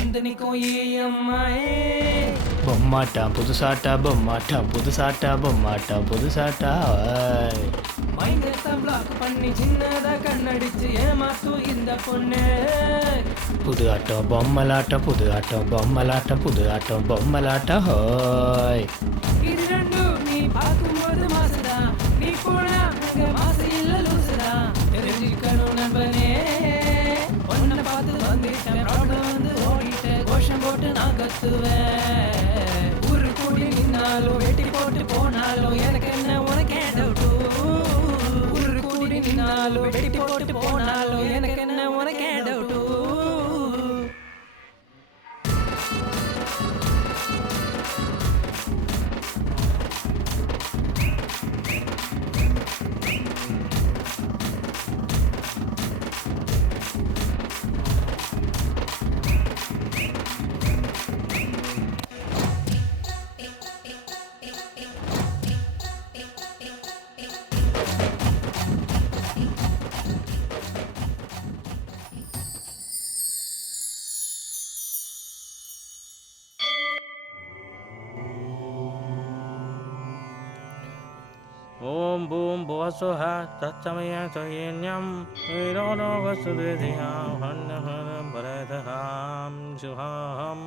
வந்து நிற்கும் EMI. பொம்மாட்டம் புதுசாட்டா பொம்மாட்டம் புதுசாட்டா பொம்மாட்டம் புதுசாட்டா மைண்டத்தை black பண்ணி சின்னதா கண்ணடிச்சு ஏமாத்து இந்த பொண்ணு. புது ஆட்டம் பொம்மலாட்டம் புது ஆட்டம் பொம்மலாட்டம் புது ஆட்டம் பொம்மலாட்டம் ஹோய். இது ரெண்டும் நீ பார்க்கும்போது மாசுதா, நீ போனா அங்க மாசு இல்ல லூசுதா. தெரிஞ்சுக்கணும் நண்பனே, பொண்ணை பார்த்து வந்துட்டேன், ரோட்ல வந்து ஓடிட்டேன், கோஷம் போட்டு நான் கத்துவேன். ஊரு கூடி நின்னாலும் வெட்டி போட்டு போனாலும் எனக்கு என்ன உனக்கே டவுட்டு. ஊரு கூடி நின்னாலும் வெட்டி போட்டு போனாலும் எனக்கு என்ன உனக்கே டவுட்டு. ஓம் பூம் புவசுஹ தச்சமய சயன்யம் வீரோனோ வசுதேதியாம் ஹன்னஹரம் பரதஹாம் சுஹாம்.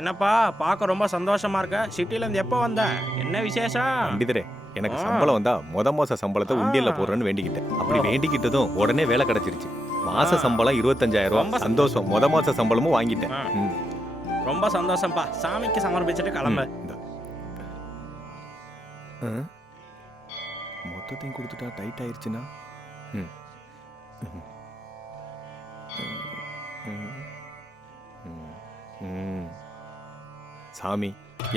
என்னப்பா பார்க்க ரொம்ப சந்தோஷமா இருக்க, சிட்டிலேருந்து எப்போ வந்த, என்ன விசேஷம்? பண்டிதரே, எனக்கு சம்பளம் வந்தா மாச சம்பளத்தை உண்டியல்ல போடுறேன்னு வேண்டிக்கிட்டேன். அப்படி வேண்டிக்கிட்டதும் உடனே வேலை கிடைச்சிருச்சு. மாச சம்பளம் 25,000 ரூபாய். சந்தோஷம். மாச சம்பளமும் வாங்கிட்டேன். ரொம்ப சந்தோஷம்ப்பா. சாமிக்கு சமர்ப்பிச்சுட்டு கிளம்பு. மொத்தத்தையும் கொடுத்துட்டா டைட் ஆயிடுச்சுன்னா சாமி,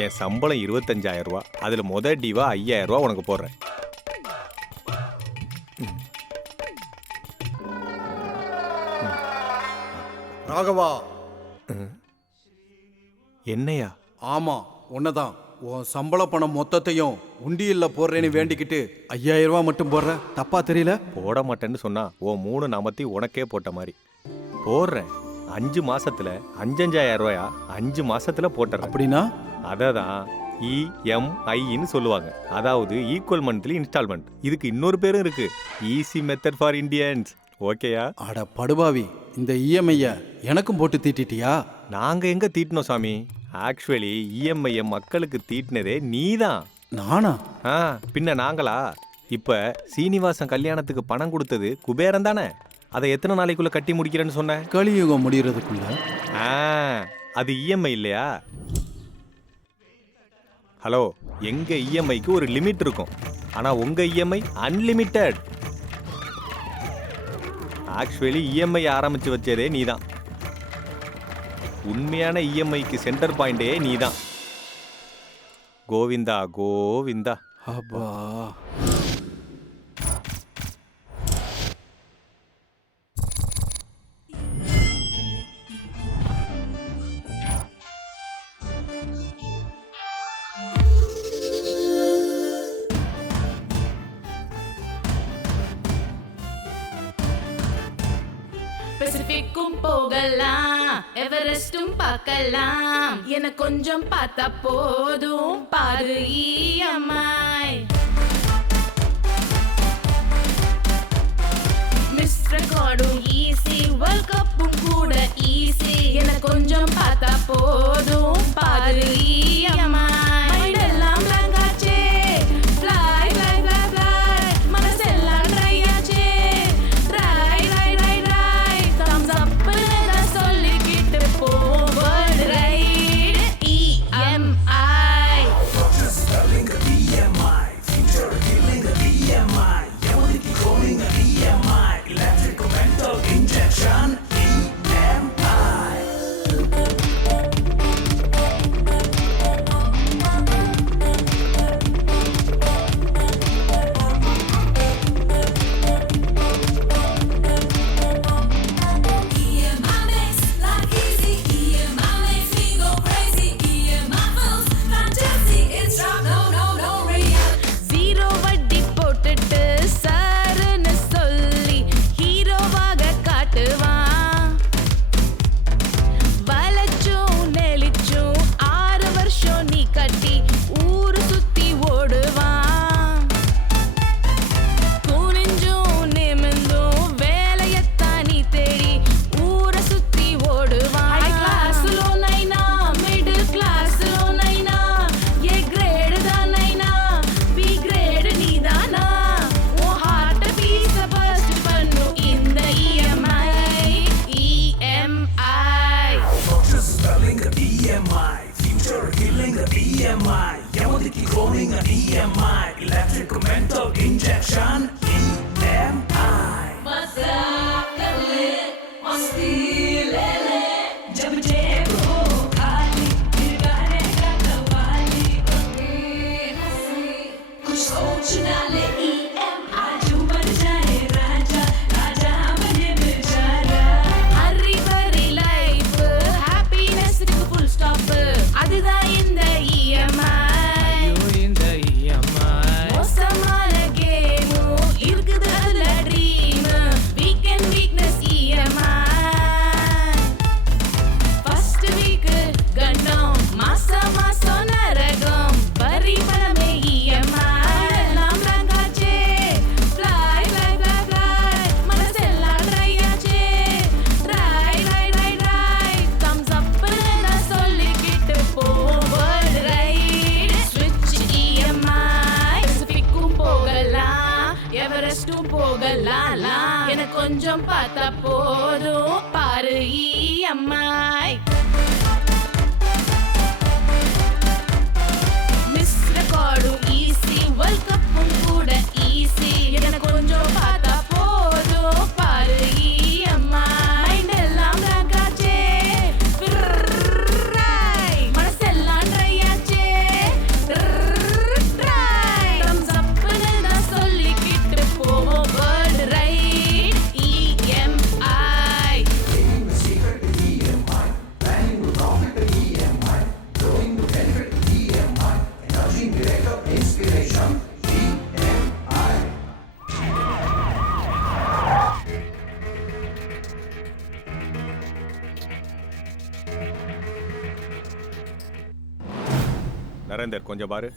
என் சம்பளம் 25,000 ரூபாய். அதுல டிவா 5,000 ரூபாய் உனக்கு போடுறேன். ராகவா. என்னையா? ஆமா, உன்னதான். உன் சம்பள பணம் மொத்தத்தையும் உண்டியல்ல போடுறேன்னு வேண்டிக்கிட்டு 5,000 ரூபாய் மட்டும் போடுற. தப்பா தெரியல? போட மாட்டேன்னு சொன்னா உன் 3 நாமத்தி உனக்கே போட்ட மாதிரி போடுறேன். 5 மாசத்துல 5,500 ரூபாயா 5 மாசத்துல போட்டுறேன். அப்படின்னா அததான் EMIன்னு சொல்லுவாங்க. அதாவது ஈக்குவல் மந்த்லி இன்ஸ்டால்மெண்ட். இதுக்கு இன்னொரு பேரும் இருக்கு, ஈஸி மெத்தட் ஃபார் இண்டியன்ஸ். ஓகேயா? அட படுபாவி, இந்த EMI எனக்கும் போட்டு தீட்டிட்டியா? நாங்க எங்க தீட்டினோம் சாமி? ஆக்சுவலி EMI மக்களுக்கு தீட்டினதே நீதான். நானா? பின்ன நாங்களா? இப்ப சீனிவாசன் கல்யாணத்துக்கு பணம் கொடுத்தது குபேரன் தானே? அதை எத்தனை நாளைக்குள்ள கட்டி முடிக்கிறேன்னு சொன்ன? கலியுகம் முடியறதுக்குள்ள. அது EMI இல்லையா? ஹலோ, எங்க EMIக்கு ஒரு லிமிட் இருக்கும். ஆனா உங்க EMI அன்லிமிட்டெட். ஆக்சுவலி EMI ஆரம்பிச்சு வச்சதே நீதான். உண்மையான EMIக்கு சென்டர் பாயிண்டே நீதான். கோவிந்தா கோவிந்தா. அப்பா, பெசிபிக்கும் போகலாம், எவரெஸ்டும் பார்க்கலாம், என கொஞ்சம் பார்த்தா போதும் பாரு EMI. மிஸ்டர் கார்டும் ஈஸி, வேர்ல்ட் கப்பும் கூட ஈஸி, என கொஞ்சம் பார்த்தா போதும் பாரு EMI. மைண்டெல்லாம் blank ஆச்சே, fly fly fly fly, மனசெல்லாம் dry ஆச்சே, dry dry dry dry, thumbs up ன்னு சொல்லிக்கிட்டு போவது ride EMI. Just spelling EMI, future healing EMI, everything going EMI, electrical mental injection EMI. killing a EMI, future killing a EMI, எமதிக்கு cloning a EMI, electrical mental injection EMI. Hari பரி life ஹாப்பினஸ்க்கு full stop அதுதான் இந்த EMI இந்த EMI மோசமான கேமும் இருக்குது அதுல dream weekend weakness EMI first week கண்டம் மாசம் மாசம் நரகம் வரி பணமே இஎம்ஐ எல்லாம் ரங்காச்சே ஃப்ளை ஃப்ளை ஃப்ளை ஃப்ளை மனசெல்லாம் ட்ரை ஆச்சே dry dry dry dry thumbs அப்னு நான் சொல்லிக்கிட்டு போவேன் ரைட் ஸ்விட்ச் இஎம்ஐ பசிபிக்கும் போகலாம் எவரெஸ்டும் போகலாம் எனக்கு கொஞ்சம் பார்த்தா போதும் பாரு இஎம்ஐ மிஸ் ரெக்கார்டும் ஈஸி வேர்ல்ட் கப்பும் கூட ஈஸி எனக்கு கொஞ்சம் பார்த்தா போதும் பாரு இஎம்ஐ மைண்ட் எல்லாம் ராகாச்சே மனசெல்லாம் ட்ரை ஆச்சே ட்ரை தம்ஸ் அப்னு நான் சொல்லிக்கிட்டு போவோம் வேர்ல்ட் ரைட் இஎம்ஐ நரேந்தர் கொஞ்சம் பாரு.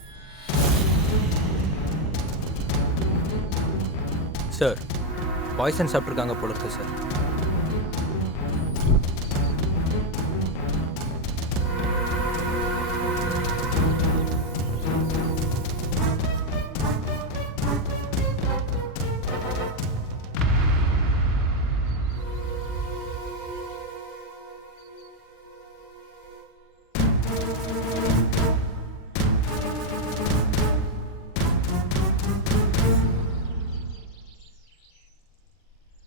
சார் பாய்சன் சாப்பிட்ருக்காங்க போல இருக்கு சார்.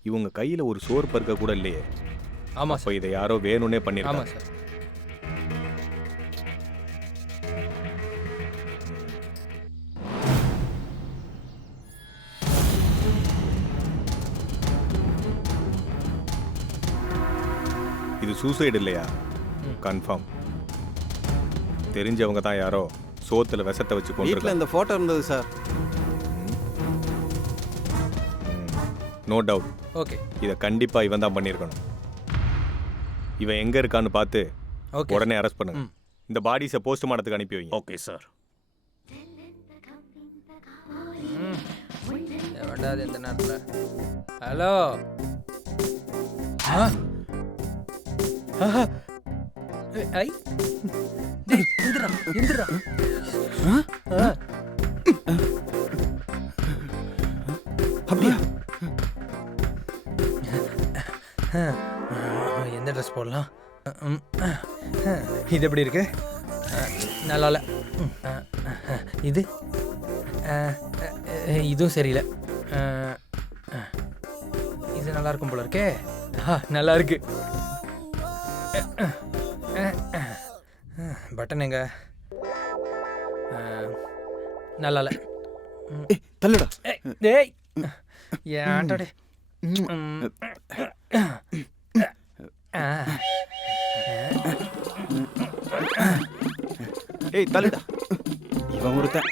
இவங்க கையில ஒரு சோறு பருக்க கூட இல்லையே. ஆமாம் அப்போ சார். இதை யாரோ வேணும்னே ஆமாம் பண்ணிருக்காங்க. சார். இது சூசைடு இல்லையா? கன்ஃபார்ம். தெரிஞ்சவங்க தான் யாரோ சோத்துல விஷத்தை வச்சு வீட்டில் கொண்டிருக்காங்க. இந்த ஃபோட்டோ இருந்தது சார். No doubt. ஓகே இதை கண்டிப்பா இவன் தான் பண்ணியிருக்கணும். இவன் எங்க இருக்கான்னு பார்த்து ஓகே உடனே அரெஸ்ட் பண்ணுங்க. ம். இந்த பாடிஸை போஸ்ட்மார்ட்டத்துக்கு அனுப்பி வைங்க. Okay sir. வேண்டாது இந்த நேரத்தில். ஹலோ ஐ டேய் எந்திரா எந்திரா. அப்படியா? எந்த ட்ரெஸ் போடலாம்? இது எப்படி இருக்கு? நல்லா இல்லை. இது இதுவும் சரியில்லை. இது நல்லா இருக்கும் போல இருக்கே. நல்லா இருக்கு. பட்டன் எங்க? நல்லா இல்லை. தள்ளுடா. டேய் ஏன்டா டே. ஏய் தள்ளுடா. இவன் ஒருத்தன்.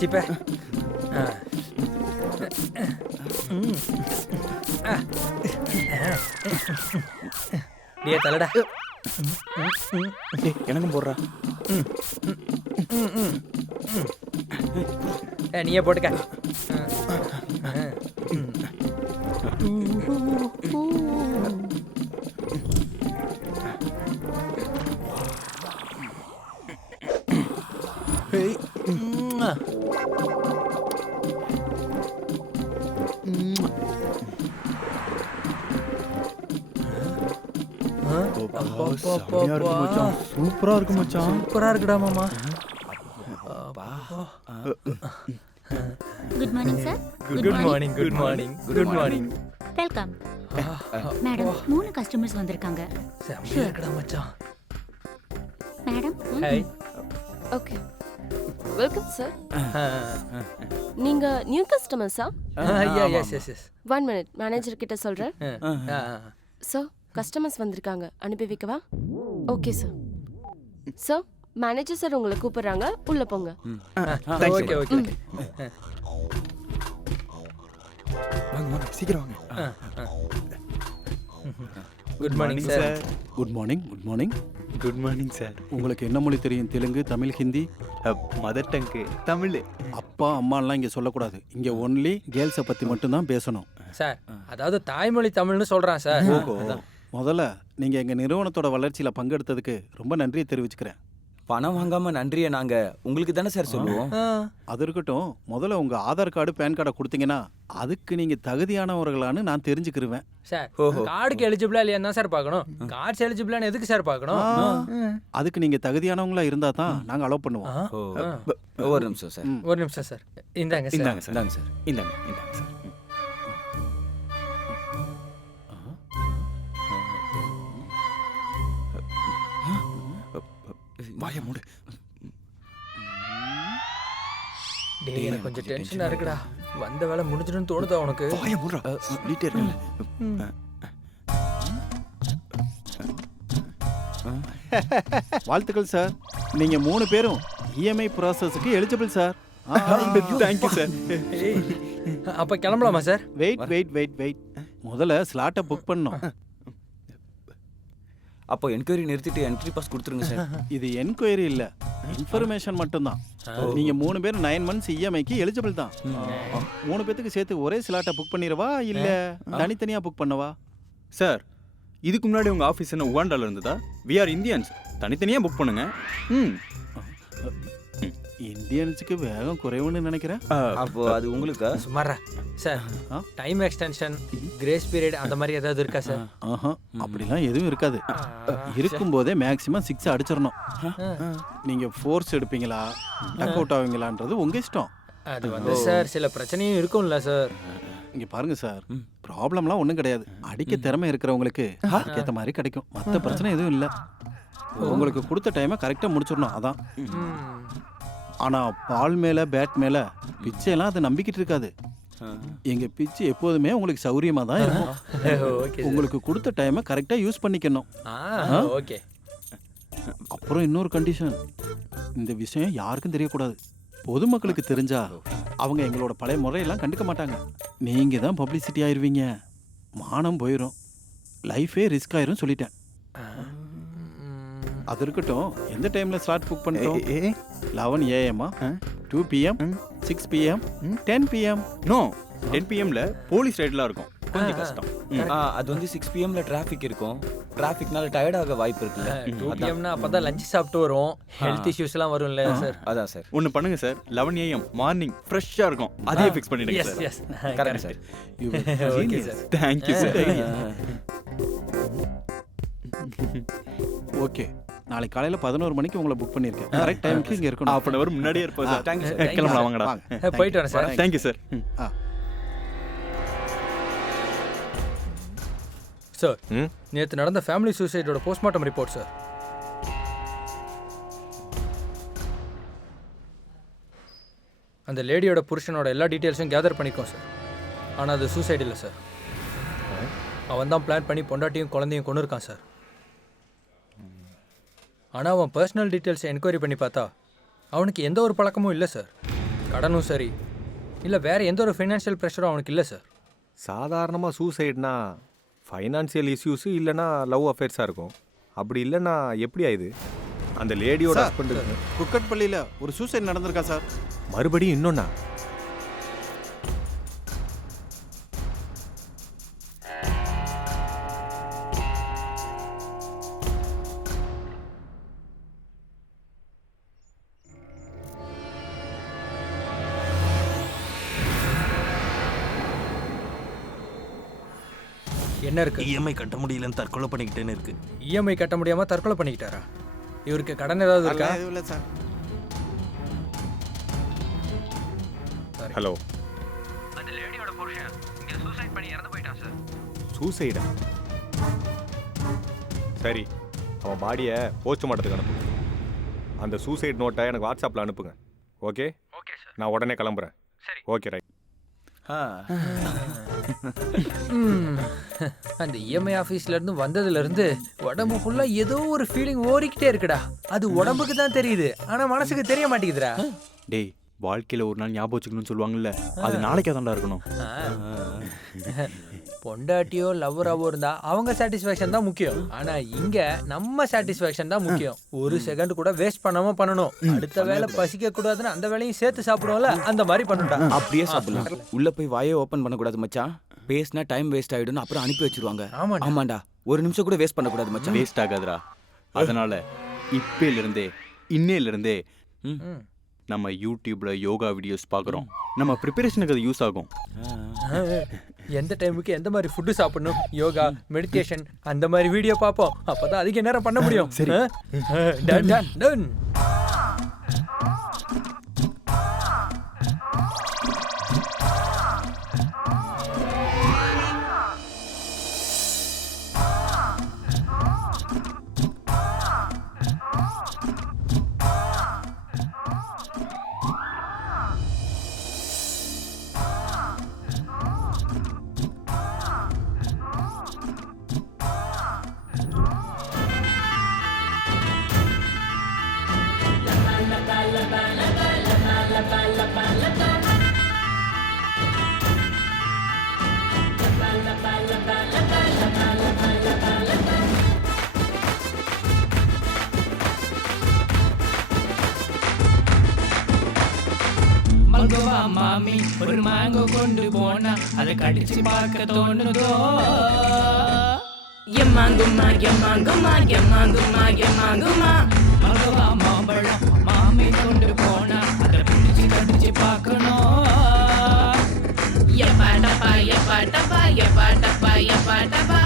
சிப்ப டே தலடா. எனக்கும் போடுறா. நீயே போட்டுக்க. சூப்பரா இருக்கு மச்சான். சூப்பரா இருக்குடா மாமா. Good morning sir. Good morning good morning good morning. Welcome. Madam 3 customers வந்திருக்காங்க. செம்மையா இருக்குடா மச்சான். Madam hi. Okay welcome sir. நீங்க நியூ கஸ்டமர்ஸா? Yes yes yes. 1 minute manager கிட்ட சொல்றேன். சார் கஸ்டமர்ஸ் வந்திருக்காங்க, அனுப்பி வைக்கவா? Okay sir. Sir manager sir உங்களை கூப்பிடுறாங்க, உள்ள போங்க. Okay okay. சீக்கிரம் வாங்க. Good morning sir. Good morning. Good morning. Good morning sir. உங்களுக்கு என்ன மொழி தெரியும்? தெலுங்கு, தமிழ், ஹிந்தி? Mother tongue Tamil. அப்பா அம்மாலாம் இங்க சொல்லக்கூடாது. இங்க ஒன்லி கேர்ள்ஸை பத்தி மட்டும்தான் பேசணும். சார் அதாவது தாய்மொழி தமிழ்னு சொல்றான் சார். முதல்ல நீங்க எங்க நிறுவனத்தோட வளர்ச்சியில பங்கெடுத்ததுக்கு ரொம்ப நன்றியை தெரிவிச்சுக்கிறேன். பணம் வாங்காம நன்றியை நாங்க உங்களுக்கு தானே சார் சொல்லுவோம். அது இருக்கட்டும், முதல்ல உங்க ஆதார் கார்டு பேன் கார்டை கொடுத்தீங்கன்னா அதுக்கு நீங்க தகுதியானவர்களான்னு நான் தெரிஞ்சுக்கிருவேன். சார் கார்டுக்கு எலிஜிபிளா இல்லையா தான் சார் பார்க்கணும். கார்ட்ஸ் எலிஜிபிளான்னு எதுக்கு சார் பார்க்கணும்? அதுக்கு நீங்க தகுதியானவங்களா இருந்தா தான் நாங்க அலோவ் பண்ணுவோம். ஒரு நிமிஷம் சார். ஒரு நிமிஷம் சார். இந்தாங்க சார். இந்தாங்க சார். இந்தாங்க சார். இந்தாங்க இந்தாங்க சார். வாய மூடு. டேய் எனக்கு கொஞ்சம் டென்ஷனா இருக்குடா. வந்த வேலை முடிஞ்சிடும்னு தோணுதா உனக்கு? வாய மூடுடா. சொல்லிட்டே இருக்கல. வாழ்த்துக்கள் சார். நீங்க 3 பேரும் இஎம்ஐ ப்ராசஸ்க்கு எலிஜிபிள் சார். Thank you sir. அப்ப கிளம்பலாமா சார்? வெயிட். முதல்ல ஸ்லாட்டை புக் பண்ணணும். அப்போ என்கொயரி நிறுத்திட்டு என்ட்ரி பாஸ் கொடுத்துருங்க சார். இது என்கொயரி இல்ல, இன்ஃபர்மேஷன் மட்டும்தான். நீங்க 3 பேரும் 9 மந்த்ஸ் இஎம்ஐக்கு எலிஜிபிள் தான். 3 பேத்துக்கு சேர்த்து ஒரே ஸ்லாட்டை புக் பண்ணிரவா இல்ல தனித்தனியா புக் பண்ணவா? சார் இதுக்கு முன்னாடி உங்க ஆஃபீஸ் என்ன உகாண்டால இருந்ததா? வி ஆர் இந்தியன்ஸ், தனித்தனியா புக் பண்ணுங்க. இந்தியன்ஸுக்கு வேகம் குறைவுன்னு நினைக்கிறேன். அப்போ அது உங்களுக்கு சுமாரா sir. Time extension, grace period அந்த மாதிரி ஏதாவது இருக்கா சார்? அப்படிலாம் எதுவும் இருக்காது. இருக்கும்போதே மேக்ஸிமம் 6 அடிச்சிடணும். நீங்க ஃபோர்ஸ் எடுப்பீங்களா டக் அவுட் ஆவீங்களான்றது உங்க இஷ்டம். அது வந்து சார் சில பிரச்சனையும் இருக்கும்ல சார். இங்க பாருங்க சார், ப்ராப்ளம்லாம் ஒன்றும் கிடையாது. அடிக்க திறமை இருக்கிறவங்களுக்கு ஏற்ற மாதிரி கிடைக்கும். மற்ற பிரச்சனை எதுவும் இல்லை. உங்களுக்கு கொடுத்த டைமை கரெக்டாக முடிச்சிடணும், அதான். ஆனால் பால் மேலே பேட் மேலே பிச்சையெல்லாம் அது நம்பிக்கிட்டு இருக்காது. எங்கள் பிச்சு எப்போதுமே உங்களுக்கு சௌரியமாக தான் இருக்கும். உங்களுக்கு கொடுத்த டைமை கரெக்டாக யூஸ் பண்ணிக்கணும். ஓகே. அப்புறம் இன்னொரு கண்டிஷன், இந்த விஷயம் யாருக்கும் தெரியக்கூடாது. பொதுமக்களுக்கு தெரிஞ்சா அவங்க எங்களோட பழைய முறையெல்லாம் கண்டுக்க மாட்டாங்க. நீங்கள் தான் பப்ளிசிட்டி ஆயிடுவீங்க, மானம் போயிடும், லைஃபே ரிஸ்க் ஆயிரும் சொல்லிட்டேன். அது இருக்கட்டும், எந்த டைமில் ஸ்லாட் புக் பண்ணிட்டோம்? 11 AM, 2 PM, 6 PM, 10 PM? No, 10 PMல police ரைட்லாம் இருக்கும், கொஞ்சம் கஷ்டம். அது வந்து 6 PMல டிராஃபிக் இருக்கும். டிராஃபிக்னால டயர்ட் ஆக வாய்ப்பு இருக்குல்ல. 2 PMனா அப்பதான் லஞ்ச் சாப்பிட்டு வரும், ஹெல்த் இஷ்யூஸ்லாம் வரும்ல சார். அதான் சார். ஒன்று பண்ணுங்க சார், 11 AM மார்னிங் ஃப்ரெஷ்ஷாக இருக்கும், அதே ஃபிக்ஸ் பண்ணிடுங்க sir. Yes correct sir. Okay sir. Thank you sir. Okay, நாளைக்கு காலையில் 11 மணிக்கு உங்களை புக் பண்ணியிருக்கேன். கரெக்ட் டைமுக்கு இங்கே இருக்கணும். half an hour முன்னாடியே இருப்போம் சார். Thank you sir. கிளம்பலாம் வாங்கடா. போயிட்டு வரேன் சார். Thank you sir. சார் நேற்று நடந்த ஃபேமிலி சூசைடோட போஸ்ட்மார்ட்டம் ரிப்போர்ட் சார். அந்த லேடியோட புருஷனோட எல்லா டீட்டெயில்ஸும் கேதர் பண்ணிக்கோம் சார். ஆனால் அது சூசைட் இல்லை சார். அவன் தான் பிளான் பண்ணி பொண்டாட்டியும் குழந்தையும் கொண்டு இருக்கான் சார். ஆனால் அவன் பர்சனல் டீட்டெயில்ஸை என்கொயரி பண்ணி பார்த்தா அவனுக்கு எந்த ஒரு பழக்கமும் இல்லை சார். கடனும் சரி இல்லை வேறு எந்த ஒரு ஃபைனான்ஷியல் ப்ரெஷரும் அவனுக்கு இல்லை சார். சாதாரணமாக சூசைட்னா ஃபைனான்சியல் இஷ்யூஸு இல்லைனா லவ் அஃபேர்ஸாக இருக்கும். அப்படி இல்லைன்னா எப்படி ஆயுது? அந்த லேடியோட ஹஸ்பண்டு குக்கட்பள்ளியில் ஒரு சூசைட் நடந்திருக்கா சார்? மறுபடியும் இன்னொன்னா? என்ன இருக்கு? இஎம்ஐ கட்ட முடியலன்னு தற்கொலை பண்ணிக்கிட்டேன்னு இருக்கு. இஎம்ஐ கட்ட முடியாம தற்கொலை பண்ணிக்கிட்டாரா? இவருக்கு கடன் ஏதாவது இருக்கா? எதுவும் இல்லை சார். ஹலோ, அந்த லேடியோட புருஷன் இங்க சூசைட் பண்ணி இறந்து போயிட்டான் சார். சூசைடா? சரி, அவன் பாடியை போஸ்ட்மார்ட்டத்துக்கு அனுப்புங்க. அந்த சூசைட் நோட்டை எனக்கு வாட்ஸ்அப்பில் அனுப்புங்க. ஓகே? Okay sir. நான் உடனே கிளம்புறேன். சரி. Okay, right. அந்த இஎம்ஐ ஆஃபீஸ்ல இருந்து வந்ததுல இருந்து உடம்பு ஃபுல்லா ஏதோ ஒரு ஃபீலிங் ஓடிக்கிட்டே இருக்குடா. அது உடம்புக்கு தான் தெரியுது, ஆனா மனசுக்கு தெரிய மாட்டேங்குதுடா. டேய், வாழ்க்கையில ஒரு நாள் ஞாபகம் வச்சுக்கணும்னு சொல்லுவாங்கல்ல, அது நாளைக்கே தான்டா இருக்கணும். பொண்டாட்டியோ லவ்வராவோ இருந்தா அவங்க சாட்டிஸ்ஃபேக்ஷன் தான் முக்கியம். ஆனா இங்க நம்ம சாட்டிஸ்ஃபேக்ஷன் தான் முக்கியம். ஒரு செகண்ட் கூட வேஸ்ட் பண்ணாம பண்ணணும். அடுத்த வேலை பசிக்க கூடாதுன்னு அந்த வேலையும் சேர்த்து சாப்பிடுவோம்ல, அந்த மாதிரி பண்ணுடா. அப்படியே சாப்பிடலாம். உள்ள போய் வாயே ஓபன் பண்ண கூடாது மச்சான். பேசினா டைம் வேஸ்ட் ஆயிடும், அப்புறம் அனுப்பி வச்சிருவாங்க. ஆமாண்டா, ஒரு நிமிஷம் கூட வேஸ்ட் பண்ண கூடாது மச்சான். வேஸ்ட் ஆகாதுடா. அதனால இன்னையிலிருந்தே நம்ம யூடியூப்ல யோகா வீடியோஸ் பார்க்குறோம். நம்ம ப்ரிப்பரேஷனுக்கு அது யூஸ் ஆகும். எந்த டைமுக்கு எந்த மாதிரி ஃபுட்டு சாப்பிடணும், யோகா, மெடிடேஷன் அந்த மாதிரி வீடியோ பார்ப்போம். அப்பதான் அதிக நேரம் பண்ண முடியும். சரி. Done done done. மல்கோவா மாமி ஒரு மேங்கோ கொண்டு போனா அதை கடிச்சு பார்க்க தோணுதோ? எம்மாங்குமா எம்மாங்குமா எம்மாங்குமா எம்மாங்குமா. மல்கோவா மாம்பழம் மாமி கொண்டு போனா அதை பிடிச்சு கடிச்சு பார்க்கணும். எப்பாட்டப்பா எப்பாட்டப்பா எப்பாட்டப்பா எப்பாட்டப்பா.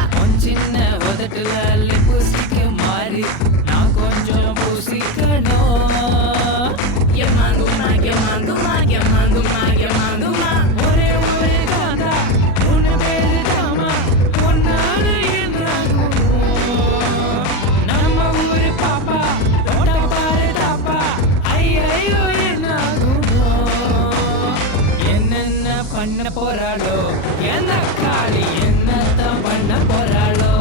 சின்ன உதட்டுல லிப்ஸ்டிக் மாறி நான் கொஞ்சம் பூசிக்கணும். எம்மாங்குமா எம்மாங்குமா எம்மாங்குமா எம்மாங்குமா. ஒரே ஒரு காந்தா உன்னு பேரு தாமா உன்னால என்னாகும். நம்ம ஊரு பாப்பா ஓட பாரு தாப்பா ஐயோ என்னாகும். என்னென்ன பண்ண போறாளோ எந்த காளி என்னத்தான் பண்ண போறாளோ?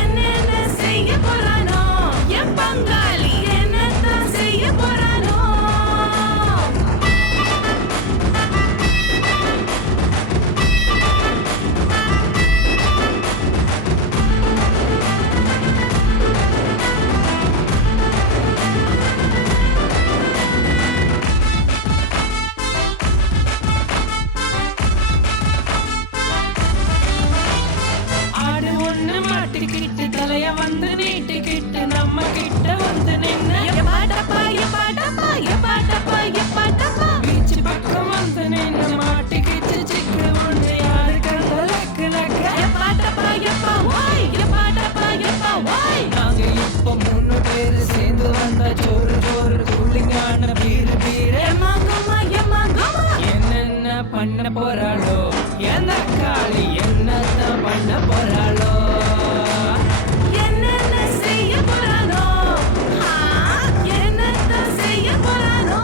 என்னென்ன செய்ய போறானோ என் பங்காளி என்னத்தான் செய்ய போறானோ? ஆடு ஒண்ணு மாட்டிக்கிட்டு தலைய வந்து நீட்டிக்கிட்டு நம்ம கிட்ட வந்து நின்ன எப்பாட்டப்பா எப்பாட்டப்பா எப்பாட்டப்பா எப்பாட்டப்பா. பீச்சு பக்கம் வந்து நின்ன மாட்டிக்கிட்டு சிக்கு ஒண்ணு யாரு கண்ட லக்கு லக்க. எப்பாட்டப்பா எப்பா ஓய் எப்பாட்டப்பா எப்பா ஓய். நாங்க இப்ப 3 பேரு சேர்ந்து வந்த சோறு சோறு கூலிங்கான பீரு பீரு. எம்மாங்குமா எம்மாங்குமா. என்னென்ன பண்ண போறாளோ எந்த காளி என்னத்தான் பண்ண போறாளோ? என்னென்ன செய்ய போறானோ என்னத்தான் செய்ய போறானோ?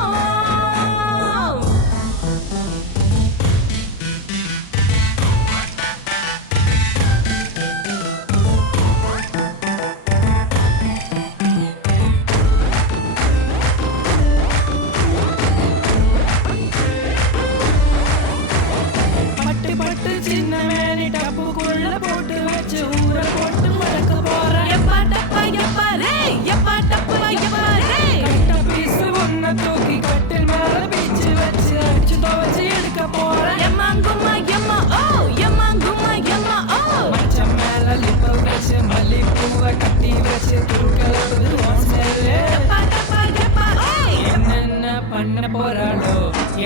பட்டு பட்டு சின்ன மேனி டப்புக்குள்ள போட்டு வச்சு ஊற போட்டு வளர்க்க போறேன். எப்பாட்டப்பா எப்பா ரே எப்பாட்டப்பா எப்பா ரே. கட்ட பீசு ஒன்ன தூக்கி கட்டில் மேல பீச்சு வச்சு அடிச்சு துவச்சு எடுக்க போறேன். எம்மாங்குமா எம்மா ஓ எம்மாங்குமா எம்மா ஓ. மச்சம் மேல லிப்ப வச்சு மல்லிப்பூவை கட்டி வச்சு தூக்கலது ஓசேரு. எப்பாட்டப்பா எப்பா ஓய். என்னென்ன பண்ண போறாளோ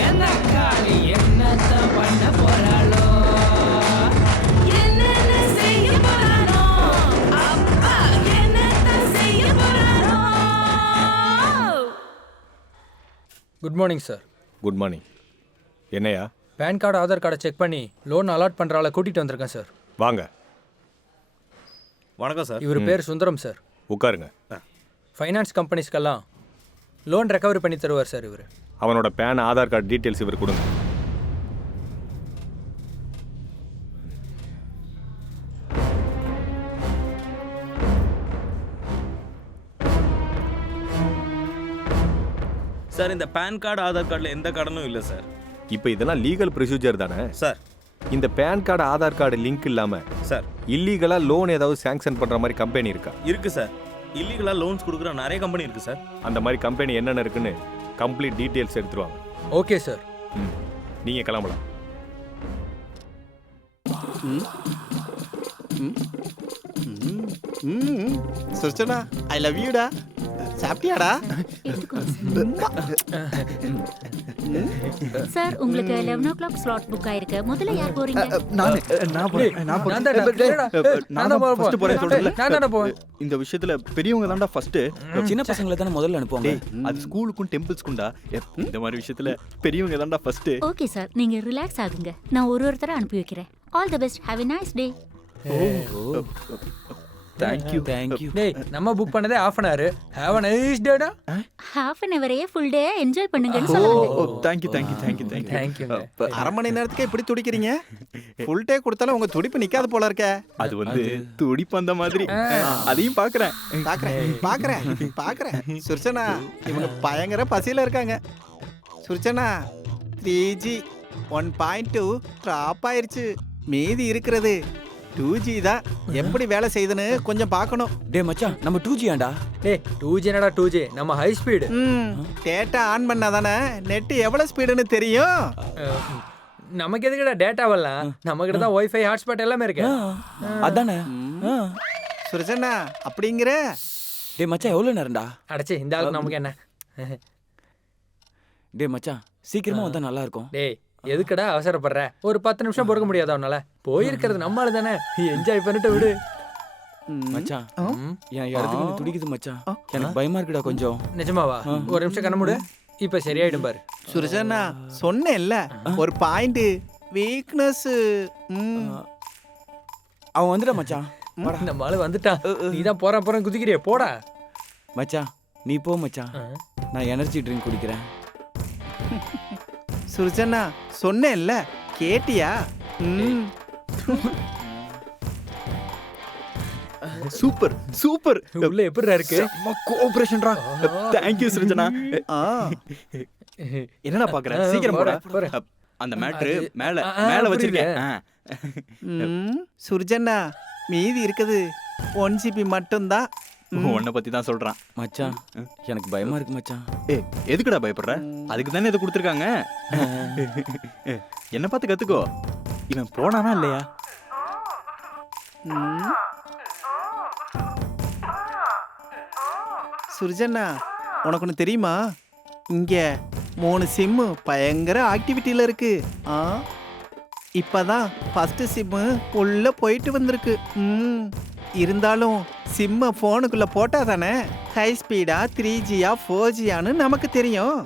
எந்த காளி என்னத்தான் பண்ண போறாளோ? என்ன good morning sir. Good morning. என்னையா? பேன் கார்டு ஆதார் கார்டை செக் பண்ணி லோன் அலாட் பண்ணுற ஆளை கூட்டிகிட்டு வந்திருக்கேன் சார். வாங்க. வணக்கம் சார். இவர் பேர் சுந்தரம் சார். உட்காருங்க. ஃபைனான்ஸ் கம்பெனிஸ்க்கெல்லாம் லோன் ரெக்கவரி பண்ணி தருவார் சார் இவர். அவனோட பேன் ஆதார் கார்டு டீட்டெயில்ஸ் இவர் கொடுங்க. சார் இந்த பேன் கார்டு ஆதார் கார்டில் எந்த கடனும் இல்லை சார். இப்போ இதெல்லாம் லீகல் ப்ரொசீஜர் தானே சார்? இந்த PAN card Aadhaar card link இல்லாமல் சார் இல்லீகலாக லோன் ஏதாவது சேங்ஷன் பண்ணுற மாதிரி கம்பெனி இருக்கா? இருக்கு சார். இல்லீகலாக லோன்ஸ் கொடுக்குற நிறைய கம்பெனி இருக்கு சார். அந்த மாதிரி கம்பெனி என்னென்ன இருக்குன்னு கம்ப்ளீட் டீட்டெயில்ஸ் எடுத்துருவாங்க. Okay sir. நீங்கள் கிளம்பலாம். சுர்ச்சனா ஐ லவ் யூடா. சாப்பிட்டியாடா? சார் உங்களுக்கு 11 ஸ்லாட் புக் ஆயிருக்கு. முதல்ல யார் போறீங்க? இந்த விஷயத்துல பெரியவங்க தான்டா ஃபர்ஸ்ட். சின்ன பசங்களை தானே முதல்ல அனுப்புவாங்க. அது ஸ்கூலுக்கும் டெம்பிள்ஸ்க்கும்டா. இந்த மாதிரி விஷயத்துல பெரியவங்க தான்டா ஃபர்ஸ்ட். ஓகே சார், நீங்க ரிலாக்ஸ் ஆகுங்க. நான் ஒருத்தர அனுப்பி வைக்கிறேன். All the best. Have a nice day. Thank you thank you. டேய் நம்ம புக் பண்ணதே half an hour. Have a nice day டா. half an hour full day enjoy பண்ணுங்கன்னு சொல்லுங்க. Thank you thank you thank you thank you. Thank you. அரை மணி நேரத்துக்கு இப்படி துடிக்கிறீங்க? ஃபுல் டே கொடுத்தாலும் உங்க துடிப்பு நிக்காது போல இருக்கே. அது வந்து துடிப்பு அந்த மாதிரி. அதையும் பாக்குறேன். சுர்ச்சனா இவங்க பயங்கர பசியில இருக்காங்க. சுர்ச்சனா 3G 1.2 ட்ராப் ஆயிருச்சு. மீதி இருக்கிறது 2G தான். எப்படி வேலை செய்யுதுன்னு கொஞ்சம் பார்க்கணும். டே மச்சான் நம்ம 2G ஆண்டா. டேய் 2G என்னடா 2G? நம்ம ஹை ஸ்பீடு. டேட்டா ஆன் பண்ணாதானே நெட் எவ்வளவு ஸ்பீடுன்னு தெரியும். நமக்கு எதுக்குடா டேட்டா வரலாம்? நம்ம கிட்ட தான் வைஃபை ஹாட்ஸ்பாட் எல்லாமே இருக்கு. அதானே. சுரஜனா அப்படிங்கிற. டே மச்சான் எவ்வளவு நேரம்டா? அடச்சே இந்த ஆளு நமக்கு என்ன? டே மச்சான் சீக்கிரமா வந்தா நல்லா இருக்கும். டேய் எதுக்குடா அவசரப்படுற? ஒரு 10 நிமிஷம் பொறுக்க முடியாதா உன்னால? போயிருக்கிறது நம்மள தானே, என்ஜாய் பண்ணிட்டு விடு. மச்சான் என் இடத்துக்கு நீ துடிக்குது மச்சான். எனக்கு பயமா இருக்குடா கொஞ்சம். நிஜமாவா? ஒரு நிமிஷம் கண்ண மூடு. இப்ப சரியாயிடும் பாரு. சுரஜனா சொன்னேன்ல ஒரு பாயிண்ட் வீக்னஸ். அவன் வந்துடா மச்சான். இந்த மாலு வந்துட்டான். நீ தான் போற குதிக்கிறிய போடா. மச்சான் நீ போ மச்சான். நான் எனர்ஜி ட்ரிங்க் குடிக்கிறேன். சுர்ஜனா சொன்னேன்ல கேட்டியா? Super super. உள்ள எப்படிடா இருக்கு? கோஆபரேஷன்டா. Thank you Surjana. என்னடா பாக்குற? சீக்கிரம் போடா. அந்த மேட்ரு மேல வச்சிருக்கேன். சுர்ஜனா மீதி இருக்குது 1GB மட்டும்தான். உன்னை பத்தி தான் சொல்றான் மச்சான். எனக்கு பயமா இருக்கு மச்சான். எதுக்குடா பயப்படுற? அதுக்கு தானே இதை கொடுத்துருக்காங்க. என்ன பார்த்து கத்துக்கோ. இவன் போனானா இல்லையா? சுர்ஜனா உனக்கு ஒன்று தெரியுமா? இங்க 3 சிம்மு பயங்கர ஆக்டிவிட்டியில இருக்கு. இப்பதான் ஃபர்ஸ்ட் சிம்மு உள்ள போயிட்டு வந்திருக்கு. இருந்தாலும் சிம்ம போனுக்குள்ள போட்டா தானே ஹை ஸ்பீடா 3Gயா 4Gயான்னு நமக்கு தெரியும்.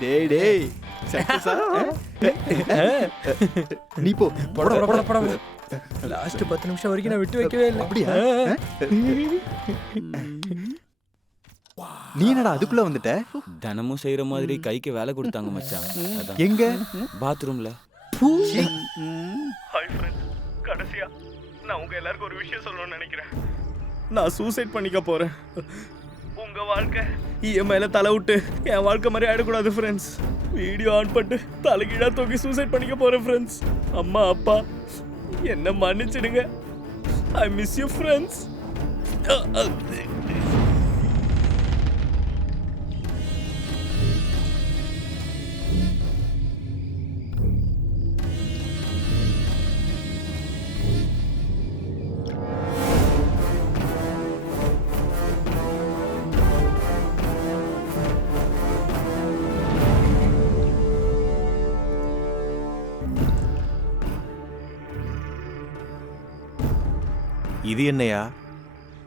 டேய் டேய் நீ போ. போட லாஸ்ட் 10 நிமிஷம் வரைக்கும் நான் விட்டு வைக்கவே இல்லை. அப்படியா? நீ என்னடா அதுக்குள்ள வந்துட்ட? தினமும் செய்யற மாதிரி கைக்கு வேலை கொடுத்தாங்க மச்சான். எங்க? பாத்ரூம்ல. ஹாய் ஃப்ரெண்ட்ஸ், கடைசியா நான் உங்க எல்லாருக்கும் ஒரு விஷயம் சொல்லணும்னு நினைக்கிறேன். நான் சூசைட் பண்ணிக்க போறேன். உங்க வாழ்க்கை இஎம்ஐல தலை விட்டு என் வாழ்க்கை மாதிரி ஆயிடக்கூடாது ஃப்ரெண்ட்ஸ். வீடியோ ஆன் பண்ணிட்டு தலைகீழா தூக்கி சூசைட் பண்ணிக்க போறேன் ஃப்ரெண்ட்ஸ். அம்மா அப்பா என்ன மன்னிச்சிடுங்க. I miss you friends. இது என்னையா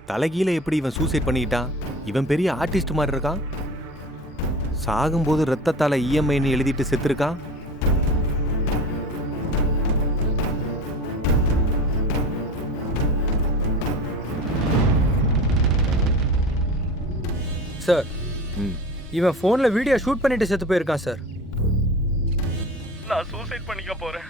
தலைகீழ எப்படி இவன் சூசைட் பண்ணிக்கிட்டான்? இவன் பெரிய ஆர்டிஸ்ட் மாதிரி இருக்கான். சாகும்போது ரத்தத்தால இஎம்ஐன்னு எழுதிட்டு செத்துருக்கான். சார் இவன் ஃபோனில் வீடியோ ஷூட் பண்ணிட்டு செத்து போயிருக்கான் சார். நான் சூசைட் பண்ணிக்க போறேன்.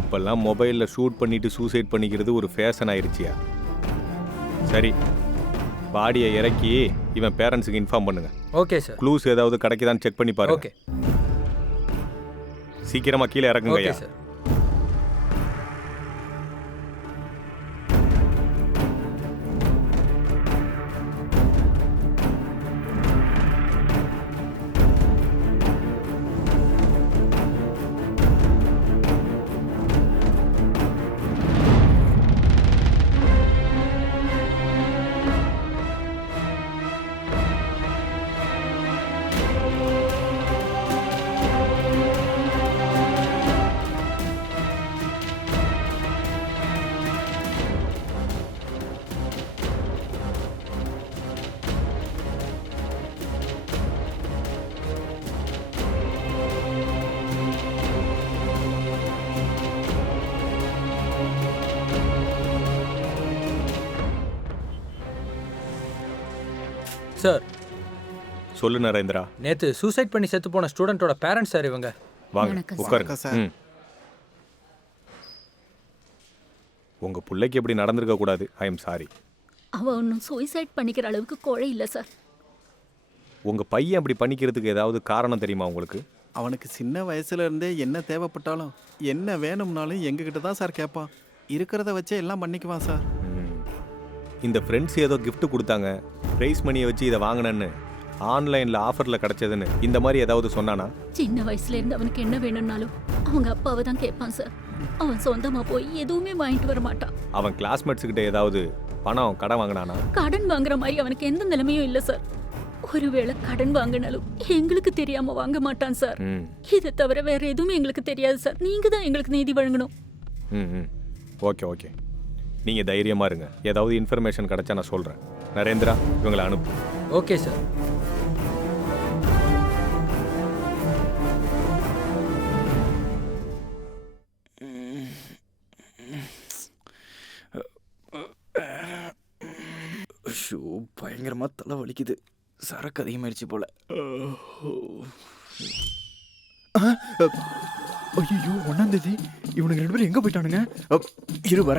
இப்பெல்லாம் மொபைலில் ஷூட் பண்ணிட்டு சூசைட் பண்ணிக்கிறது ஒரு ஃபேஷன் ஆயிடுச்சியா? சரி, பாடியை இறக்கி இவன் பேரண்ட்ஸுக்கு இன்ஃபார்ம் பண்ணுங்க. Okay sir. க்ளூஸ் ஏதாவது கிடைக்குதான்னு செக் பண்ணி பாருங்க. ஓகே, சீக்கிரமா கீழே இறக்குங்க. Okay sir. சார் சொல்லு நரேந்திரா. நேத்து சூசைட் பண்ணி செத்து போன ஸ்டூடெண்டோட பேரண்ட்ஸ் சார் இவங்க. வாங்க உட்காருங்க சார். உங்க பிள்ளைக்கு எப்படி நடந்திருக்க கூடாது. I am sorry. அவ ஒன்றும் சூசைட் பண்ணிக்கிற அளவுக்கு கோழை இல்லை சார். உங்க பையன் அப்படி பண்ணிக்கிறதுக்கு ஏதாவது காரணம் தெரியுமா உங்களுக்கு? அவனுக்கு சின்ன வயசுல இருந்தே என்ன தேவைப்பட்டாலும் என்ன வேணும்னாலும் எங்ககிட்ட தான் சார் கேட்பான். இருக்கிறத வச்சே எல்லாம் பண்ணிக்குவான் சார். இந்த ஃப்ரெண்ட்ஸ் ஏதோ gift கொடுத்தாங்க, ப்ரைஸ் மணியை வச்சு இதை வாங்கினேன்னு, ஆன்லைனில் ஆஃபரில் கிடச்சதுன்னு இந்த மாதிரி ஏதாவது சொன்னானா? சின்ன வயசுல இருந்து அவனுக்கு என்ன வேணும்னாலும் அவங்க அப்பாவை தான் கேட்பான் சார். அவன் சொந்தமா போய் எதுவுமே வாங்கிட்டு வர மாட்டான். அவன் கிளாஸ்மேட்ஸ் கிட்ட ஏதாவது பணம் கடன் வாங்கினானா? கடன் வாங்குற மாதிரி அவனுக்கு எந்த நிலைமையும் இல்லை சார். ஒருவேளை கடன் வாங்கினாலும் எங்களுக்கு தெரியாம வாங்க மாட்டான் சார். இதை தவிர வேற எதுவுமே எங்களுக்கு தெரியாது சார். நீங்க தான் எங்களுக்கு நீதி வழங்கணும். ஓகே ஓகே, நீங்கள் தைரியமாக இருங்க. ஏதாவது இன்ஃபர்மேஷன் கிடைச்சா நான் சொல்கிறேன். நரேந்திரா, இவங்களை அனுப்பு. Okay sir. ஷோ, பயங்கரமா தலை வலிக்குது. சரக்கு அதிகமாயிடுச்சு போல. ஐயோ, 1ஆம் தேதி இவனுக்கு 2 பேரும் எங்க போயிட்டானுங்க? இரு வர.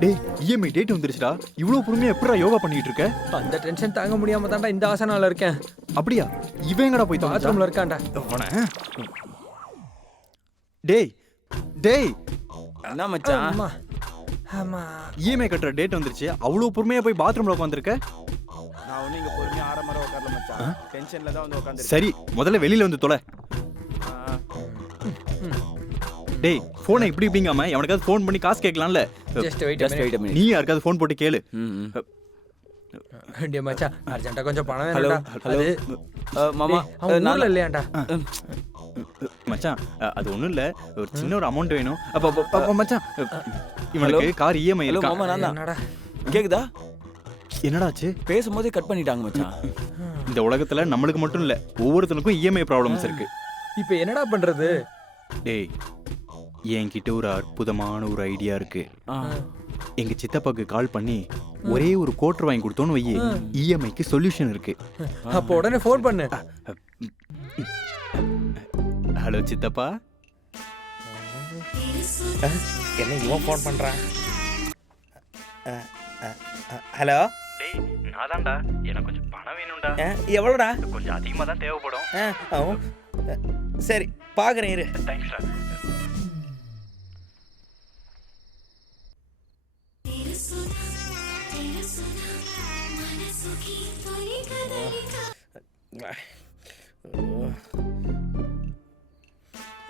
டேய், இஎம்ஐ டேட் வந்துருச்சுடா. இவ்வளவு பொறுமையா எப்படிடா யோகா பண்ணிட்டு இருக்க? அந்த டென்ஷன் தாங்க முடியாம தான்டா இந்த ஆசனால இருக்கேன். அப்படியா? இவன் எங்கடா போய் பாத்ரூம்ல இருக்கான்டா. டேய் டேய், என்ன மச்சான்? அம்மா அம்மா, இஎம்ஐ கட்டுற டேட் வந்துருச்சு. அவ்வளவு பொறுமையா போய் பாத்ரூம்ல உட்காந்துருக்க? நான் ஒண்ணு இங்க பொறுமையா ஆரம்பர உட்காரல மச்சான். டென்ஷன்ல தான் வந்து உட்கார்ந்திருக்கேன். சரி, முதல்ல வெளியில வந்து தொலை. டேய், போனை இப்படி இப்படிங்காம எவனுக்காவது ஃபோன் பண்ணி காசு கேட்கலாம்ல. Just wait a minute. நீ யாருக்காவது ஃபோன் போட்டு கேளு. டேய் மச்சான், அர்ஜென்ட்டா கொஞ்சம் பணம் ஹலோ வேணும்டா. ஹலோ மாமா, அவன் ஊர்ல இல்லையாண்டா. மச்சான், அது ஒண்ணும் இல்ல, ஒரு சின்ன ஒரு அமௌண்ட் வேணும். அப்ப மச்சான், இவனுக்கு கார் இஎம்ஐ ஹலோ இருக்கா? மாமா, நான் தான். என்னடா கேக்குதா? என்னடாச்சு? பேசும்போதே கட் பண்ணிட்டாங்க மச்சான். இந்த உலகத்துல நம்மளுக்கு மட்டும் இல்ல, ஒவ்வொருத்தனுக்கும் இஎம்ஐ ப்ராப்ளம்ஸ் இருக்கு. இப்போ என்னடா பண்றது? டேய், என்கிட்ட ஒரு அற்புதமான ஒரு ஐடியா இருக்கு. எங்க சித்தப்பாக்கு கால் பண்ணி ஒரே ஒரு கோட்டர் வாங்கி கொடுத்தோன்னு வையே, இஎம்ஐக்கு சொல்யூஷன் இருக்கு. அப்போ உடனே ஃபோன் பண்ணு. ஹலோ சித்தப்பா. என்ன இவன் ஃபோன் பண்ணுறான்? ஹலோ. டேய், நான் தான்டா. எனக்கு கொஞ்சம் பணம் வேணும்டா. எவ்வளோடா? கொஞ்சம் அதிகமாக தான் தேவைப்படும். சரி, பார்க்குறேன் இரு. தேங்க்ஸ்டா.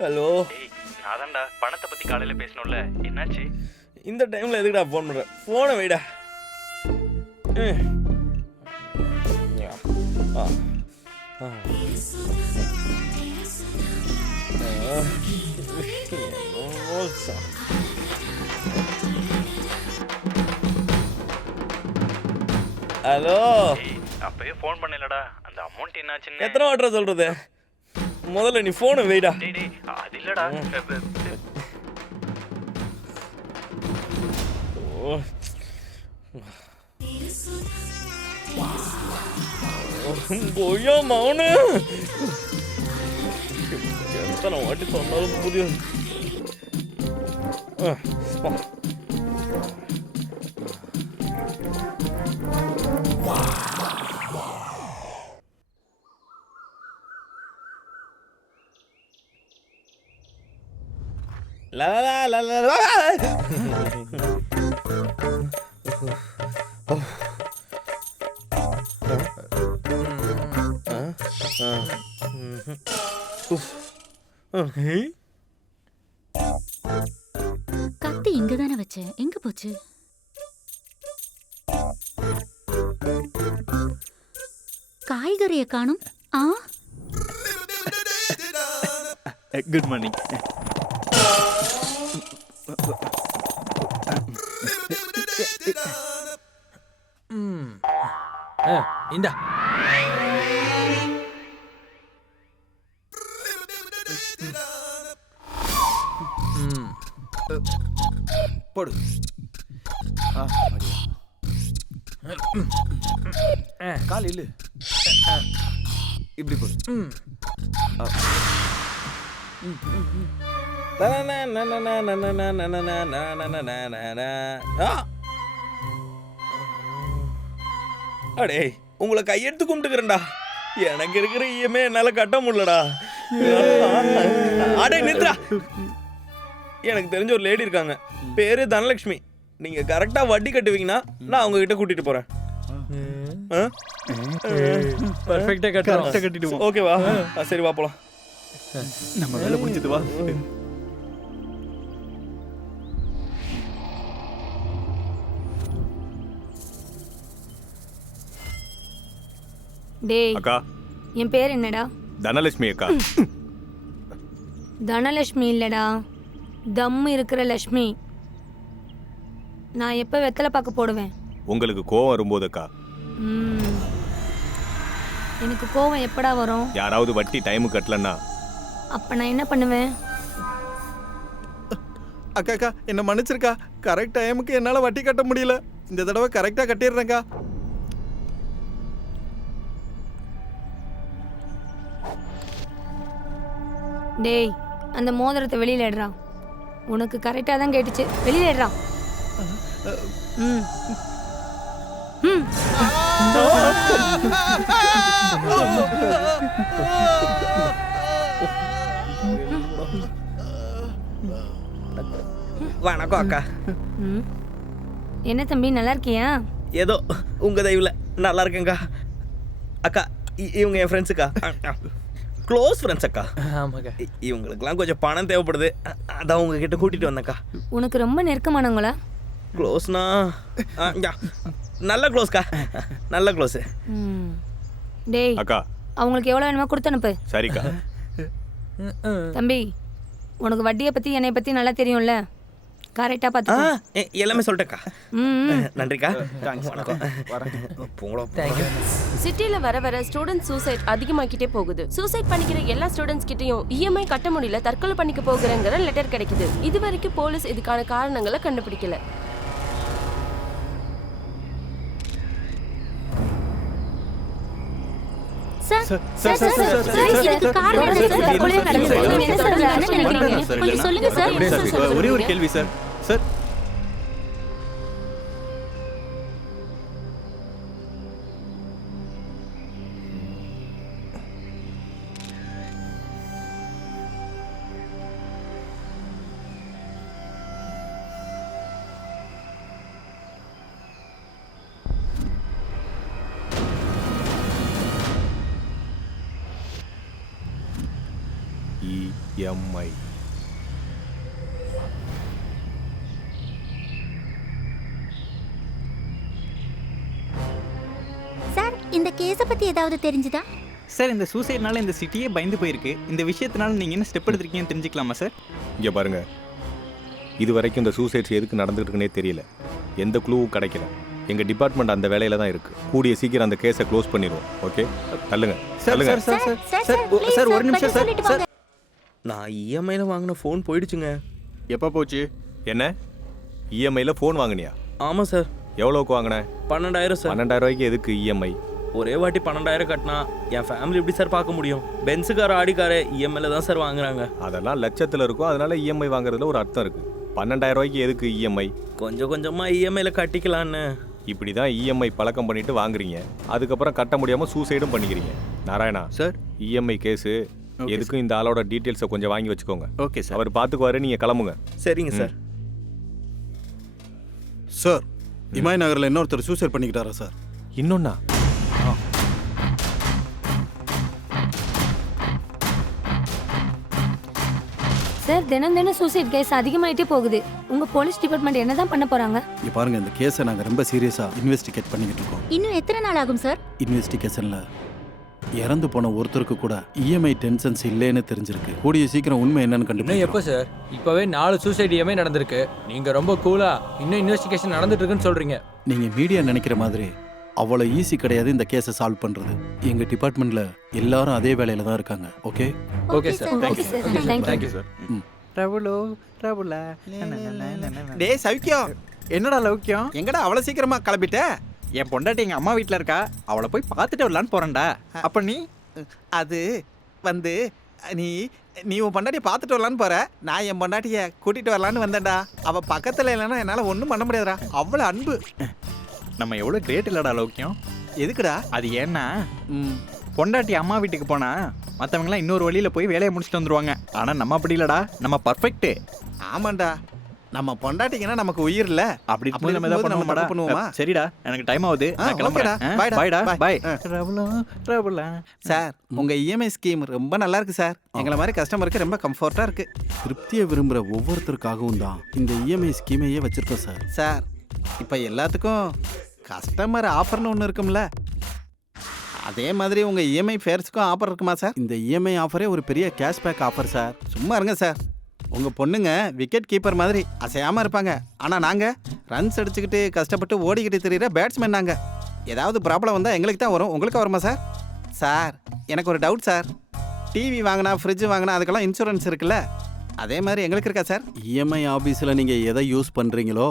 ஹலோ. நான் தான்டா. பணத்தை பத்தி காலையில பேசணும்ல, என்னாச்சு? இந்த டைமில் எதுக்குடா ஃபோன் பண்ணுறேன்? ஃபோனை வைடா. ஹலோ அப்பயே ஃபோன் பண்ணலடா அந்த அமௌண்ட் என்னாச்சுன்னு எத்தனை வாட்டர் சொல்றது? முதல்ல நீ போனை வைடா. அது இல்லடா போயா மௌனு எத்தனை வாட்டி சொன்னாலும் புரியும். La la la la la. கத்தி இங்க தானே வச்சேன், எங்க போச்சு? காய்கறியை காணும். ஆ, குட் மார்னிங். இந்தா போடு. கால் இல்லு, இப்படி போடு. அடே உங்களை கையெடுத்து கும்பிட்டுக்கிறேன்டா. எனக்கு இருக்கிற இஎம்ஐ என்னால கட்ட முடியலடா. அடே நித்ரா, எனக்கு தெரிஞ்ச ஒரு லேடி இருக்காங்க, பேரு தனலட்சுமி. நீங்க கரெக்டா வட்டி கட்டுவீங்கன்னா நான் அவங்க கிட்ட கூட்டிட்டு போறேன். பர்ஃபெக்ட்டா கட்டிடுவோம். ஓகேவா? சரி வா போலாம். நம்ம வேலை முடிஞ்சது வா. டேய் அக்கா என் பேர் என்னடா? தனலட்சுமி அக்கா. தனலட்சுமி இல்லடா, தம் இருக்கிற லட்சுமி. நான் எப்போ வெத்தலை பார்க்க போடுவேன்? உங்களுக்கு கோவம் வரும்போது அக்கா. எனக்கு கோவம் எப்படா வரும்? யாராவது வட்டி டைமுக்கு கட்டலன்னா அப்ப நான் என்ன பண்ணுவேன்? அக்கா அக்கா என்ன மன்னிச்சிருக்கா. கரெக்ட் டைமுக்கு என்னால் வட்டி கட்ட முடியல. இந்த தடவை கரெக்டாக கட்டிடுறேங்க்கா. டேய் அந்த மோதிரத்தை வெளியில எடுறா. உனக்கு கரெக்டாக தான் கேட்டுச்சு, வெளியில எடுறா. ம் ம் வணக்கம் அக்கா. என்ன தம்பி நல்லா இருக்கியா? ஏதோ உங்க தயவுல நல்லா இருக்கேங்க்கா. அக்கா இவங்க என் ஃப்ரெண்ட்ஸுக்கா, க்ளோஸ் ஃப்ரெண்ட்ஸ் அக்கா. ஆமாக்கா. இவங்களுக்குலாம் கொஞ்சம் பணம் தேவைப்படுது, அதான் உங்ககிட்ட கூட்டிட்டு வந்தேன்க்கா. உனக்கு ரொம்ப நெருக்கமானவங்களா? க்ளோஸ்னா நல்ல க்ளோஸ்க்கா, நல்ல க்ளோஸு. டேய் அக்கா அவங்களுக்கு எவ்வளோ வேணுமோ கொடுத்து அனுப்பு. சரிக்கா. தம்பி உனக்கு வட்டியை பற்றி என்னை பற்றி நல்லா தெரியும்ல, கரெக்டாக பார்த்து எல்லாமே சொல்லிட்டேக்கா. நன்றிக்கா. வணக்கம். சிட்டில வர வர ஸ்டூடெண்ட் சூசைட் அதிகமாக்கிட்டே போகுது. சூசைட் பண்ணிக்கிற எல்லா ஸ்டூடெண்ட்ஸ் கிட்டயும் இஎம்ஐ கட்ட முடியல, தற்கொலை பண்ணிக்க போகிறேங்கிற லெட்டர் கிடைக்குது. இது வரைக்கும் போலீஸ் இதுக்கான காரணங்களை கண்டுபிடிக்கல. ஒரே ஒரு கேள்வி சார். சார் இஎம்ஐ சார் இந்த கேஸை பத்தி ஏதாவது தெரிஞ்சுதா? சார் இந்த சூசைட்னால இந்த சிட்டியே பயந்து போயிருக்கு. இந்த விஷயத்தினால நீங்க என்ன ஸ்டெப் எடுத்திருக்கீங்கன்னு தெரிஞ்சுக்கலாமா சார்? இங்கே பாருங்க, இது வரைக்கும் இந்த சூசைட்ஸ் எதுக்கு நடந்துட்டு இருக்குன்னே தெரியல, எந்த க்ளூவும் கிடைக்கல. எங்க டிபார்ட்மெண்ட் அந்த வேலையில தான் இருக்கு. கூடிய சீக்கிரம் அந்த கேஸை க்ளோஸ் பண்ணிடுவோம். ஓகே, தள்ளுங்க தள்ளுங்க. சார் ஒரு நிமிஷம் சார். நான் இஎம்ஐல வாங்கின ஃபோன் போயிடுச்சுங்க. எப்போ போச்சு? என்ன இஎம்ஐல ஃபோன் வாங்கினியா? ஆமாம் சார். எவ்வளோக்கு வாங்கின? 12,000 சார். 12,000 ரூபாய்க்கு எதுக்கு இஎம்ஐ? ஒரே வாட்டி 12,000 கட்டினா என் ஃபேமிலி எப்படி சார் பார்க்க முடியும்? பென்ஸுக்கார ஆடிக்கார இஎம்ஐல தான் சார் வாங்குறாங்க. அதெல்லாம் லட்சத்தில் இருக்கும். அதனால இஎம்ஐ வாங்குறதுல ஒரு அர்த்தம் இருக்கு. 12,000 ரூபாய்க்கு எதுக்கு இஎம்ஐ? கொஞ்சம் கொஞ்சமாக இஎம்ஐல கட்டிக்கலான்னு. இப்படி தான் இஎம்ஐ பழக்கம் பண்ணிட்டு வாங்குறீங்க. அதுக்கப்புறம் கட்ட முடியாமல் சூசைடும் பண்ணிக்கிறீங்க. நாராயணா சார், இஎம்ஐ கேஸு எதுக்கும் இந்த ஆளோட டீட்டெயில்ஸை கொஞ்சம் வாங்கி வச்சுக்கோங்க. Okay sir. அவர் பார்த்துக்குவாரு, நீங்கள் கிளம்புங்க. சரிங்க சார். சார், இமாய் நகரில் இன்னொருத்தர் சூசைட் பண்ணிக்கிட்டாரா சார்? இன்னொன்னா? சார், தினம் தினம் சூசைட் கேஸ் அதிகமாயிட்டே போகுது. உங்க போலீஸ் டிபார்ட்மெண்ட் என்னதான் பண்ண போறாங்க? இங்க பாருங்க, இந்த கேஸை நாங்கள் ரொம்ப சீரியஸா இன்வெஸ்டிகேட் பண்ணிக்கிட்டு இருக்கோம். இன்னும் எத்தனை நாள் ஆகும் சார்? இன்வெஸ்டிகேஷன்ல இறந்து போன ஒருத்தருக்கு கூட இஎம்ஐ டென்ஷன்ஸ் இல்லைன்னு தெரிஞ்சிருக்கு. கூடிய சீக்கிரம் உண்மை என்னன்னு இன்னும் கண்டுபிடிக்கும். எப்போ சார்? இப்போவே 4 சூசைட் இஎம்ஐ நடந்திருக்கு. நீங்கள் ரொம்ப கூலா இன்னும் இன்வெஸ்டிகேஷன் நடந்துட்டு இருக்குன்னு சொல்கிறீங்க. நீங்க மீடியா நினைக்கிற மாதிரி அவ்வளோ ஈஸி கிடையாது இந்த கேஸை சால்வ் பண்றது. எங்க டிபார்ட்மெண்ட்ல எல்லாரும் அதே வேலையில தான் இருக்காங்க. Okay okay sir. Okay sir, thank you sir. டேய் சௌக்கியம், என்னடா லௌக்கியம்? எங்கடா அவ்வளோ சீக்கிரமா கிளம்பிட்ட? என் பொண்டாட்டி எங்க அம்மா வீட்டில் இருக்கா, அவளை போய் பார்த்துட்டு வரலான்னு போறேன்டா. அப்ப நீ அது வந்து நீ நீ உன் பொண்டாட்டியை பார்த்துட்டு வரலான்னு போற. நான் என் பொண்டாட்டியை கூட்டிட்டு வரலான்னு வந்தேன்டா. அவ பக்கத்தில் இல்லைன்னா என்னால் ஒன்றும் பண்ண முடியாதுடா. அவ்வளோ அன்பு. நம்ம எவ்வளோ கிரேட் இல்லடா லௌக்கியம். எதுக்குடா? அது ஏன்னா பொண்டாட்டி அம்மா வீட்டுக்கு போனா மற்றவங்களாம் இன்னொரு வழியில் போய் வேலையை முடிச்சுட்டு வந்துருவாங்க. ஆனால் நம்ம அப்படி இல்லடா, நம்ம பர்ஃபெக்ட்டு. ஆமாண்டா, நம்ம பொண்டாட்டிங்கன்னா நமக்கு உயிர் இல்ல. அப்படி நம்ம ஏதாவது பண்ணுவோமா? சரிடா, எனக்கு டைம் ஆகுது. பாய்டா, பாய். சார், உங்க இஎம்ஐ ஸ்கீம் ரொம்ப நல்லா இருக்கு சார். எங்களை மாதிரி கஸ்டமருக்கு ரொம்ப கம்ஃபர்ட்டா இருக்கு. திருப்தியை விரும்புகிற ஒவ்வொருத்தருக்காகவும் தான் இந்த இஎம்ஐ ஸ்கீமையே வச்சிருக்கோம் சார். சார், இப்போ எல்லாத்துக்கும் கஸ்டமர் ஆஃபர்னு ஒன்று இருக்கும்ல, அதே மாதிரி உங்கள் இஎம்ஐ ஃபேர்ஸுக்கும் ஆஃபர் இருக்குமா சார்? இந்த இஎம்ஐ ஆஃபரே ஒரு பெரிய கேஷ்பேக் ஆஃபர் சார். சும்மா இருங்க சார். உங்கள் பொண்ணுங்க விக்கெட் கீப்பர் மாதிரி அசையாமல் இருப்பாங்க. ஆனால் நாங்கள் ரன்ஸ் அடிச்சுக்கிட்டு கஷ்டப்பட்டு ஓடிக்கிட்டு தெரியுற பேட்ஸ்மேன். நாங்கள் ஏதாவது ப்ராப்ளம் வந்தால் எங்களுக்கு தான் வரும், உங்களுக்கு வருமா சார்? சார், எனக்கு ஒரு டவுட் சார். டிவி வாங்கினா, ஃப்ரிட்ஜ் வாங்கினா அதுக்கெல்லாம் இன்சூரன்ஸ் இருக்குல்ல, அதே மாதிரி எங்களுக்கு இருக்கா சார்? இஎம்ஐ ஆஃபீஸில் நீங்கள் எதை யூஸ் பண்ணுறீங்களோ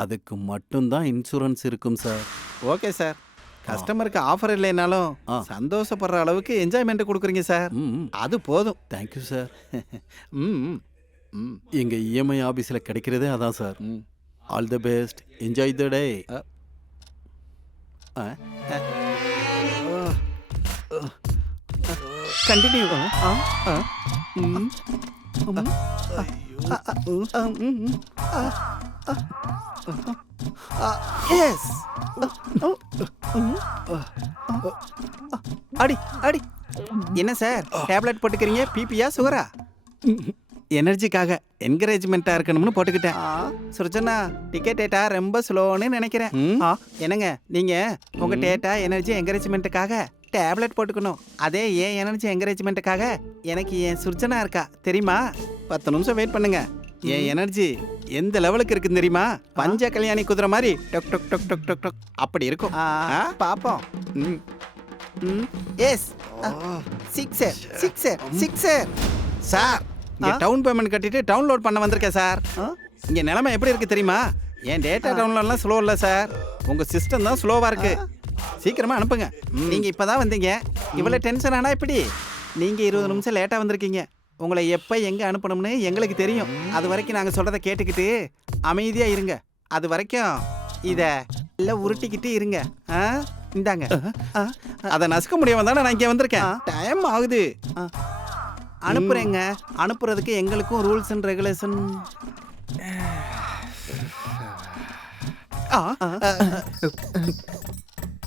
அதுக்கு மட்டும்தான் இன்சூரன்ஸ் இருக்கும் சார். Okay sir. கஸ்டமருக்கு ஆஃபர் இல்லைனாலும் சந்தோஷப்படுற அளவுக்கு என்ஜாய்மெண்ட் கொடுக்குறீங்க சார். அது போதும். Thank you sir. எங்கள் இஎம்ஐ ஆஃபீஸில் கிடைக்கிறதே அதான் sir. All the best, enjoy the day. Continue. Yes. அடி அடி. என்ன சார், டேப்லெட் போட்டுக்கிறீங்க? பிபியா, சுகரா? எனர்ஜிக்காக என்கரேஜ்மெண்ட்டாக இருக்கணும்னு போட்டுக்கிட்டேன். சுர்ஜனா, டிக்கெட் டேட்டா ரொம்ப ஸ்லோன்னு நினைக்கிறேன். என்னங்க, நீங்கள் உங்கள் டேட்டா எனர்ஜி என்கரேஜ்மெண்ட்டுக்காக டேப்லெட் போட்டுக்கணும். அதே ஏன் எனர்ஜி என்கரேஜ்மெண்ட்டுக்காக எனக்கு என் சுர்ஜனா இருக்கா தெரியுமா? 10 நிமிஷம் வெயிட் பண்ணுங்க. என் எனர்ஜி எந்த லெவலுக்கு இருக்குன்னு தெரியுமா? பஞ்ச கல்யாணி குதிரை மாதிரி டொக் டொக் டொக் டொக் டொக் டொக் அப்படி இருக்கும். பாப்போம். Yes, sixer sixer sixer. Sir, இங்கே டவுன் பேமெண்ட் கட்டிட்டு டவுன்லோட் பண்ண வந்திருக்கேன் சார். இங்கே நிலைமை எப்படி இருக்கு தெரியுமா? என் டேட்டா டவுன்லோட்லாம் ஸ்லோ இல்லை சார், உங்கள் சிஸ்டம் தான் ஸ்லோவாக இருக்கு. சீக்கிரமாக அனுப்புங்க. நீங்கள் இப்போ தான் வந்தீங்க, இவ்வளோ டென்ஷன் ஆனால் இப்படி? நீங்கள் 20 நிமிஷம் லேட்டாக வந்திருக்கீங்க. உங்களை எப்போ எங்கே அனுப்பணும்னு எங்களுக்கு தெரியும். அது வரைக்கும் நாங்கள் சொல்கிறத கேட்டுக்கிட்டு அமைதியாக இருங்க. அது வரைக்கும் இதை எல்லாம் உருட்டிக்கிட்டு இருங்க. இந்தாங்க. அதை நசுக்க முடியாம தானே நான் இங்கே வந்திருக்கேன். டைம் ஆகுது. அனுப்புறேங்க. அனுப்புறதுக்கு எங்களுக்கும் ரூல்ஸ் அண்ட் ரெகுலேஷன்.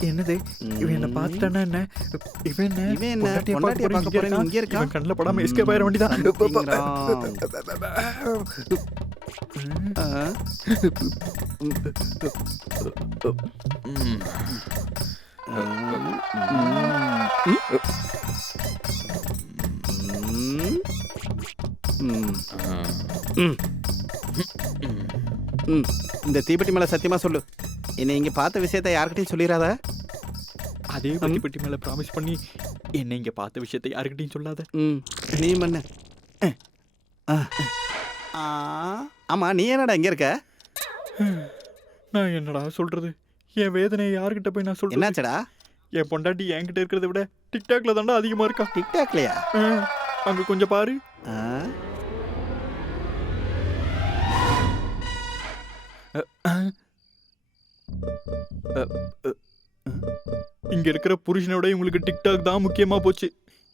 என்னது, இவன் என்ன பார்த்துட்டானா என்ன? இவன் என்ன பொண்டாட்டியை பார்க்க போறேன்னு இங்கே இருக்கான். கண்ணில் படாம எஸ்கேப் ஆயிட வேண்டியதான். இந்த தீப்பெட்டி மேல சத்தியமா சொல்லு, என்னை இங்க பார்த்த விஷயத்த யார்கிட்டயும் சொல்லிடாத. அதே வட்டி பெட்டி மேல ப்ராமிஸ் பண்ணி என்ன இங்க பார்த்த விஷயத்தை யாருக்கிட்டையும் சொல்லாத. நீ பண்ண. ஆமா, நீ என்னடா இங்க இருக்க? நான் என்னடா சொல்றது? என் வேதனையை யாருக்கிட்ட போய் நான் சொல்றேன்? என்னாச்சடா? என் பொண்டாட்டி என்கிட்ட இருக்கிறத விட டிக்டாக்ல தாண்டா அதிகமா இருக்கா. டிக்டாக்லயா? அங்க கொஞ்சம் பாரு. இங்க இருக்கிற புருஷனோட இவங்களுக்கு டிக்டாக் தான் முக்கியமா போச்சு.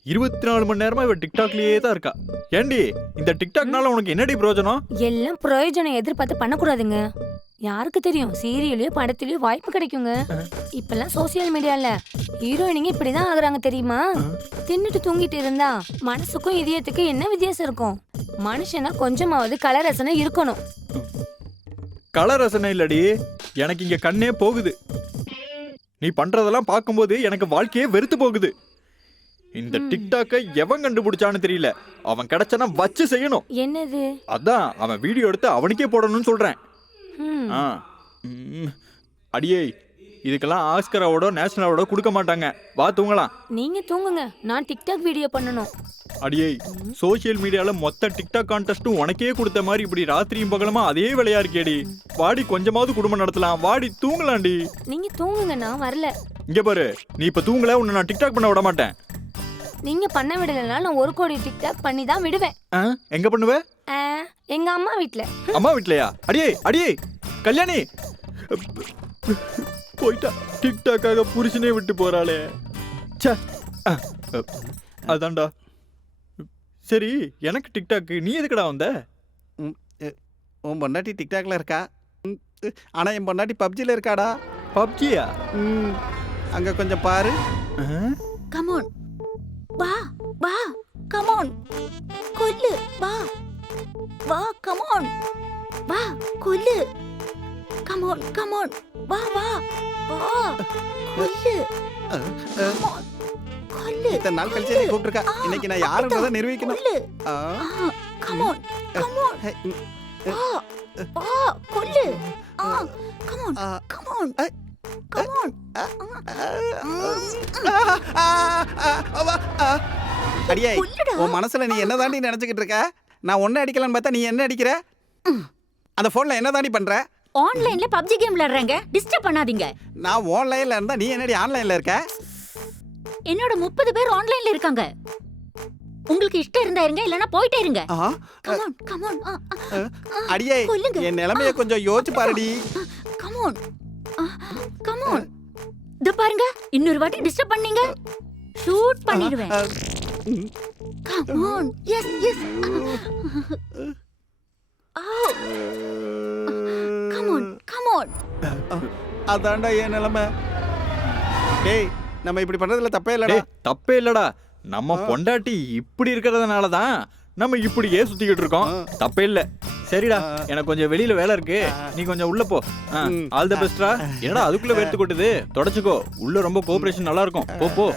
24 மணி நேரமா இவ டிக்டாக்லயே தான் இருக்கா. ஏண்டி இந்த டிக்டாக்னால உனக்கு என்னடி பிரயோஜனம்? எல்லாம் பிரயோஜனம் எதிர்பார்த்து பண்ணக்கூடாதுங்க. யாருக்கு தெரியும், சீரியலையோ படத்திலயோ வாய்ப்பு கிடைக்குங்க. இப்பெல்லாம் சோசியல் மீடியால ஹீரோயினிங்க இப்படிதான் ஆகுறாங்க தெரியுமா? தின்னுட்டு தூங்கிட்டு இருந்தா மனசுக்கும் இதயத்துக்கும் என்ன வித்தியாசம் இருக்கும்? மனுஷனா கொஞ்சமாவது கலர் ரசனை இருக்கணும். கலர் ரசனை இல்லடி, எனக்கு இங்க கண்ணே போகுது. நீ பண்றதெல்லாம் பார்க்கும்போது எனக்கு வாழ்க்கையே வெறுத்து போகுது. இந்த டிக்டாக்கை எவன் கண்டுபிடிச்சான்னு தெரியல. அவன் கிடைச்சனா வச்சு செய்யணும். என்னது? அதான் அவன் வீடியோ எடுத்து அவனுக்கே போடணும்னு சொல்றேன். அடியே, இதுக்கெல்லாம் ஆஸ்கர் அவார்டோ நேஷனல் அவார்டோ கொடுக்க மாட்டாங்க. வா தூங்கலாம். நீங்க தூங்குங்க, நான் டிக்டாக் வீடியோ பண்ணணும். அடியே, சோசியல் மீடியால மொத்த டிக்டாக் கான்டெஸ்டும் உனக்கே கொடுத்த மாதிரி இப்படி ராத்திரியும் பகலமா அதே வேலையா இருக்கேடி. வாடி, கொஞ்சமாவது குடும்பம் நடத்தலாம். வாடி தூங்கலாம்டி. நீங்க தூங்குங்க, நான் வரல. இங்க பாரு, நீ இப்ப தூங்கல, உன்னை நான் டிக்டாக் பண்ண விட மாட்டேன். நீங்க பண்ண விடலனா நான் 1 கோடி டிக்டாக் பண்ணி தான் விடுவேன். எங்க பண்ணுவ? எங்க அம்மா வீட்ல. அம்மா வீட்லயா? அடியே அடியே, கல்யாணி போயிட்டா. டிக்டாக்காக புருஷனே விட்டு போறாளே. அதான்டா. சரி, எனக்கு டிக்டாக் நீ எதுக்குடா வந்த? உன் பொண்டாட்டி டிக்டாக்ல இருக்கா. ஆனா என் பொண்டாட்டி பப்ஜில இருக்காடா. பப்ஜியா? அங்க கொஞ்சம் பாரு. கம் ஆன், வா வா, கம் ஆன், கொல்லு, வா வா, கம் ஆன், வா கொல்லு, கம் ஆன், கம் ஆன், வா வா வா, கொல்லு, கம் ஆன், கொல்லு. இத்தனை நாள் கழிச்சு நீ கூப்பிட்டுருக்கா. இன்னைக்கு நான் யாருன்றதை நிரூபிக்கணும். கம் ஆன், கம் ஆன், வா வா, கொல்லு, come on, come on, come on. அடியே, உன் மனசுல நீ என்ன தாண்டி நினைச்சுக்கிட்டு இருக்க? நான் ஒன்னு அடிக்கலான்னு பார்த்தா நீ என்ன அடிக்கிற? அந்த போன்ல என்ன தாண்டி பண்ற? ஆன்லைன்ல பப்ஜி கேம் விளையாடுறாங்க, டிஸ்டர்ப் பண்ணாதீங்க. நான் ஆன்லைன்ல இருந்தா நீ என்னடி ஆன்லைன்ல இருக்க? என்னோட 30 பேர் ஆன்லைன்ல இருக்காங்க. உங்களுக்கு இஷ்டம் இருந்தா இருங்க, இல்லனா போயிட்டே இருங்க. Come on, come on. அடியே, என் நிலைமைய கொஞ்சம் யோசிச்சு பாருடி. Come on, come on. இத பாருங்க, இன்னொரு வாட்டி டிஸ்டர்ப் பண்ணீங்க ஷூட் பண்ணிடுவேன். Come on, yes yes. Come on, come on. அதான்டா என் நிலைமை. டேய், நம்ம இப்படி பண்றதுல தப்பே இல்லடா. தப்பே இல்லடா. நம்ம பொண்டாட்டி இப்படி இருக்கிறதுனால தான் நம்ம இப்படியே சுத்திக்கிட்டு இருக்கோம். தப்பே இல்ல. சரிடா, எனக்கு கொஞ்சம் வெளியில வேலை இருக்கு, நீ கொஞ்சம் உள்ள போ. ஆல் தி பெஸ்ட்ரா. என்னடா அதுக்குள்ள வேர்த்து கொட்டுது? தொடச்சுக்கோ. உள்ள ரொம்ப கோஆபரேஷன் நல்லா இருக்கும். போ போ.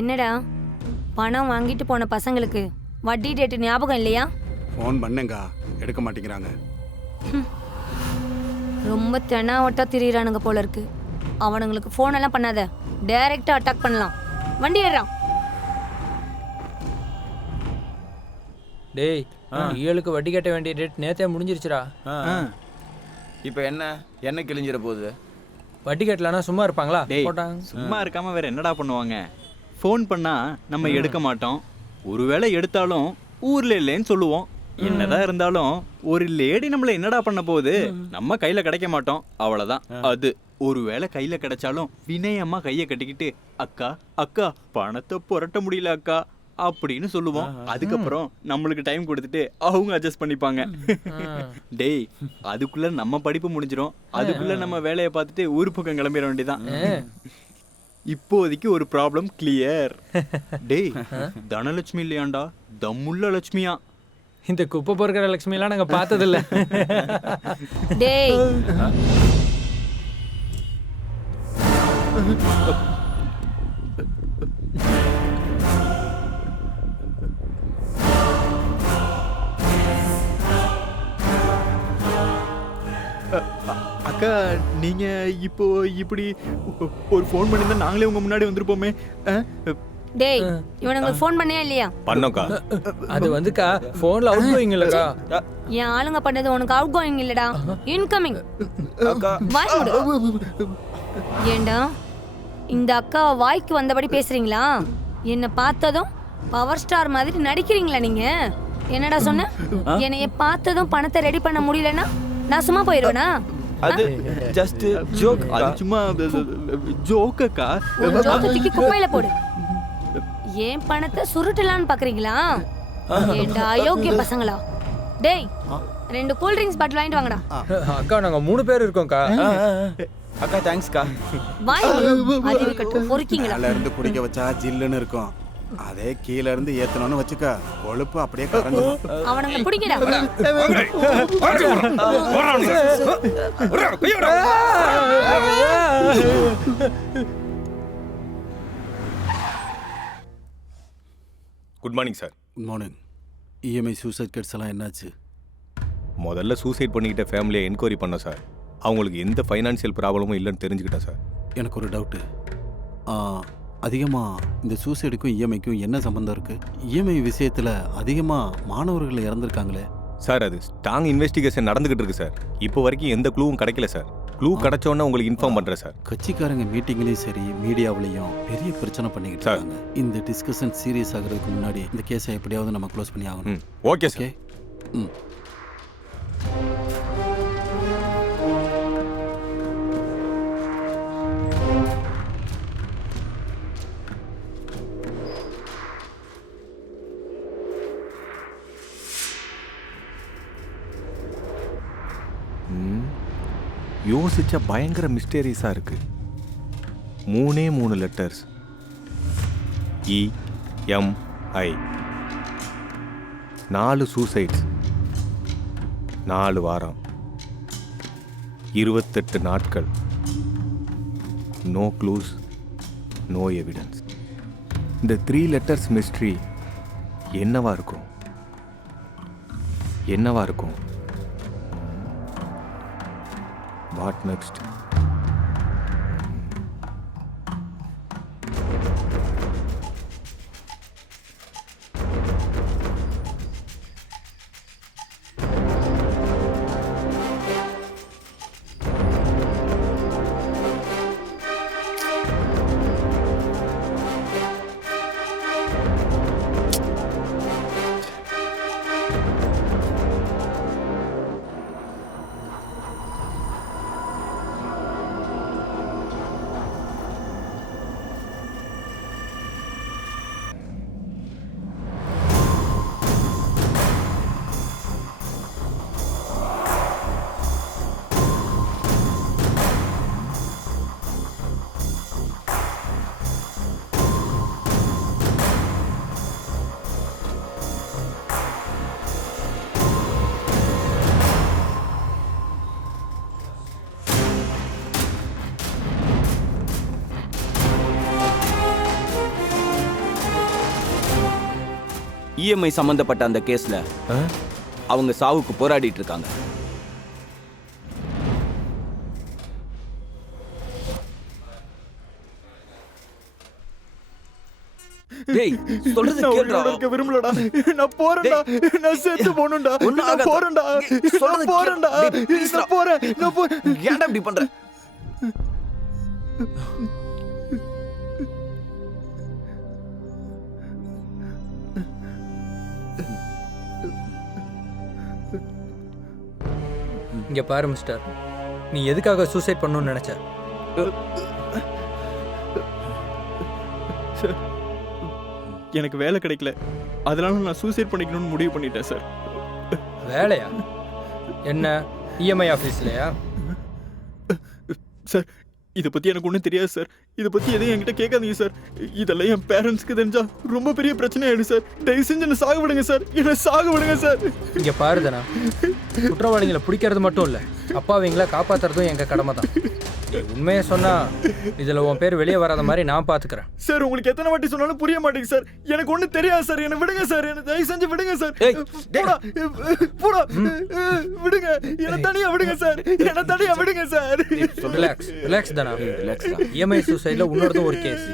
என்னடா, பணம் வாங்கிட்டு போன பசங்களுக்கு வட்டி டேட் ஞாபகம் இல்லையா? ஃபோன் பண்ணுங்க, எடுக்க மாட்டேங்கிறாங்க. ரொம்ப தெனாவட்டா திரியிறானுங்க போல இருக்கு. அவனுங்களுக்கு ஃபோன் எல்லாம் பண்ணாத, டைரக்டா அட்டாக் பண்ணலாம். வண்டி ஏறான். டேய், ஈயலுக்கு வட்டி கட்ட வேண்டிய டேட் நேத்தே முடிஞ்சிருச்சுடா. இப்போ என்ன கிழிஞ்சிர போகுது? வட்டி கட்டலனா சும்மா இருப்பாங்களா? சும்மா இருக்காம வேற என்னடா பண்ணுவாங்க? ஃபோன் பண்ணா நம்ம எடுக்க மாட்டோம். ஒருவேளை எடுத்தாலும் ஊர்ல இல்லைன்னு சொல்லுவோம். என்னதான் இருந்தாலும் ஒரு லேடி நம்மள என்னடா பண்ண போகுது? நம்ம கையில கிடைக்க மாட்டோம், அவ்வளவுதான். அது ஒருவேளை கையில கிடைச்சாலும் வினயமா கைய கட்டிக்கிட்டு, அக்கா அக்கா பணத்தை புரட்ட முடியல அக்கா அப்படின்னு சொல்லுவோம். அதுக்கப்புறம் நம்மளுக்கு டைம் கொடுத்துட்டு அவங்க அட்ஜஸ்ட் பண்ணிப்பாங்க. டேய், அதுக்குள்ள நம்ம படிப்பு முடிஞ்சிடும். அதுக்குள்ள நம்ம வேலையை பார்த்துட்டு ஊர் பக்கம் கிளம்பிட வேண்டியதான். இப்போதைக்கு ஒரு ப்ராப்ளம் கிளியர். டேய், தனலட்சுமி இல்லையாண்டா, தம்முள்ள லட்சுமியா. இந்த குப்பை பொறுக்கிற லட்சுமி எல்லாம் நாங்க பார்த்ததில்ல. டேய், அக்கா நீங்க இப்போ இப்படி ஒரு ஃபோன் பண்ணியிருந்தா நாங்களே உங்க முன்னாடி வந்திருப்போமே. டேய் இவனுங்களுக்கு ஃபோன் பண்ணியா இல்லையா? பண்ணோக்கா. அது வந்துக்கா ஃபோன்ல அவுட் கோயிங் இல்லக்கா. என் ஆளுங்க பண்ணது உனக்கு அவுட் கோயிங் இல்லடா, இன்கமிங். வாய் மூடு. ஏண்டா இந்த அக்கா வாய்க்கு வந்தபடி பேசுறீங்களா? என்ன பார்த்ததும் பவர் ஸ்டார் மாதிரி நடிக்கிறீங்களா நீங்க? என்னடா சொன்ன? என்னைய பார்த்ததும் பணத்தை ரெடி பண்ண முடியலன்னா நான் சும்மா போயிடுவேனா? அது ஜஸ்ட் ஜோக். அது சும்மா ஜோக் அக்கா. ஜோக்கத்துக்கு குப்பையில போடு. ஏன் பணத்தை சுருட்டலான்னு பாக்குறீங்களா? ஏண்டா அயோக்கிய பசங்களா? டேய் 2 கூல் ட்ரிங்க்ஸ் பாட்டில் வாங்கிட்டு வாங்கடா. அக்கா நாங்க 3 பேர் இருக்கோம்க்கா. அக்கா தேங்க்ஸ்க்கா. வாய் அது கட்டு பொறுக்கீங்களா? மேல இருந்து குடிக்க வச்சா ஜில்லுன்னு இருக்கும். அதே கீழ இருந்து ஏத்தணும்னு வச்சுக்க கொழுப்பு அப்படியே கறந்துடும். அவனுங்க பிடிக்கடா. Good morning sir. Good morning. EMI suicide கேட்ஸ் எல்லாம் என்னாச்சு? முதல்ல சூசைட் பண்ணிக்கிட்ட ஃபேமிலியை என்கொயரி பண்ணோம் சார். அவங்களுக்கு எந்த ஃபைனான்சியல் ப்ராப்ளமும் இல்லைன்னு தெரிஞ்சுக்கிட்டேன் சார். எனக்கு ஒரு டவுட்டு. அதிகமாக இந்த சூசைடுக்கும் இஎம்ஐக்கும் என்ன சம்மந்தம் இருக்குது? இஎம்ஐ விஷயத்தில் அதிகமாக மாணவர்கள் இறந்துருக்காங்களே சார். அது ஸ்ட்ராங் இன்வெஸ்டிகேஷன் நடந்துகிட்டு இருக்கு சார். இப்போ வரைக்கும் எந்த க்ளூவும் கிடைக்கல சார். க்ளூ கிடைச்சோன்னே உங்களுக்கு இன்ஃபார்ம் பண்ணுறேன் சார். கட்சிக்காரங்க மீட்டிங்லேயும் சரி மீடியாவிலையும் பெரிய பிரச்சனை பண்ணிக்கிட்டு இருக்காங்க. இந்த டிஸ்கஷன் சீரியஸ் ஆகிறதுக்கு முன்னாடி இந்த கேஸை எப்படியாவது நம்ம க்ளோஸ் பண்ணி ஆகணும். Okay sir. ம். யோசிச்சா பயங்கர மிஸ்டீரியஸாக இருக்கு. 3 லெட்டர்ஸ். EMI. 4 சூசைட்ஸ். 4 வாரம். 28 நாட்கள். No clues, no evidence. இந்த 3 லெட்டர்ஸ் மிஸ்ட்ரி என்னவா இருக்கும்? என்னவா இருக்கும்? What next? இஎம்ஐ சம்பந்தப்பட்ட அந்த கேஸ்ல அவங்க சாவுக்கு போராடிட்டு இருக்காங்க. டேய் சொல்றது கேளுடா. நான் விரும்பலடா. நான் போறேன்டா. நான் செத்து போணும்டா. நான் போறேன்டா. சொல்றது போறேன்டா. நான் போறேன். ஏன்டா இப்படி பண்ற? இங்க பாரு மிஸ்டர், நீ எதுக்காக சூசைட் பண்ணணும்னு நினைச்ச? எனக்கு வேலை கிடைக்கல, அதனால நான் சூசைட் பண்ணிக்கணும்னு முடிவு பண்ணிட்டேன் சார். வேலையா? என்ன இஎம்ஐ ஆஃபீஸ்லையா? சார் இதை பற்றி எனக்கு ஒன்றும் தெரியாது சார். இதை பற்றி எதையும் என்கிட்ட கேட்காதீங்க சார். இதெல்லாம் என் பேரண்ட்ஸ்க்கு தெரிஞ்சா ரொம்ப பெரிய பிரச்சனை ஆயிடும் சார். தயவு செஞ்சு என்ன சாக விடுங்க சார். என்ன சாக விடுங்க சார். இங்க பாருதனா, குற்றவாளிகளை பிடிக்கிறது மட்டும் இல்லை, அப்பாவிங்களை காப்பாற்றுறதும் எங்கள் கடமை தான். உண்மையை சொன்னா இதுல உன் பேர் வெளியே வராத மாதிரி நான் பாத்துக்கிறேன். சார் உங்களுக்கு எத்தனை வாட்டி சொன்னாலும் புரிய மாட்டேங்குது சார். எனக்கு ஒண்ணும் தெரியாது சார். என்ன விடுங்க சார். என்ன தயவு செஞ்சு விடுங்க சார். போடா போடா விடுங்க. என்ன தனியா விடுங்க சார். என்ன தனியா விடுங்க சார். ரிலாக்ஸ் தானா? ரிலாக்ஸ். இஎம்ஐ சூசைட்ல உன்னோடதும் ஒரு கேஸ்.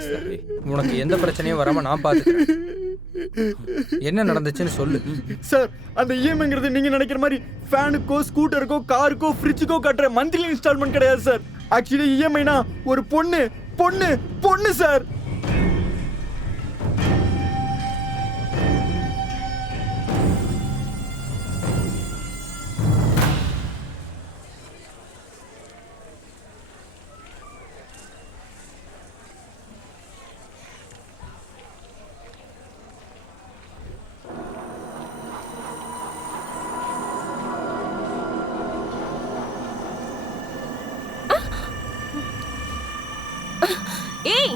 உனக்கு எந்த பிரச்சனையும் வராம நான் பாத்துக்கிறேன். என்ன நடந்துச்சுன்னு சொல்லு சார். அந்த இஎம்ஐங்கிறது நீங்க நினைக்கிற மாதிரி ஃபேனுக்கோ ஸ்கூட்டருக்கோ காருக்கோ ஃப்ரிட்ஜுக்கோ கட்டுற மந்த்லி இன்ஸ்டால்மெண்ட் கிடையாது சார். ஆக்சுவலி இஎம்ஐனா ஒரு பொண்ணு பொண்ணு பொண்ணு சார். ஏய்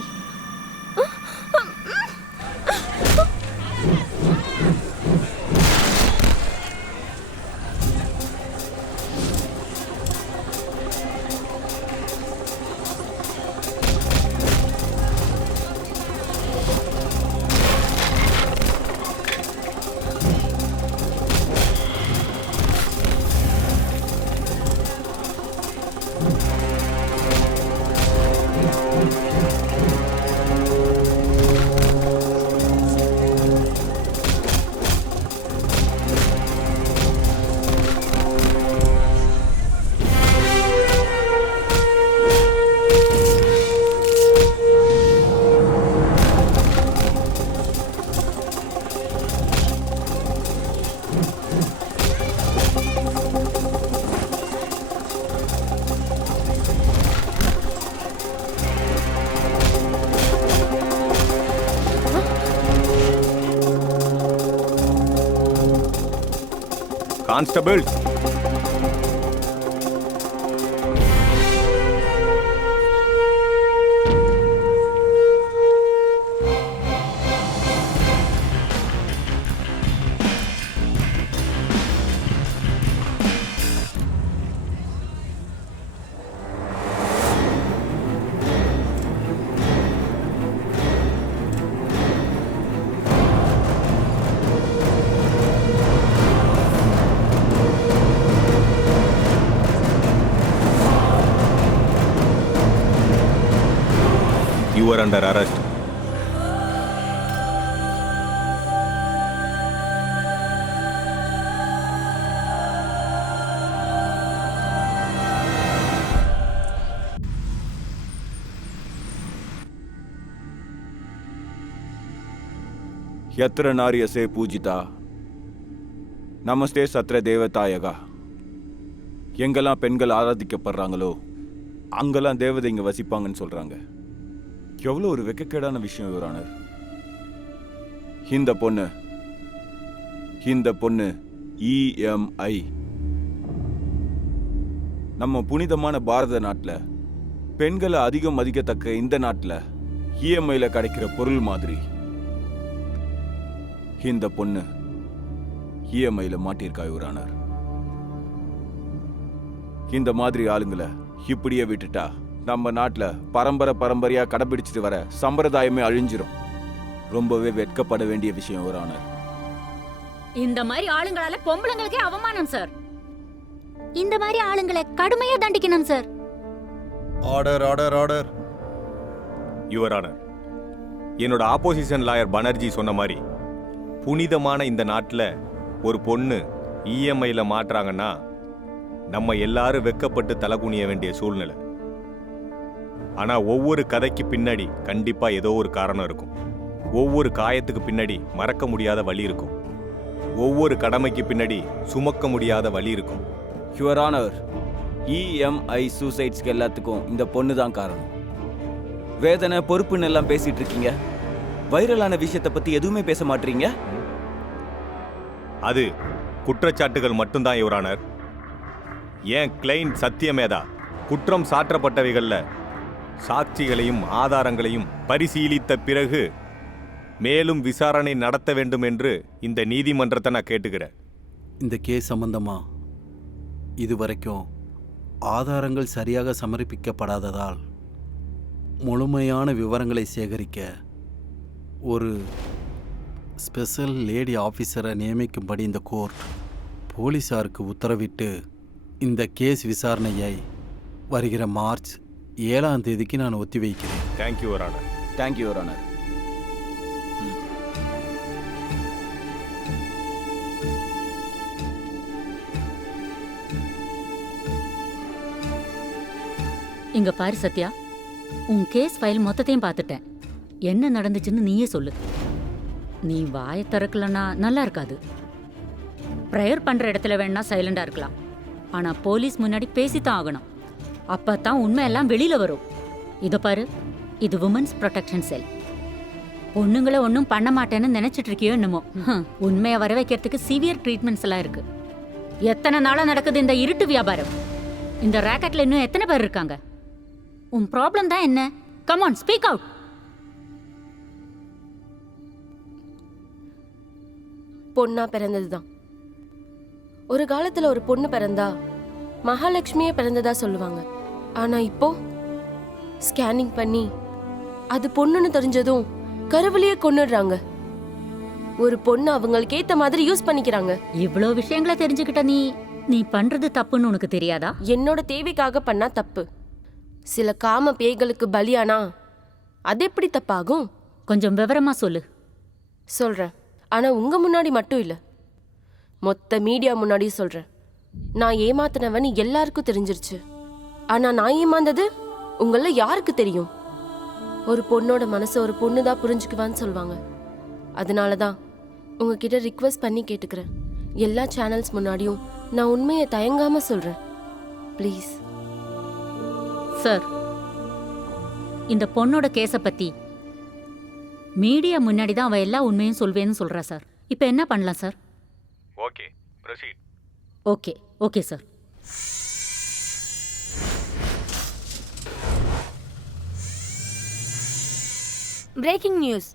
constables, you are under arrest. यत्र नार्यसे पूजिता நமஸ்தே சத்ர தேவதாயகா. எங்கெல்லாம் பெண்கள் ஆராதிக்கப்படுறாங்களோ அங்கெல்லாம் தேவதை இங்க வசிப்பாங்கன்னு சொல்றாங்க. எவ்வளோ ஒரு வெக்கக்கேடான விஷயம் யுவர். இந்த பொண்ணு இஎம்ஐ நம்ம புனிதமான பாரத நாட்டில் பெண்களை அதிகம் மதிக்கத்தக்க இந்த நாட்டில் இஎம்ஐல கிடைக்கிற பொருள் மாதிரி இந்த பொண்ணு இஎம்ஐல மாட்டியிருக்கா யுவர். இந்த மாதிரி ஆளுங்களை இப்படியே விட்டுட்டா நம்ம நாட்டில் பரம்பரையா கடைபிடிச்சிட்டு வர சம்பிரதாயமே அழிஞ்சிரும். ரொம்பவே வெட்கப்பட வேண்டிய விஷயம் யுவர். இந்த மாதிரி ஆளுங்களால பொம்பளைங்களுக்கே அவமானம் சார். இந்த மாதிரி ஆளுங்களை கடுமையா தண்டிக்கணும் sir. Order order order. Your honour, என்னோட ஆப்போசிஷன் லாயர் பானர்ஜி சொன்ன மாதிரி புனிதமான இந்த நாட்டில் ஒரு பொண்ணு இஎம்ஐல மாட்டுறாங்கன்னா நம்ம எல்லாரும் வெக்கப்பட்டு தலகுனிய வேண்டிய சூழ்நிலை. ஆனா ஒவ்வொரு கதைக்கு பின்னாடி கண்டிப்பா ஏதோ ஒரு காரணம் இருக்கும். ஒவ்வொரு காயத்துக்கு பின்னாடி மறக்க முடியாத வலி இருக்கும். ஒவ்வொரு கடமைக்கு பின்னாடி சுமக்க முடியாத வலி இருக்கும். யுவர் ஆனர், இஎம்ஐ சூசைட்ஸ்க்கு எல்லாத்துக்கும் இந்த பொண்ணு தான் காரணம். வேதனை பொறுப்புன்னு எல்லாம் பேசிட்டு இருக்கீங்க. வைரலான விஷயத்தை பத்தி எதுவுமே பேச மாட்டீங்க. அது குற்றச்சாட்டுகள் மட்டும்தான் யுவர் ஆனர். ஏன் கிளைண்ட் சத்தியமேதா குற்றம் சாற்றப்பட்டவைகள்ல சாட்சிகளையும் ஆதாரங்களையும் பரிசீலித்த பிறகு மேலும் விசாரணை நடத்த வேண்டும் என்று இந்த நீதிமன்றத்தை நான் கேட்டுக்கிறேன். இந்த கேஸ் சம்பந்தமா இது வரைக்கும் ஆதாரங்கள் சரியாக சமர்ப்பிக்கப்படாததால் முழுமையான விவரங்களை சேகரிக்க ஒரு ஸ்பெஷல் லேடி ஆஃபீஸரை நியமிக்கும்படி இந்த கோர்ட் போலீஸாருக்கு உத்தரவிட்டு இந்த கேஸ் விசாரணையை வருகிற மார்ச் 7ஆம் தேதிக்கு நான் ஒத்தி வைக்கிறேன். Thank you your honour. Thank you your honour. இங்க பாரு சத்யா, உன் கேஸ் ஃபைல் மொத்தத்தையும் பார்த்துட்டேன். என்ன நடந்துச்சுன்னு நீயே சொல்லு. நீ வாயை திறக்கலன்னா நல்லா இருக்காது. ப்ரேயர் பண்ற இடத்துல வேணா சைலண்டா இருக்கலாம், ஆனா போலீஸ் முன்னாடி பேசித்தான் ஆகணும். அப்பதான் உண்மையெல்லாம் வெளியில வரும். இத பாரு, இது உமன்ஸ் ப்ரொடெக்ஷன் செல். பொண்ணுங்களை ஒன்றும் பண்ண மாட்டேன்னு நினைச்சிட்டு இருக்கியோ என்னமோ. உண்மையை வர வைக்கிறதுக்கு சிவியர் ட்ரீட்மெண்ட்ஸ் எல்லாம் இருக்கு. எத்தனை நாளா நடக்குது இந்த இருட்டு வியாபாரம்? இந்த ராக்கெட்ல இன்னும் எத்தனை பேர் இருக்காங்க? உன் ப்ராப்ளம் தான் என்ன? Come on, speak out. பொண்ணா பிறந்ததுதான். ஒரு காலத்துல ஒரு பொண்ணு பிறந்தா மகாலட்சுமியே பிறந்ததா சொல்லுவாங்க. ஆனா இப்போ ஸ்கேனிங் பண்ணி அது பொண்ணுன்னு தெரிஞ்சதும் கருவிலேயே கொன்னுடுறாங்க. ஒரு பொண்ணு அவங்களுக்கு ஏத்த மாதிரி யூஸ் பண்ணிக்கிறாங்க. இவ்ளோ விஷயங்களை தெரிஞ்சுக்கிட்ட நீ பண்றது தப்புன்னு உனக்கு தெரியாதா? என்னோட தேவைக்காக பண்ணா தப்பு. சில காம பேய்களுக்கு பலியானா அது எப்படி தப்பாகும்? கொஞ்சம் விவரமா சொல்லு. சொல்றேன், ஆனா உங்க முன்னாடி மட்டும் இல்ல, மொத்த மீடியா முன்னாடியும் சொல்றேன். நான் ஏமாத்தினவன் எல்லாருக்கும் தெரிஞ்சிருச்சு. ஆனா நான் ஏமாந்தது உங்கள யாருக்கு தெரியும்? ஒரு பொண்ணோட மனசை ஒரு பொண்ணு தான் புரிஞ்சுக்குவான்னு சொல்லுவாங்க. அதனாலதான் உங்ககிட்ட ரிக்வெஸ்ட் பண்ணி கேட்டுக்கிறேன். எல்லா சேனல்ஸ் முன்னாடியும் நான் உண்மையை தயங்காம சொல்றேன். ப்ளீஸ் சார், இந்த பொண்ணோட கேஸை பத்தி மீடியா முன்னாடி தான் அவ எல்லா உண்மையும் சொல்வேன்னு சொல்றா சார். இப்போ என்ன பண்ணலாம் sir? Okay, proceed. Okay okay sir. Breaking news.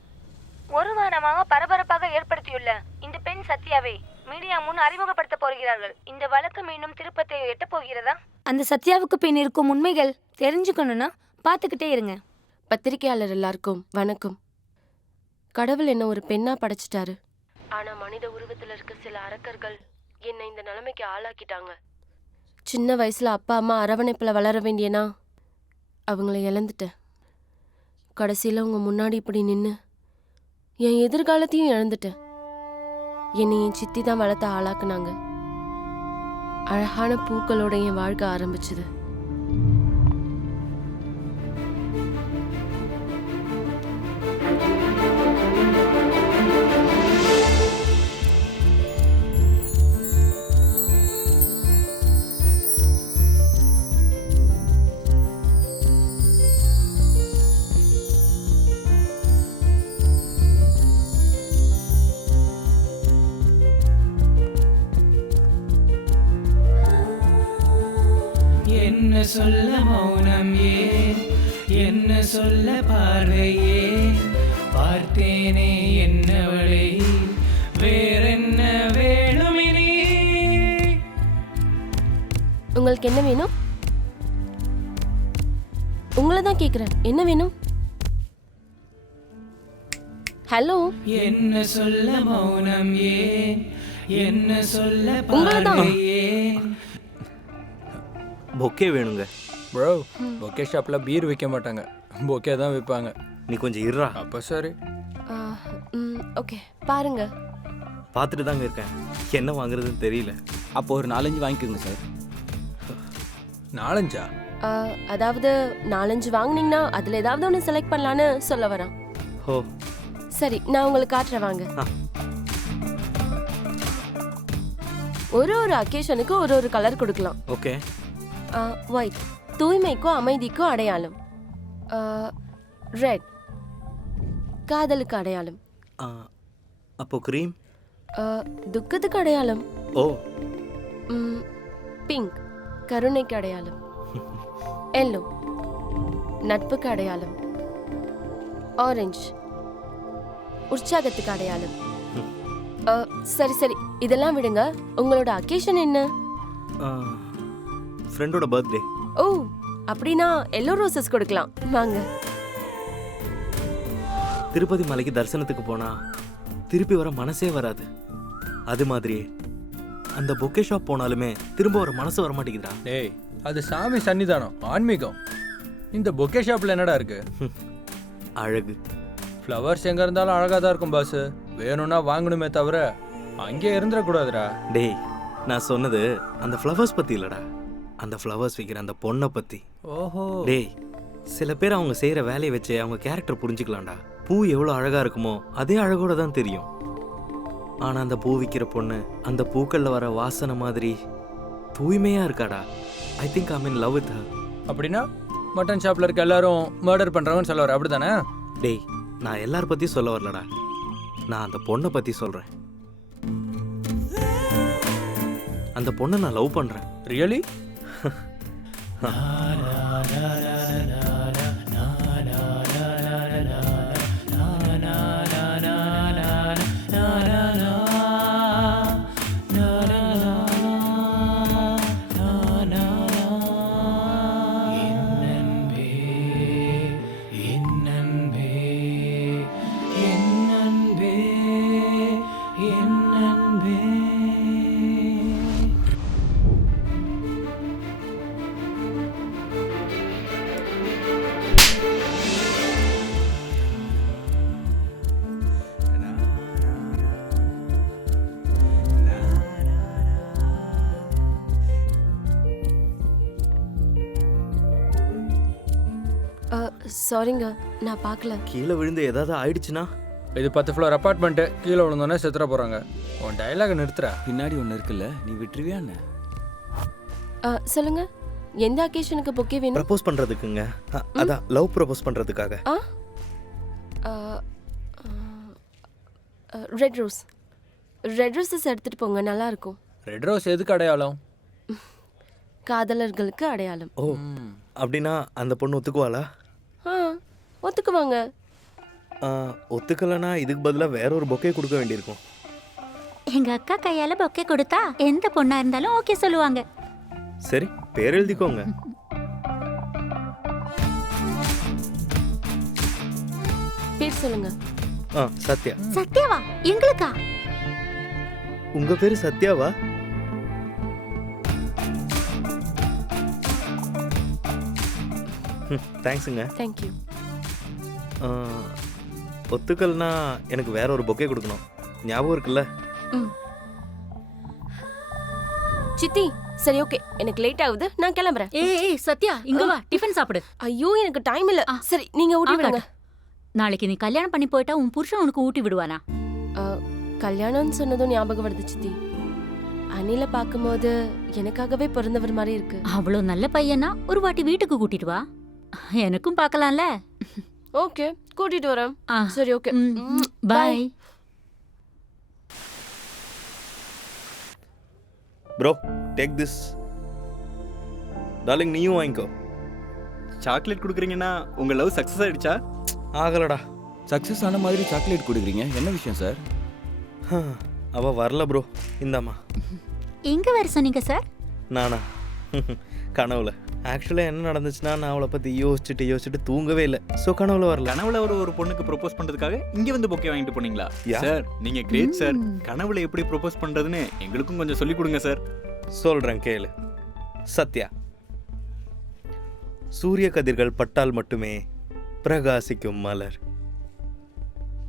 ஒரு வாரமாக பரபரப்பாக ஏற்படுத்தியுள்ள இந்த பெண் சத்யாவை மீடியா முன் அறிமுகப்படுத்த போகிறார்கள். இந்த வழக்கு மீண்டும் திருப்பத்தை எட்ட போகிறதா? அந்த சத்யாவுக்கு பின் இருக்கும் உண்மைகள் தெரிஞ்சுக்கணும்னா பார்த்துக்கிட்டே இருங்க. பத்திரிகையாளர் எல்லாருக்கும் வணக்கம். கடவுள் என்ன ஒரு பெண்ணா படைச்சிட்டாரு. ஆனா மனித உருவத்துல இருக்க சில அரக்கர்கள் என்னை இந்த நிலைமைக்கு ஆளாக்கிட்டாங்க. சின்ன வயசுல அப்பா அம்மா அரவணைப்புல வளர வேண்டியனா அவங்கள இழந்துட்டேன். கடைசியில உங்க முன்னாடி இப்படி நின்று என் எதிர்காலத்தையும் இழந்துட்டேன். என்னை என் சித்தி தான் வளர்த்த ஆளாக்குனாங்க. அழகான பூக்களோட என் வாழ்க்கை ஆரம்பிச்சது. என்ன சொல்ல மௌனம் ஏன், என்ன சொல்ல பார்வையே, பார்த்தேனே என்னவளை, வேறென்ன வேணுமினி. உங்களுக்கு என்ன வேணும்? உங்களை தான் கேக்குறேன், என்ன வேணும்? ஹலோ. என்ன சொல்ல மௌனம் ஏன், என்ன சொல்ல உங்களதான். பார்வையே. பொக்கே வேணுங்க. ப்ரோ, பொக்கே ஷாப்ல பீர் விற்க மாட்டாங்க, பொக்கே தான் விற்பாங்க. நீ கொஞ்சம் இருறா. அப்போ சரி. ஓகே, பாருங்க. பார்த்துட்டு தாங்க இருக்கேன், என்ன வாங்குறதுன்னு தெரியல. அப்போ ஒரு 4-5 வாங்கிக்கோங்க சார். 4-5? அதாவது 4-5 வாங்குனீங்கன்னா அதுல ஏதாவது ஒன்று செலக்ட் பண்ணலான்னு சொல்ல வரேன். ஓ சரி, நான் உங்களுக்கு காட்டுறேன் வாங்க. ஒரு அக்கேஷனுக்கு ஒரு கலர் கொடுக்கலாம். ஓகே. ஒயிட் தூய்மைக்கும் அமைதிக்கும் அடையாளம். ரெட் காதலுக்கு அடையாளம். அப்போ கிரீம் துக்கத்துக்கு அடையாளம். ஓ. பிங்க் கருணைக்கு அடையாளம். எல்லோ நட்புக்கு அடையாளம். ஆரஞ்சு உற்சாகத்துக்கு அடையாளம். சரி சரி, இதெல்லாம் விடுங்க. உங்களோட அக்கேஷன் என்ன? ஃப்ரெண்டோட பர்த்டே. ஓ அப்படின்னா எல்லோ ரோசஸ் கொடுக்கலாம் வாங்க. திருப்பதி மலைக்கு தரிசனத்துக்கு போனா திருப்பி வர மனசே வராது. அது மாதிரியே அந்த பொக்கே ஷாப் போனாலுமே திரும்ப வர மனசு வர மாட்டேங்குதுடா. டேய் அது சாமி சன்னிதானம், ஆன்மீகம். இந்த பொக்கே ஷாப்ல என்னடா இருக்கு? அழகு. ஃப்ளவர்ஸ் எங்க இருந்தாலும் அழகா தான் இருக்கும் பாஸ். வேணும்னா வாங்கணுமே தவிர அங்கேயே இருந்துடக்கூடாதுடா. டேய் நான் சொன்னது அந்த ஃப்ளவர்ஸ் பத்தி இல்லடா, அந்த ஃப்ளவர்ஸ் விற்கிற அந்த பொண்ணை பத்தி. ஓஹோ. டேய் சில பேர் அவங்க செய்யற வேலையை வச்சு அவங்க கேரக்டர் புரிஞ்சுக்கலாம்டா. பூ எவ்வளோ அழகா இருக்குமோ அதே அழகோட தான் தெரியும். ஆனா அந்த பூ விற்கிற பொண்ணு அந்த பூக்கள்ல வர வாசனை மாதிரி தூய்மையா இருக்காடா. I think I'm in love with her. அப்படின்னா மட்டன் ஷாப்ல இருக்க எல்லாரும் மர்டர் பண்றவங்கன்னு சொல்ல வர, அப்படிதானே? டேய் நான் எல்லார பத்தியும் சொல்ல வரலடா, நான் அந்த பொண்ணை பத்தி சொல்றேன். அந்த பொண்ணை நான் லவ் பண்றேன். ரியலி? சாரிங்க நான் பார்க்கல. கீழே விழுந்து ஏதாவது ஆயிடுச்சுன்னா? இது 10 ஃப்ளோர் அப்பார்ட்மெண்ட். கீழே விழுந்தோன்னே செத்துற போறாங்க. உன் டயலாக் நிறுத்துற. பின்னாடி ஒன்று இருக்குல்ல, நீ விட்டுருவியா என்ன? சொல்லுங்க எந்த அக்கேஷனுக்கு பொக்கே வேணும்? ப்ரப்போஸ் பண்றதுக்குங்க. அதான் லவ் ப்ரப்போஸ் பண்றதுக்காக. Red rose. ரெட் ரோஸஸ் எடுத்துட்டு போங்க, நல்லா இருக்கும். ரெட் ரோஸ் எதுக்கு அடையாளம்? காதலர்களுக்கு அடையாளம். ஓ அப்படின்னா அந்த பொண்ணு ஒத்துக்குவாளா? ஒத்துக்குவாங்க. ஒத்துக்கலனா இதுக்கு பதிலாக வேற ஒரு பொக்கே கொடுக்க வேண்டியிருக்கும். எங்க அக்கா கையால பொக்கே கொடுத்தா எந்த பொண்ணா இருந்தாலும் ஓகே சொல்லுவாங்க. சரி பேர் எழுதிக்கோங்க. பேர் சொல்லுங்க. சத்யா. சத்யாவா? எங்களுக்கா? உங்க பேரு சத்யாவா? தேங்க்ஸுங்க. தேங்க்யூ. ஒத்துக்கல்னா எனக்கு வேற ஒரு பொக்கே கொடுக்கணும், ஞாபகம் இருக்குல்ல? சித்தி சரி ஓகே, எனக்கு லேட் ஆகுது, நான் கிளம்புறேன். ஏய் சத்யா இங்க வா, டிஃபன் சாப்பிடு. ஐயோ எனக்கு டைம் இல்ல. சரி நீங்க ஊட்டி விடுங்க. நாளைக்கு நீ கல்யாணம் பண்ணி போயிட்டா உன் புருஷன் உனக்கு ஊட்டி விடுவானா? கல்யாணம்னு சொன்னதும் ஞாபகம் வருது சித்தி. அனில பாக்கும்போது எனக்காகவே பிறந்தவர் மாதிரி இருக்கு. அவ்வளவு நல்ல பையனா ஒரு வாட்டி வீட்டுக்கு கூட்டிட்டு வா, எனக்கும் பார்க்கலாம்ல. ஓகே கூட்டிட்டு வரேன். சரி okay bye. Bro take this. Darling நீயும் வாங்கிக்கோ. சாக்லேட் கொடுக்குறீங்கன்னா உங்க லவ் சக்சஸ் ஆயிடுச்சா? ஆகலடா. சக்சஸ் ஆன மாதிரி சாக்லேட் கொடுக்குறீங்க, என்ன விஷயம் சார்? அவ வரல ப்ரோ. இந்தாம்மா. எங்க வர சொன்னீங்க சார்? நானா? கனவுல. ஆக்சுவலாக என்ன நடந்துச்சுன்னா நான் அவளை பற்றி யோசிச்சுட்டு தூங்கவே இல்லை. ஸோ கனவுல வரல. கனவுல ஒரு பொண்ணுக்கு ப்ரொபோஸ் பண்ணுறதுக்காக இங்கே வந்து பொக்கே வாங்கிட்டு போனீங்களா? சார் நீங்கள் கிரேட் சார். கனவுல எப்படி ப்ரொபோஸ் பண்ணுறதுன்னு எங்களுக்கும் கொஞ்சம் சொல்லிக் கொடுங்க சார். சொல்கிறேன் கேளு. சத்யா, சூரிய கதிர்கள் பட்டால் மட்டுமே பிரகாசிக்கும் மலர்.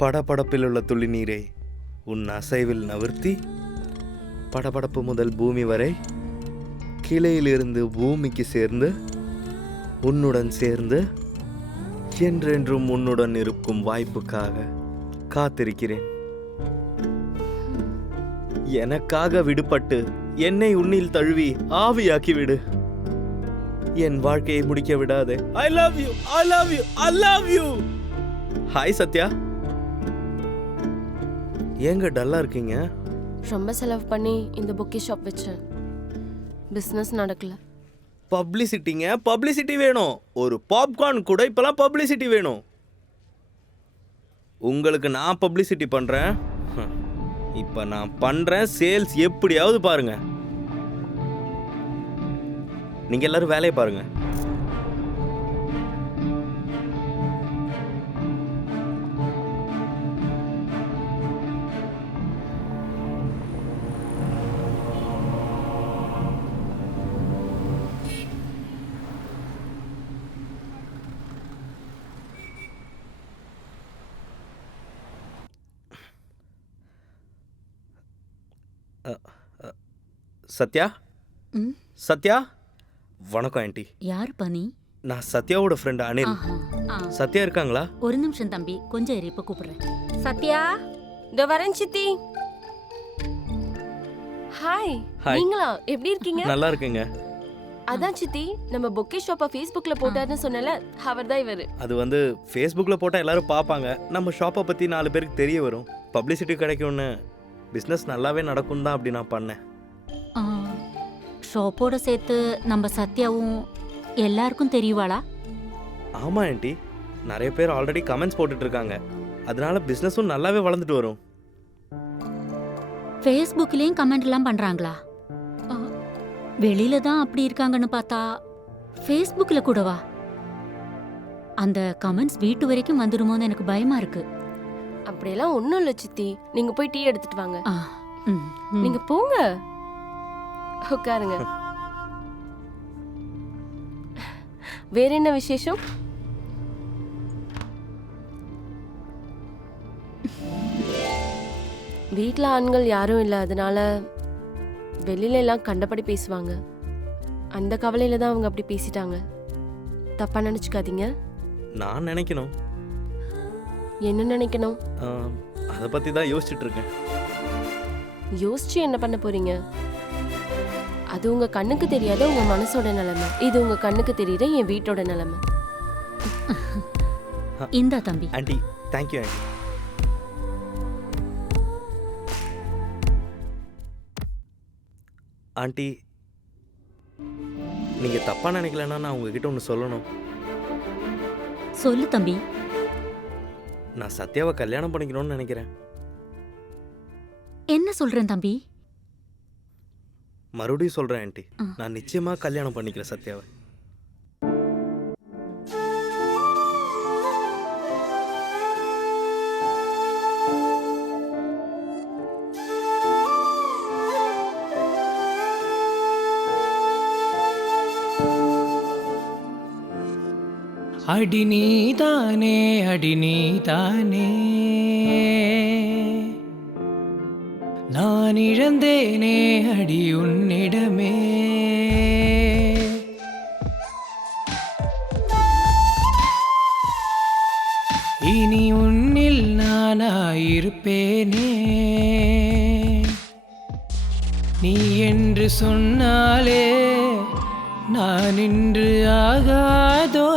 படபடப்பில் உள்ள துளி நீரை உன் அசைவில் நவர்த்தி, படபடப்பு முதல் பூமி வரை கிளையிலிருந்து பூமிக்கு சேர்ந்து உன்னுடன் சேர்ந்து என்றென்றும் உன்னுடன் இருக்கும் வாய்ப்புக்காக காத்திருக்கிறேன். எனக்காக விடுபட்டு என்னை உன்னில் தழுவி ஆவியாக்கி விடு. என் வாழ்க்கையை முடிக்க விடாதே. I love you, I love you, I love you. Hi Sathya. ஏங்க டல்லா இருக்கீங்க? ரொம்ப செலவு பண்ணி இந்த பொக்கே ஷாப் வச்சேன், பிசினஸ் நடக்கல. பப்ளிசிட்டிங்க, பப்ளிசிட்டி வேணும். ஒரு பாப்கார்ன் கூட இப்பெல்லாம் பப்ளிசிட்டி வேணும். உங்களுக்கு நான் பப்ளிசிட்டி பண்றேன். இப்ப நான் பண்றேன் சேல்ஸ் எப்படியாவது பாருங்க. நீங்கள் எல்லாரும் வேலையை பாருங்கள். சத்யா? சத்யா, வணக்கம் ஆண்டி. யார் பனி? நான் சத்யாவோட ஃப்ரெண்ட் அனில். சத்யா இருக்காங்களா? ஒரு நிமிஷம் தம்பி, கொஞ்சம் இரு, இப்ப கூப்பிடுறேன். சத்யா, இதோ வரேன் சித்தி. ஹாய். Hi. நீங்களா எப்படி இருக்கீங்க? நல்லா இருக்குங்க. அதான் சித்தி, நம்ம பொக்கே ஷாப்பை ஃபேஸ்புக்ல போட்டாருன்னு சொன்னல, அவர்தான் இவரு. அது வந்து ஃபேஸ்புக்கில் போட்டால் எல்லாரும் பார்ப்பாங்க, நம்ம ஷாப்பை பற்றி 4 பேருக்கு தெரிய வரும், பப்ளிசிட்டி கிடைக்கும்னு, பிஸ்னஸ் நல்லாவே நடக்கும் தான் அப்படி நான் பண்ணேன். ஷாப்போட சேர்த்து நம்ம சத்யாவும் எல்லாருக்கும் தெரியுவாளா? ஆமாம் ஆண்டி, நிறைய பேர் ஆல்ரெடி கமெண்ட்ஸ் போட்டுட்டு இருக்காங்க, அதனால பிஸ்னஸும் நல்லாவே வளர்ந்துட்டு வரும். ஃபேஸ்புக்லேயும் கமெண்ட்லாம் பண்ணுறாங்களா? வெளியில தான் அப்படி இருக்காங்கன்னு பார்த்தா ஃபேஸ்புக்கில் கூடவா? அந்த கமெண்ட்ஸ் வீட்டு வரைக்கும் வந்துடுமோன்னு எனக்கு பயமா இருக்கு. அப்படியெல்லாம் ஒன்றும் இல்லை சித்தி, நீங்க போய் டீ எடுத்துட்டு வாங்க. நீங்க போங்க, உட்காருங்க. வேற என்ன விசேஷம்? வீட்டில் ஆண்கள் யாரும் இல்லை, அதனால வெளியில எல்லாம் கண்டபடி பேசுவாங்க. அந்த கவலையில தான் அவங்க அப்படி பேசிட்டாங்க. தப்பா நினைச்சுக்காதீங்க. நான் நினைக்கணும். என்ன நினைக்கணும்? அதை பற்றி தான் யோசிச்சுட்டு இருக்கேன். யோசிச்சு என்ன பண்ண போறீங்க? அது உங்க கண்ணுக்கு தெரியாத உங்க மனசோட நிலைமை, இது உங்க கண்ணுக்கு தெரியுற என் வீட்டோட நிலைமை. இந்தா தம்பி. Aunty, thank you aunty. ஆண்டி, நீங்க தப்பா நினைக்கலன்னா நான் உங்ககிட்ட ஒன்று சொல்லணும். சொல்லு தம்பி. நான் சத்யாவை கல்யாணம் பண்ணிக்கணும்னு நினைக்கிறேன். என்ன சொல்றேன் தம்பி? மறுபடியும் சொல்றேன் ஆண்டி, நான் நிச்சயமா கல்யாணம் பண்ணிக்கிறேன் சத்யாவை. அடி நீதானே, அடி நீதானே, நான் இழந்தேனே அடி உன்னிடமே. இனி உன்னில் நானாயிருப்பேனே, நீ என்று சொன்னாலே நான் இன்று ஆகாதோ.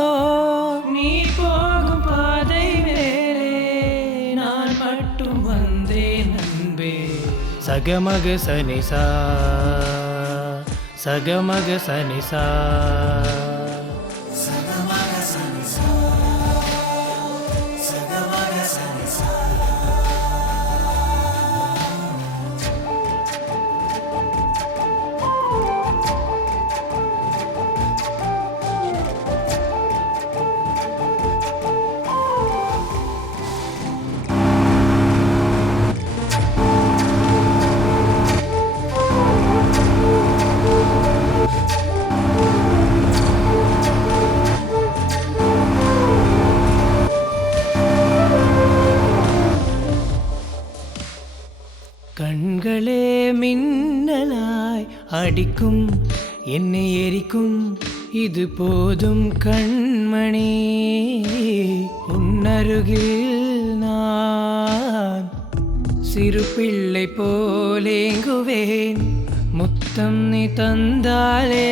நீ போகும் பாதை வேறே, நான் மட்டும் வந்தேன் அன்பே. சகமக சனிசா, சகமக சனிசா, சகமக சனிசா, சகமக சனிசா. கண்களே மின்னலாய் அடிக்கும், என்னை எரிக்கும், இது போதும் கண்மணி. உன்னருகில் நான் சிறு பிள்ளை போலேங்குவேன். முத்தம் நீ தந்தாலே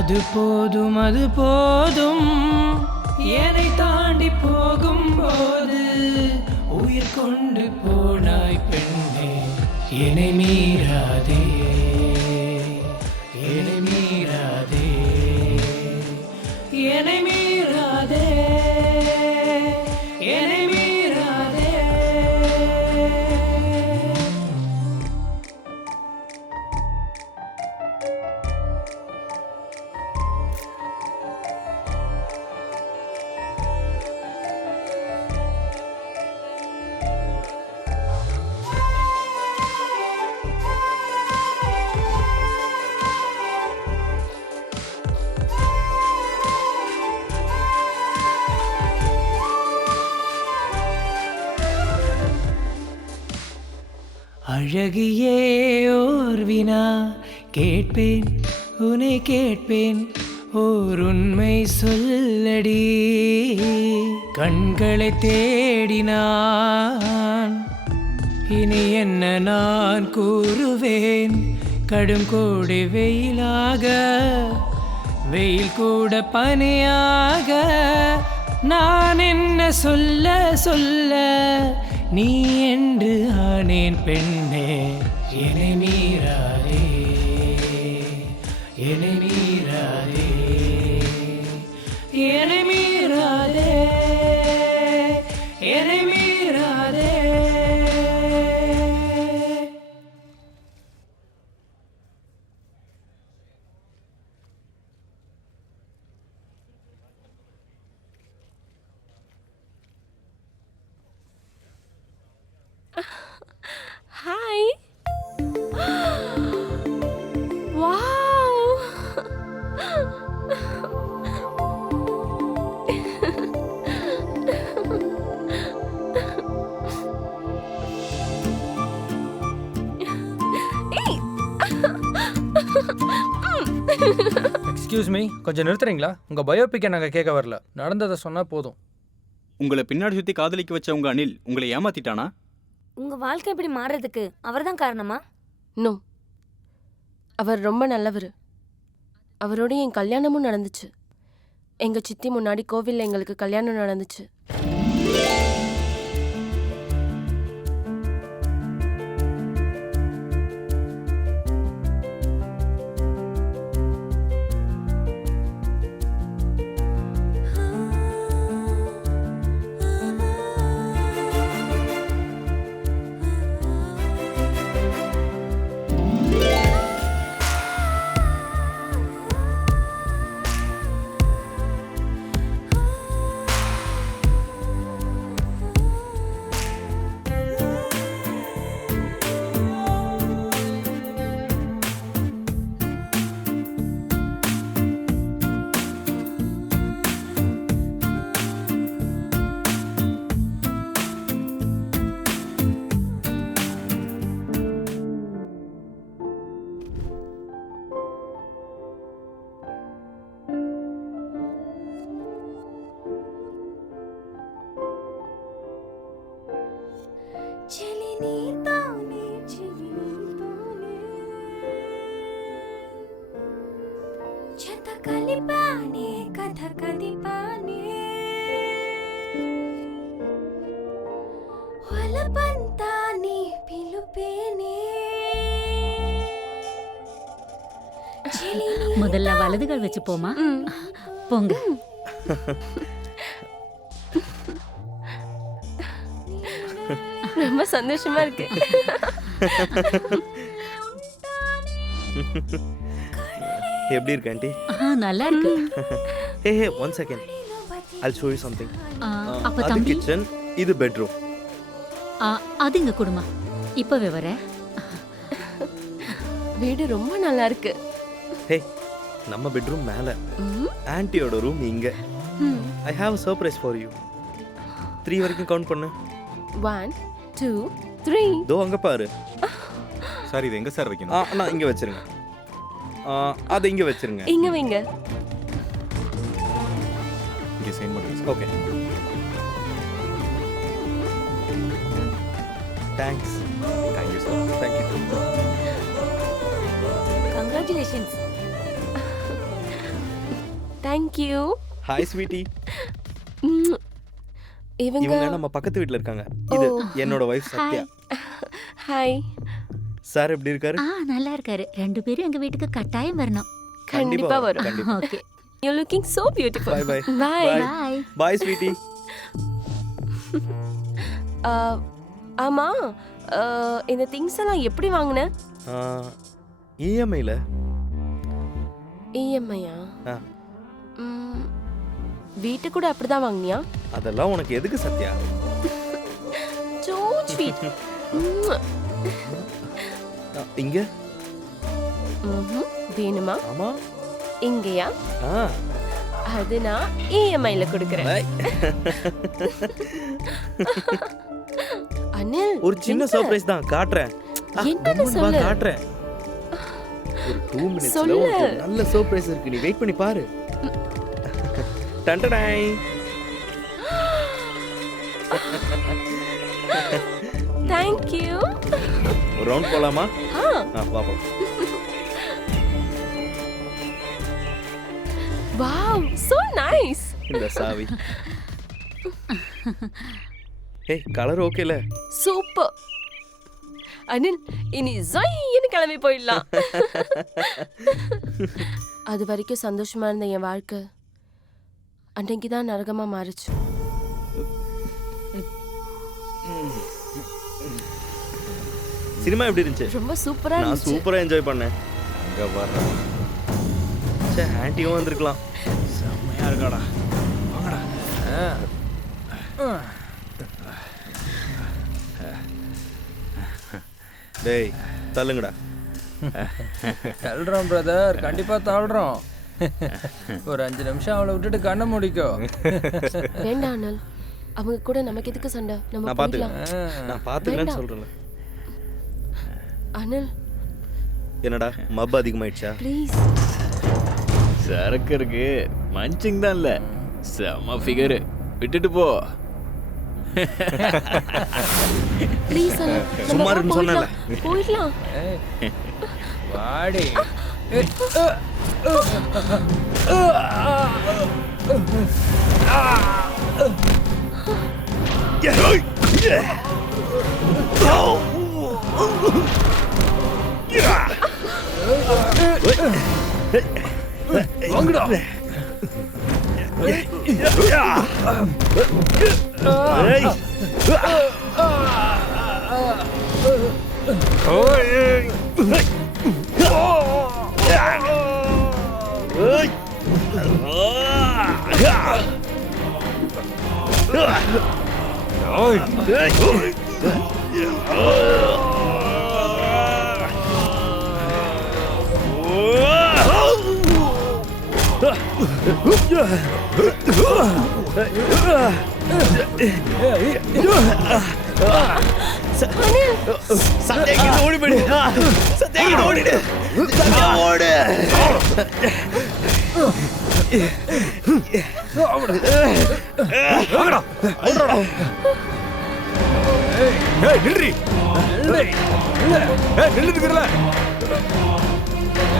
அது போதும், அது போதும். என்னை தாண்டி போகும்போது உயிர் கொண்டு போனாய் பெண்ணே. என்னை மீறாதே, என்னை மீறாதே, என்னை மீறாதே, என்னை மீறாதே. அழகியே ஓர் வினா கேட்பேன் உன்னை கேட்பேன் ஓர் உண்மை சொல்லடி கண்களை தேடினான் இனி என்ன நான் கூறுவேன் கடும் கோடி வெயிலாக வெயில் கூட பனியாக நான் என்ன சொல்ல சொல்ல நீ என்று ஆனேன் பெண்ணே என்னை மீறாதே என்னை மீறாதே என்னை மீறாதே என்னை மீறாதே Hi. Wow. எக்ஸ்கியூஸ் மீ, கொஞ்சம் நிறுத்துறீங்களா? உங்க பயோபிக்கை நாங்க கேட்க வரல, நடந்ததை சொன்னா போதும். உங்களை பின்னாடி சுத்தி காதலிக்க வச்ச உங்க அனில் உங்களை ஏமாத்திட்டானா? உங்க வாழ்க்கை இப்படி மாறுறதுக்கு அவர்தான் காரணமா? நோ, அவர் ரொம்ப நல்லவர். அவரோட என் கல்யாணமும் நடந்துச்சு. எங்க சித்தி முன்னாடி கோவில்ல எங்களுக்கு கல்யாணம் நடந்துச்சு. முதல்ல வலதுகள் வச்சு போமா. போங்க. ரொம்ப சந்தோஷமா இருக்கு. எப்படி இருக்கு ஆண்டி? நல்லா இருக்கு. ஹே ஹே, 1 second. I'll show you something. அப்ப அது தம்பி, கிச்சன், இது பெட்ரூம். அது இங்க குடுமா. இப்பவே வரேன். வீடு ரொம்ப நல்லா இருக்கு. ஹே, நம்ம பெட்ரூம் மேல, ஆன்ட்டியோட ரூம் இங்க. I have a surprise for you. 3 வரைக்கும் கவுண்ட் பண்ணு. 1 2 3. தோ அங்க பாரு. சார், இது எங்க சார் வைக்கணும்? நான் இங்க வச்சிருங்க. அது இங்க வச்சிருங்க. இங்க வைங்க. இங்க சைன் பண்ணுங்க. Okay. Thanks. Thank you sir. Thank you. Congratulations. Thank you. Hi sweetie. இவங்க நம்ம பக்கத்து வீட்ல இருக்காங்க. இது என்னோட வைஃப் சத்யா. ஹாய். சார் எப்படி இருக்காரு? நல்லா இருக்காரு. ரெண்டு பேரும் எங்க வீட்டுக்கு கட்டாயம் வரணும். கண்டிப்பா வரும். Okay. You looking so beautiful. Bye bye. Bye. Bye. Bye sweetie. ஆமா, இந்த திங்ஸ் எல்லாம் எப்படி வாங்குன? EMI-ல. EMI-யா? வீட்டு கூட அப்படிதான் வாங்குனியா? அதெல்லாம் உனக்கு எதுக்கு சத்யா? So sweet. இங்க? வேணுமா? ஆமா. இங்கயா? அது நான் EMI-ல கொடுக்கிறேன். அனில், ஒரு சின்ன சர்ப்ரைஸ் தான், காட்றேன். என்னன்னு சொல்லு. காட்டுறேன். ஒரு 2 மினிட்ஸ்ல சொல்லு. ஒரு நல்ல சர்ப்ரைஸ் இருக்கு. நீ வெயிட் பண்ணி பாரு. டண்டடாய். Thank you. ஒரு ரவுண்ட் போலாமா? பாப்போம். Wow, so nice. இந்த சாவி. ஏய் கலர் ஓகேல? சூப்பர். அனில் இனி ஜொய்ன்னு கிளம்பி போயிடலாம். அது வரைக்கும் சந்தோஷமா இருந்த என் வாழ்க்கை அன்றைக்கு தான் நரகமா மாறுச்சு. சினிமா எப்படி இருந்துச்சு? ரொம்ப சூப்பரா நான் இருந்துச்சு. சூப்பரா என்ஜாய் பண்ணேன். அங்க வர சே ஆன்ட்டியும் வந்திருக்கலாம். செம்மையா இருக்காடா. வாங்கடா. டேய் தள்ளுங்கடா. தள்ளுறோம் பிரதர், கண்டிப்பா தள்ளுறோம். ஒரு 5 நிமிஷம் அவளை விட்டுட்டு கண்ணை முடிக்கோ. வேண்டாம் அனல், அவங்க கூட நமக்கு எதுக்கு சண்டை? நம்ம நான் பாத்துக்கிறேன். நான் பாத்துக்கிறேன்னு சொல்றேன். அனல் என்னடா மப் அதிகமாயிடுச்சா? ப்ளீஸ். சரக்கு இருக்கு, மஞ்சிங் தான் இல்ல. செம்ம ஃபிகர். விட்டுட்டு போ. ப்ளீஸ் அனல், சும்மா இருன்னு சொன்னேன்ல. போயிடலாம். வாடி. வாங்கடா. சத்தியகிட்ட ஓடி போயிடு. சத்தியகிட்ட ஓடிடு. சத்தியா ஓடு. வாங்கடா. ஓடுடா. ஏய் நில்றி. ஏய் நில்லுதுக்குறல.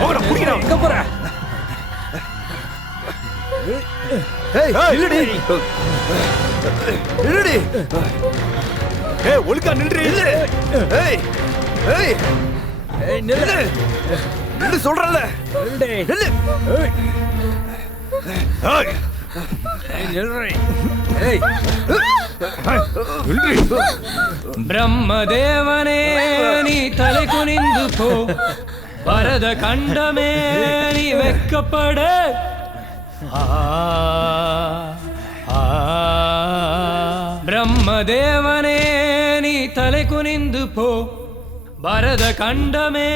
வாங்கடா புடிடா. எங்க போற? ஏய் நில்லுடி. நில்லுடி. ஏய் ஒழுங்கா நில்றி. ஏய் ஏய் ஏய் நில்லு. நில்லு சொல்றல. நில்லுடி. நில்லு. ஏய் ஏய் ஏய் நில்றி. ஏய் நில்றி. பிரம்மதேவனே நீ தலை குனிந்து போ, பரத கண்டமே நீ வெக்கப்பட. பிரம்மதேவனே நீ தலை குனிந்து போ, பரத கண்டமே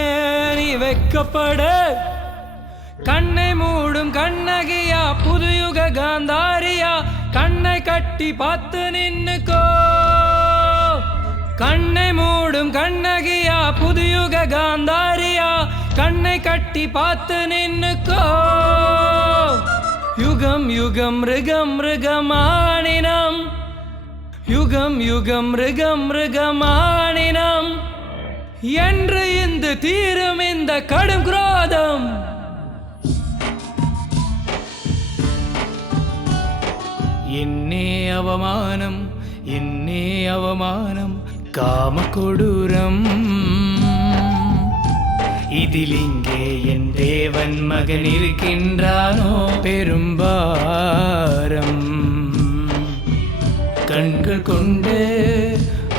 நீ வெக்கப்பட. கண்ணை மூடும் கண்ணகியா புதுயுக காந்தாரியா, கண்ணை கட்டி பார்த்து நின்னுக்கோ. கண்ணை மூடும் கண்ணகியா புதுயுக காந்தாரியா, கண்ணை கட்டி பார்த்து நின்னுக்கோ. யுகம் யுகம் மிருகம் மிருகமானினம், யுகம் யுகம் மிருகம் மிருகமானினம், என்று இந்த தீரும் இந்த கடும் குரோதம். என்னே அவமானம், என்னே அவமானம், காம கொடூரம். இதில் இங்கே என் தேவன் மகன் இருக்கின்றானோ பெரும்பாரம். கண்கள் கொண்டு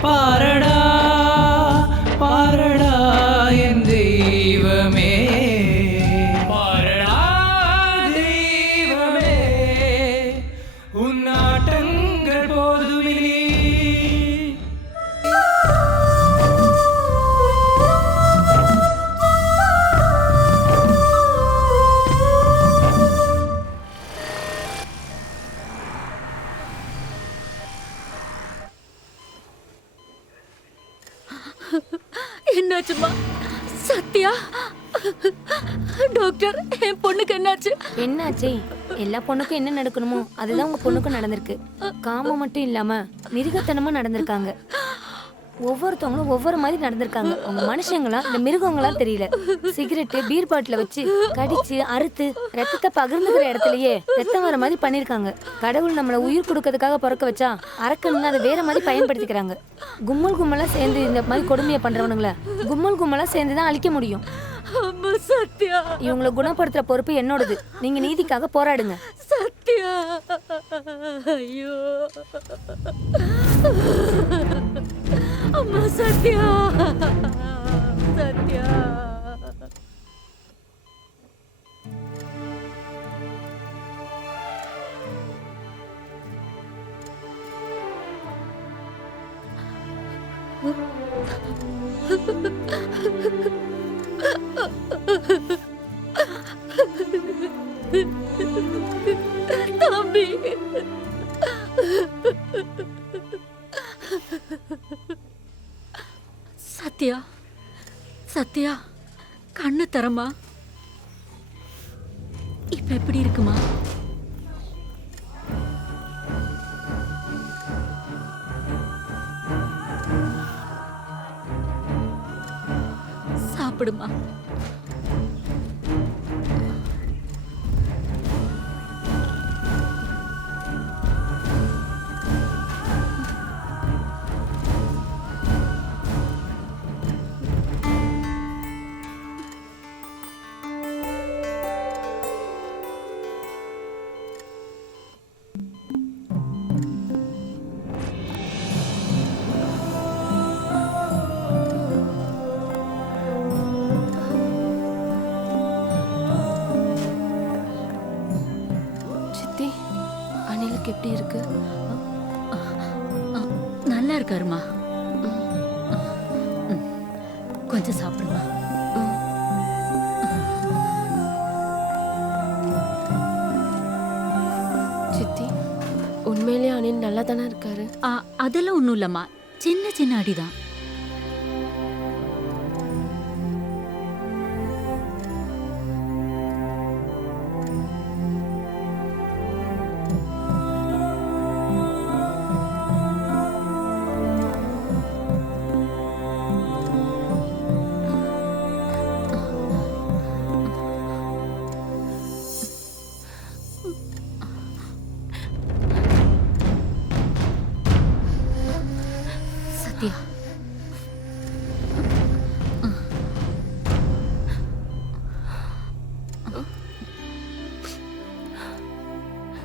பாரடா பாரடா என் தெய்வமே, பாரடா தெய்வமே, உன் ஆட்டங்கள் போதுமில்லை. இன்ஸ்பெக்டர் என் பொண்ணுக்கு என்னாச்சு? என்னாச்சு? எல்லா பொண்ணுக்கும் என்ன நடக்கணுமோ அதுதான் உங்க பொண்ணுக்கும் நடந்திருக்கு. காமம் மட்டும் இல்லாம மிருகத்தனமா நடந்திருக்காங்க. ஒவ்வொருத்தவங்களும் ஒவ்வொரு மாதிரி நடந்திருக்காங்க. அவங்க மனுஷங்களா இந்த மிருகங்களா தெரியல. சிகரெட்டு பீர் பாட்டில வச்சு கடிச்சு அறுத்து ரத்தத்தை பகிர்ந்துக்கிற இடத்துலயே ரத்தம் வர மாதிரி பண்ணிருக்காங்க. கடவுள் நம்மள உயிர் கொடுக்கறதுக்காக பிறக்க வச்சா அரக்கணும்னு அதை வேற மாதிரி பயன்படுத்திக்கிறாங்க. கும்மல் கும்மலா சேர்ந்து இந்த மாதிரி கொடுமையை பண்றவனுங்கள கும்மல் கும்மலா சேர்ந்துதான் அழிக்க முடியும். சத்யா, இவங்களை குணப்படுத்துற பொறுப்பு என்னோடது. நீங்க நீதிக்காக போராடுங்க. சத்யா, ஐயோ அம்மா, சத்யா, சத்யா. தம்பி, சத்யா, சத்யா, கண்ணு தரமா? இப்ப எப்படி இருக்குமா? சாப்பிடுமா. எப்படி இருக்கு? நல்லா இருக்காருமா. கொஞ்சம் சாப்பிடுமா. சித்தி, உண்மையிலேயே அனில் நல்லா தானே இருக்காரு? அதெல்லாம் ஒன்றும் இல்லைம்மா, சின்ன சின்ன அடிதான்.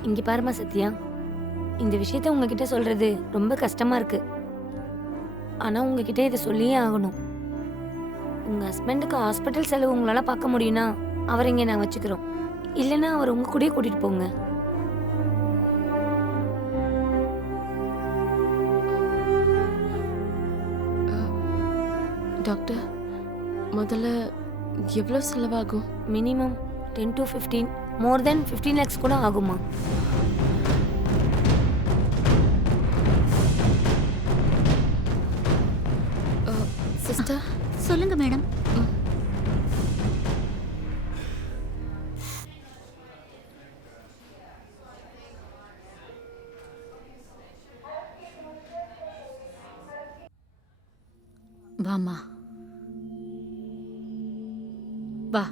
இங்க பாருமா சத்யா, இந்த விஷயத்த உங்ககிட்ட சொல்றது ரொம்ப கஷ்டமா இருக்கு. ஆனா உங்ககிட்ட இதை சொல்லியே ஆகணும். உங்க ஹஸ்பண்டுக்கு ஹாஸ்பிட்டல் செலவு உங்களால பார்க்க முடியும்னா அவரை இங்க நான் வச்சுக்கிறோம். இல்லைன்னா அவர் உங்க கூடயே கூட்டிட்டு போங்க. டாக்டர், முதல்ல எவ்வளோ செலவாகும்? Minimum 10 to 15, more than 15 lakhs கூட ஆகுமா? சிஸ்டர், சொல்லுங்க மேடம். வாமா, வா.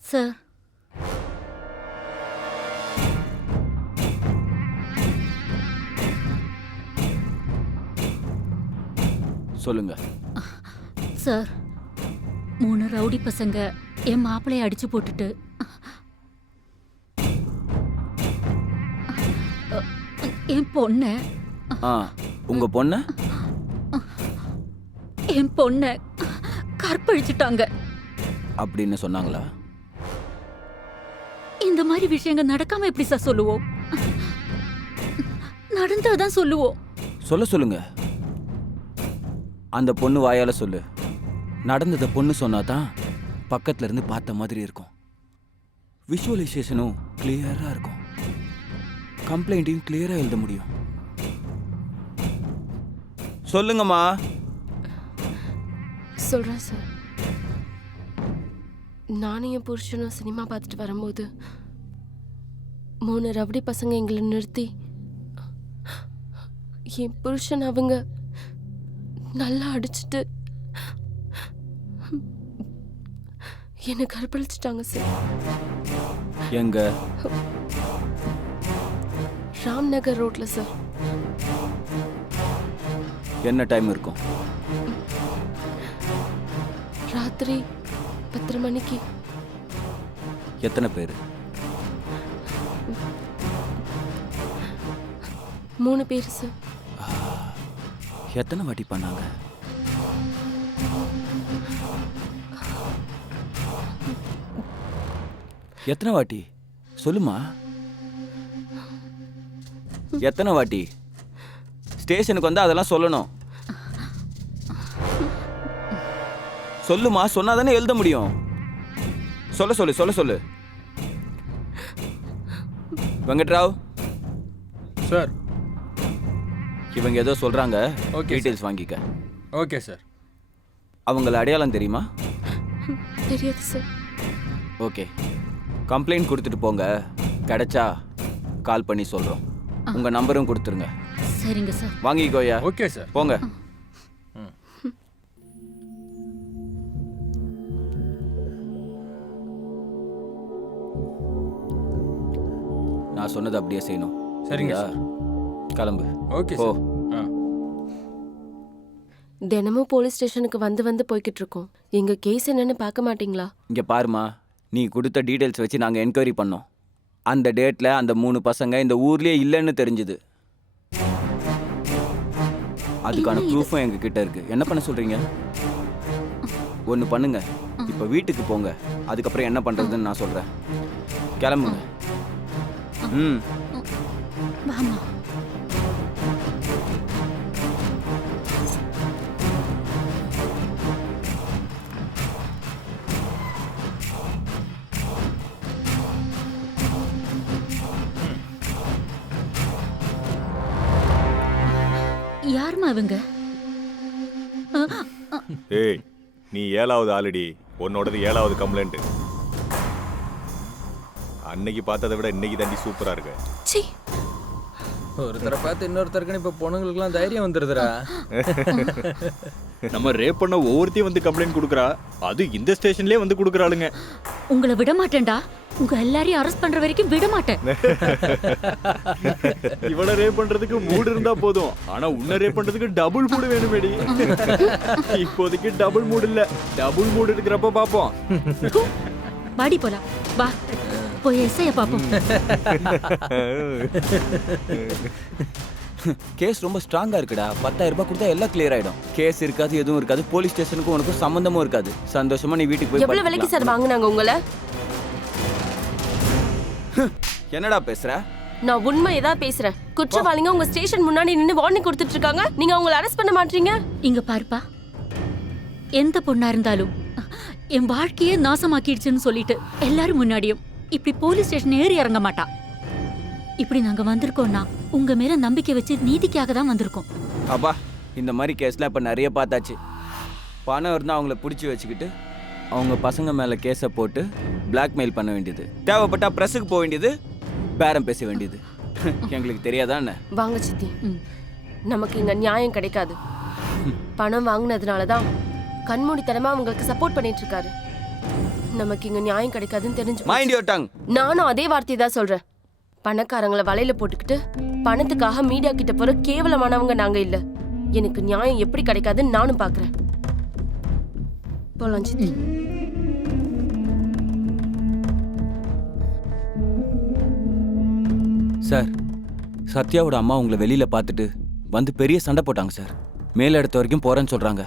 சார், சொல்லுங்க. சார், 3 ரவுடி பசங்க என் மாப்பிளைய அடிச்சு போட்டுட்டு என் பொண்ண உங்க பொண்ண என் பொண்ண கற்பழிச்சிட்டாங்க அப்படின்னு சொன்னாங்களா? இந்த மாதிரி விஷயங்கள் நடக்காம எப்படி சார் சொல்லுவோம்? நடந்தாதான் சொல்லுவோம். சொல்லுங்க. அந்த பொண்ணு வாயால சொல்லு. நடந்தத பொண்ணு சொன்னாதான் பக்கத்துல இருந்து பார்த்த மாதிரி இருக்கும். விஷுவலைசேஷனும் கிளியரா இருக்கும். கம்ப்ளைண்ட்டையும் கிளியரா எழுத முடியும். சொல்லுங்கம்மா. சொல்றேன் சார். நானும் என் புருஷனும் சினிமா பார்த்துட்டு வரும்போது 3 ரவுடி பசங்க எங்களை நிறுத்தி என் புருஷன் அவங்க நல்லா அடிச்சுட்டு என்னை கற்பழிச்சிட்டாங்க சார். எங்க? ராம்நகர் ரோட்ல சார். என்ன டைம் இருக்கும்? ராத்திரி 10 மணிக்கு. எத்தனை பேர்? 3 பேர் சார். எத்தனை வாட்டி பண்ணாங்க? எத்தனை வாட்டி சொல்லுமா? எத்தனை வாட்டி? ஸ்டேஷனுக்கு வந்து அதெல்லாம் சொல்லணும். சொல்லுமா, சொன்னாதானே எழுத முடியும். சொல்ல சொல்லு. வெங்கட்ராவ் சார், இவங்க ஏதோ சொல்றாங்க. டீடைல்ஸ் வாங்கிக்க. Okay sir. அவங்கள அடையாளம் தெரியுமா? தெரியாது சார். ஓகே, கம்ப்ளைண்ட் கொடுத்துட்டு போங்க. கிடைச்சா கால் பண்ணி சொல்றோம். உங்க நம்பரும் கொடுத்துருங்க. சரிங்க சார். வாங்கிக்கோயா. Okay sir. போங்க. நான் சொன்னது அப்படியே செய்யணும். சரிங்க சார். கிளம்பு. ஓகே போ. சார். தினமும் போலீஸ் ஸ்டேஷனுக்கு வந்து போய்கிட்டு இருக்கோம். எங்க கேஸ் என்னன்னு பார்க்க மாட்டீங்களா? இங்க பாருமா, நீ கொடுத்த டீடைல்ஸ் வச்சு நாங்க என்கொயரி பண்ணோம். அந்த டேட்ல அந்த 3 பசங்க இந்த ஊர்லயே இல்லைன்னு தெரிஞ்சுது. அதுக்கான ப்ரூஃபும் எங்க கிட்ட இருக்கு. என்ன பண்ண சொல்றீங்க? ஒன்று பண்ணுங்க, இப்போ வீட்டுக்கு போங்க. அதுக்கப்புறம் என்ன பண்றதுன்னு நான் சொல்றேன். கிளம்புங்க. ம். வாமா. யாருமா இவங்க? ஏய், நீ 7வது ஆல்ரெடி. உன்னோடது 7வது கம்ப்ளைண்ட். அன்னைக்கு பார்த்ததை விட இன்னைக்கு தாண்டி சூப்பரா இருக்கு. ஒருத்தரை பார்த்து இன்னொருத்தருக்குன்னு இப்போ பொண்ணுங்களுக்குலாம் தைரியம் வந்துருதுடா. நம்ம ரேப் பண்ண ஒவ்வொருத்தையும் வந்து கம்ப்ளைண்ட் கொடுக்குறா. அது இந்த ஸ்டேஷன்லயே வந்து கொடுக்குறாளுங்க. உங்களை விட மாட்டேன்டா. உங்க எல்லாரையும் அரெஸ்ட் பண்ற வரைக்கும் விட மாட்டேன். இவள ரேப் பண்றதுக்கு மூடு இருந்தா போதும். ஆனா உன்ன ரேப் பண்றதுக்கு டபுள் மூடு வேணுமேடி. இப்போதைக்கு டபுள் மூடு இல்ல, டபுள் மூடு இருக்கிறப்ப பாப்போம். வாடி போலாம். வா போய் எஸ்ஐய பாப்போம். கேஸ் ரொம்ப ஸ்ட்ராங்கா இருக்குடா. 10,000 ரூபாய் கொடுத்தா எல்லாம் கிளியர் ஆயிடும். கேஸ் இருக்காது, எதுவும் இருக்காது. போலீஸ் ஸ்டேஷனுக்கும் உனக்கு சம்பந்தமும் இருக்காது. சந்தோஷமா நீ வீட்டுக்கு போய். எவ்வளவு விலைக்கு சார் வாங்குனாங்க உங்களை? என்னடா பேசுற? நான் உண்மை ஏதாவது பேசுறேன். குற்றவாளிங்க உங்க ஸ்டேஷன் முன்னாடி நின்னு வார்னிங் கொடுத்துட்டு இருக்காங்க. நீங்க அவங்கள அரெஸ்ட் பண்ண மாட்டீங்க. இங்க பாருப்பா, எந்த பொண்ணா இருந்தாலும் என் வாழ்க்கையே நாசமாக்கிடுச்சுன்னு சொல்லிட்டு எல்லாரும் முன்னாடியும் இப்படி போலீஸ் ஸ்டேஷன் ஏறி இறங்க மாட்டா. இப்படி நாங்க வந்திருக்கோம்னா உங்க மேல நம்பிக்கை வச்சு நீதிக்காக தான் வந்திருக்கோம். அப்பா, இந்த மாதிரி கேஸ்லாம் இப்ப நிறைய பார்த்தாச்சு. பணம் இருந்தா அவங்கள பிடிச்சி வச்சுக்கிட்டு அவங்க பசங்க மேல கேஸை போட்டு பிளாக்மெயில் பண்ண வேண்டியது. தேவைப்பட்டா பிரஸுக்கு போக வேண்டியது, பேரம் பேச வேண்டியது. எங்களுக்கு தெரியாதா என்ன? வாங்க சித்தி, நமக்கு இங்க நியாயம் கிடைக்காது. பணம் வாங்கினதுனாலதான் கண்மூடித்தனமா அவங்களுக்கு சப்போர்ட் பண்ணிட்டு இருக்காரு. நமக்கு இங்க நியாயம் கிடைக்காதுன்னு தெரிஞ்சு மைண்ட் யுவர் டங். நானும் அதே வார்த்தை தான் சொல்றேன். பணக்காரங்களை வலையில போட்டுக்கிட்டு பணத்துக்காக மீடியா கிட்ட போற கேவலமானவங்க நாங்க இல்ல. எனக்கு நியாயம் எப்படி கிடைக்காதுன்னு நானும் பாக்குறேன். போலாம் சித்தி. சார், சத்யாவோட அம்மா உங்களை வெளியில பார்த்துட்டு வந்து பெரிய சண்டை போட்டாங்க சார். மேல இடத்து வரைக்கும் போறேன்னு சொல்றாங்க.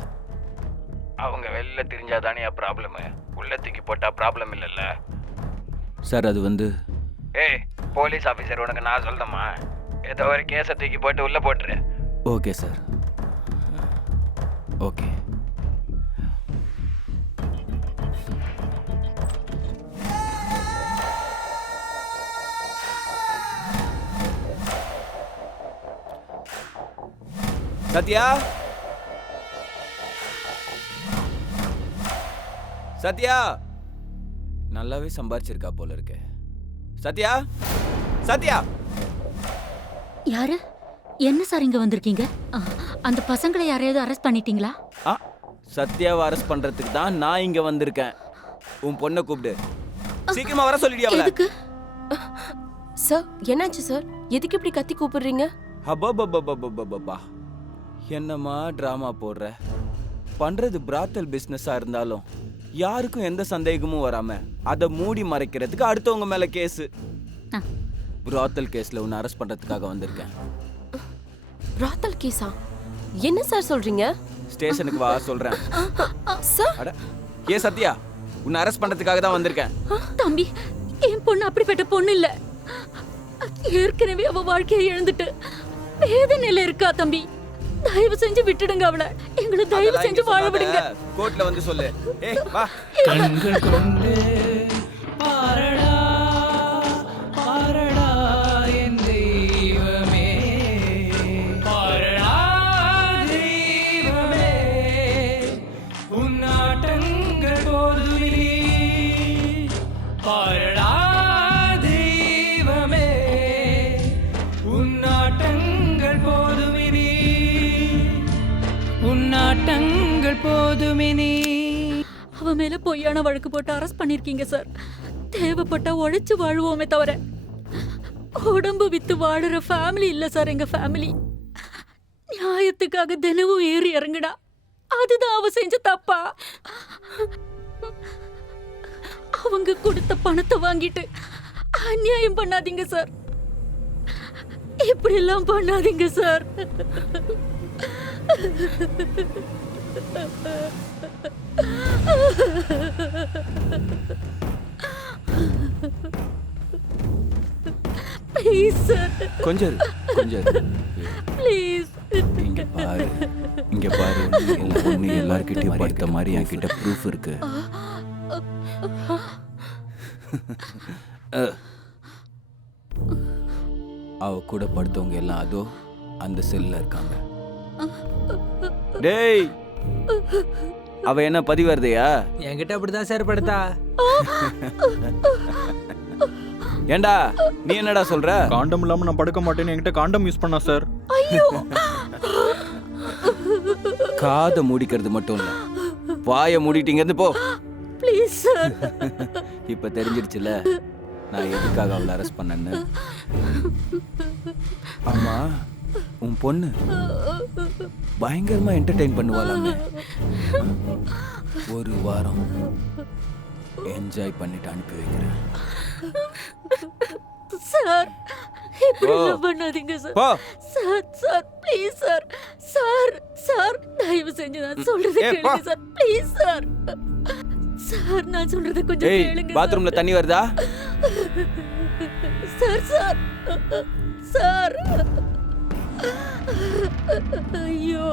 அவங்க வெளியில தெரிஞ்சாதானே ப்ராப்ளம். உள்ள தூக்கி போட்டா ப்ராப்ளம் இல்லைல்ல சார். அது வந்து ஏய், போலீஸ் ஆஃபீஸர் உனக்கு நான் சொல்லணுமா? ஏதோ ஒரு கேஸை தூக்கி போட்டு உள்ள போட்டுரு. Okay sir, okay. Sathya Sathya நல்லாவே சம்பாதிச்சிருக்கா போல இருக்கு. சத்யா சத்யா யாரு? என்ன சார் இங்க வந்திருக்கீங்க? அந்த பசங்களை யாரையாவது அரெஸ்ட் பண்ணிட்டீங்களா? சத்யாவை அரெஸ்ட் பண்றதுக்கு தான் நான் இங்க வந்திருக்கேன். உன் பொண்ணை கூப்பிடு, சீக்கிரமா வர சொல்லிடியா அவளை. எதுக்கு சார்? என்னாச்சு சார்? எதுக்கு இப்படி கத்தி கூப்பிடுறீங்க? அப்பா என்னம்மா டிராமா போடுற? பண்றது பிராத்தல் பிசினஸா இருந்தாலும் யாருக்கும் எந்த சந்தேகமும் வராம அதை மூடி மறைக்கிறதுக்கு அடுத்தவங்க மேல கேஸ். பிராத்தல் கேஸ்ல உன்னை அரெஸ்ட் பண்றதுக்காக வந்திருக்கேன். பிராத்தல் கேஸா? என்ன சார் சொல்றீங்க? ஸ்டேஷனுக்கு வா சொல்றேன். சார் அட ஏ சத்யா, உன்னை அரெஸ்ட் பண்றதுக்காக தான் வந்திருக்கேன். தம்பி, என் பொண்ணு அப்படிப்பட்ட பொண்ணு இல்ல. ஏற்கனவே அவ வாழ்க்கையை இழந்துட்டு வேதனையில இருக்கா தம்பி. தயவு செஞ்சு விட்டுடுங்க அவளை. எங்களை தயவு செஞ்சு வாழ விடுங்க. கோர்ட்ல வந்து சொல்லு. ஏய் வா. கண்கள் கொண்டு பாரடா பாரடா என் தெய்வமே, பாரடா தெய்வமே, உன்னாட்டங்கள் போதுமே, பாரடா தெய்வமே, உன்னாட்டங்கள் போதுமினி, உன்னாட்டங்கள் போதுமினி. அவ மேல பொய்யான வழக்கு போட்டு அரெஸ்ட் பண்ணிருக்கீங்க சார். தேவைப்பட்டா உழைச்சு வாழ்வோமே தவிர உடம்பு வித்து வாடுற ஃபேமிலி இல்ல சார் எங்க ஃபேமிலி. நியாயத்துக்காக தினமும் ஏறி இறங்குடா, அதுதான் அவ செஞ்ச தப்பா? அவங்க கொடுத்த பணத்தை வாங்கிட்டு அநியாயம் பண்ணாதீங்க சார். இப்படி எல்லாம் பண்ணாதீங்க சார். Please sir. கொஞ்சம் ப்ளீஸ். இங்க பாரு, இங்க பாரு. ஒண்ணு எல்லார்கிட்டயும் படுத்த மாதிரி என்கிட்ட ப்ரூஃப் இருக்கு. அவ கூட படுத்தவங்க எல்லாம் அதோ அந்த செல்ல இருக்காங்க. டேய், அவ என்ன பதிவருதையா? என்கிட்ட அப்படிதான் சார் படுத்தா. ஏண்டா நீ என்னடா சொல்ற? காண்டம் இல்லாம நான் படுக்க மாட்டேன்னு என்கிட்ட காண்டம் யூஸ் பண்ணா சார். காதை மூடிக்கிறது மட்டும் இல்ல, வாயை மூடிட்டீங்க இருந்து போ. Please sir. இப்ப தெரிஞ்சிருச்சுல நான் எதுக்காக அவளை அரெஸ்ட் பண்ணேன்னு. ஆமா, உன் பொண்ணு பயங்கரமா என்டர்டெயின் பண்ணுவாளாமே. ஒரு வாரம் என்ஜாய் பண்ணிட்டு அனுப்பி வைக்கிறேன். சார், இப்படி எல்லாம் பண்ணாதீங்க sir. Sir sir please sir. Sir sir தயவு செஞ்சு நான் சொல்றதை கேளுங்க சார். Please sir. சார் நான் சொல்றதை கொஞ்சம் கேளுங்க. பாத்ரூம்ல தண்ணி வருதா? Sir sir sir. ஐயோ,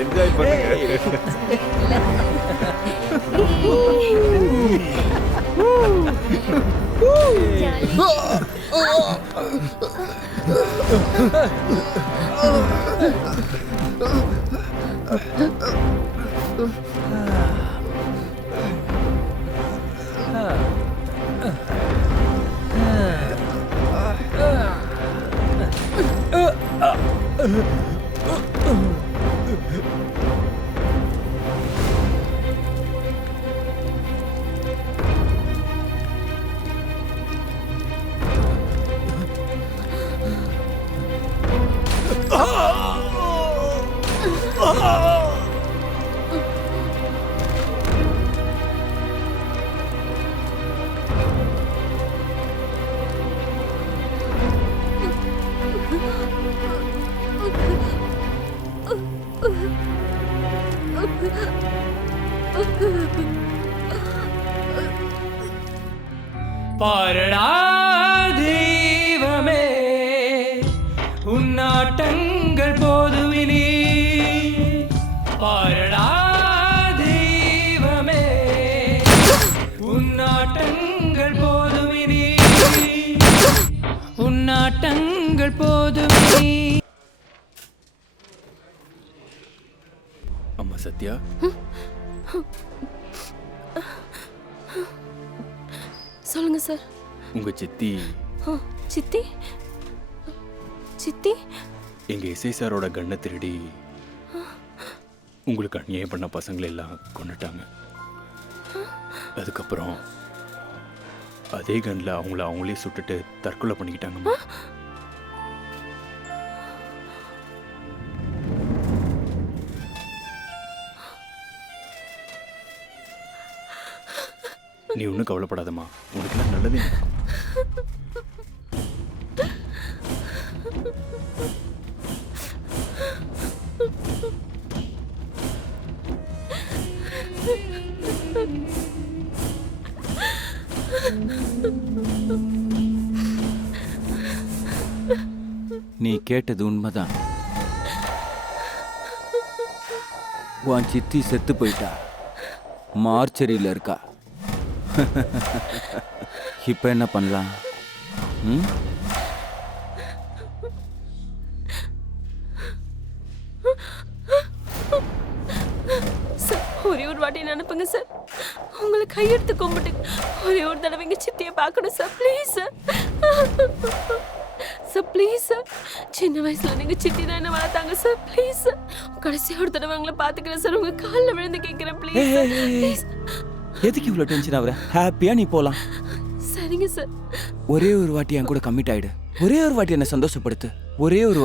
என்ஜாய் பண்ணுங்க. பாரடா தெய்வமே உன்னாட்டங்கள் போதுவினி பாரடா தெய்வமே உன்னாட்டங்கள் போதுவினி உன்னாட்டங்கள் போதுவினி. அம்மா சத்யா, சொல்லுங்க சார். உங்க சித்தி சித்தி சித்தி எங்க எஸ்ஐ சாரோட கண்ணை திருடி உங்களுக்கு அநியாயம் பண்ண பசங்களை எல்லாம் கொண்டுட்டாங்க. அதுக்கப்புறம் அதே கண்ணில் அவங்களே சுட்டுட்டு தற்கொலை பண்ணிக்கிட்டாங்கம்மா. நீ ஒன்றும் கவலைப்படாதம்மா, உனக்கு எல்லாம் நல்லதே நடக்கும். நீ கேட்டது உண்மைதான். உன் சித்தி செத்து போயிட்டா, மார்ச்சரியில் இருக்கா. இப்ப என்ன பண்ணலாம்? சார், ஒரே ஒரு வாட்டி அனுப்புங்க சார். உங்களை கையெடுத்து கும்பிட்டு ஒரே ஒரு தடவை எங்க சித்தியை பார்க்கணும் sir. Please sir. Sir please sir. சின்ன வயசுல நீங்க சித்தி தான் என்ன வளர்த்தாங்க சார். Please sir. கடைசி ஒரு தடவை உங்களை பார்த்துக்கிறேன் சார். உங்க காலில் விழுந்து கேட்கிறேன். ப்ளீஸ். எதுக்கு இவ்வளோ டென்ஷன் ஆகுற? ஹாப்பியா நீ போலாம். சரிங்க சார். ஒரே ஒரு வாட்டி என் கூட கமிட் ஆயிடு. ஒரே ஒரு வாட்டி என்ன சந்தோஷப்படுத்து. ஒரே ஒரு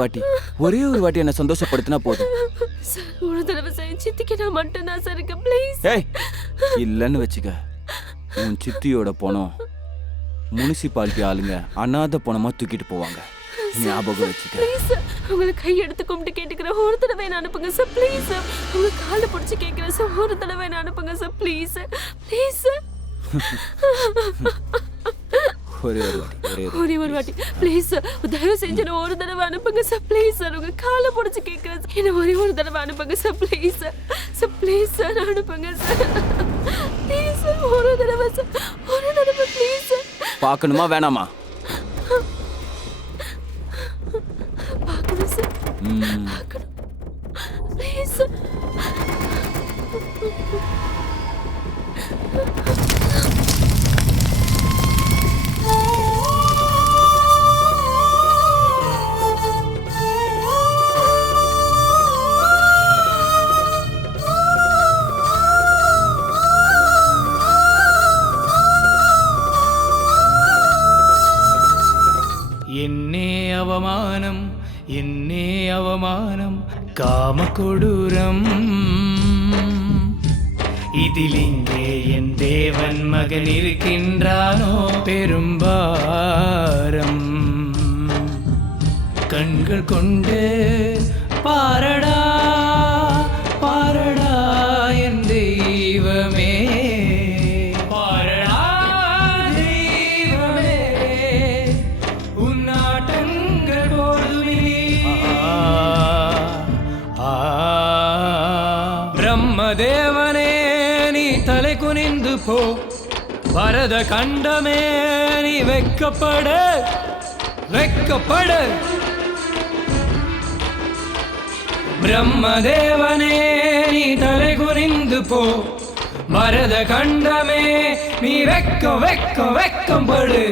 வாட்டி என்ன சந்தோஷப்படுத்தினா போதும். சார், ஒரு தடவை சார் சித்திக்கு நான் மட்டும் தான் சார் இருக்கேன். ப்ளீஸ். ஏய், இல்லைன்னு வச்சுக்க, உன் சித்தியோட பணம் முனிசிபாலிட்டி ஆளுங்க அனாதை பணமா தூக்கிட்டு போவாங்க. ஞாபகம் வச்சுக்க. ப்ளீஸ் சார், உங்களை கையெடுத்து கும்பிட்டு கேட்டுக்கிறேன். ஒரு தடவை என்ன அனுப்புங்க சார். Please sir. உங்க காலை பிடிச்சி கேட்கிறேன் சார். ஒரு தடவை என்ன அனுப்புங்க sir. Please sir. Please sir. ஒரே ஒரு வாட்டி ப்ளீஸ் சார். தயவு செஞ்சு ஒரு தடவை அனுப்புங்க சார். Please sir. உங்க காலை பிடிச்சி கேட்கிறேன் சார். என்ன ஒரே ஒரு தடவை அனுப்புங்க sir. Please sir. Sir please sir அனுப்புங்க சார். Please sir. ஒரு தடவை சார். ஒரு தடவை ப்ளீஸ் சார். பார்க்கணுமா வேணாமா? பார்க்கணும் சார். பார்க்கணும். Please sir. என்னே அவமானம் காமகொடூரம். இதில் இங்கே என் தேவன் மகன் இருக்கின்றானோ பெரும்பாரம். கண்கள் கொண்டு பாரடா பாரடா என் தெய்வமே. பாரடா தெய்வமே உன்னாட்டங்கள் போதுமே. பிரம்மதேவனே நீ தலை குனிந்து போ. பரத கண்டமே நீ வெக்கப்பட வெக்கப்பட. பிரம்மதேவனே நீ தலை குறிந்து போ, பரத கண்டமே நீ வெக்கம் வெக்கம் வெக்கம் படு.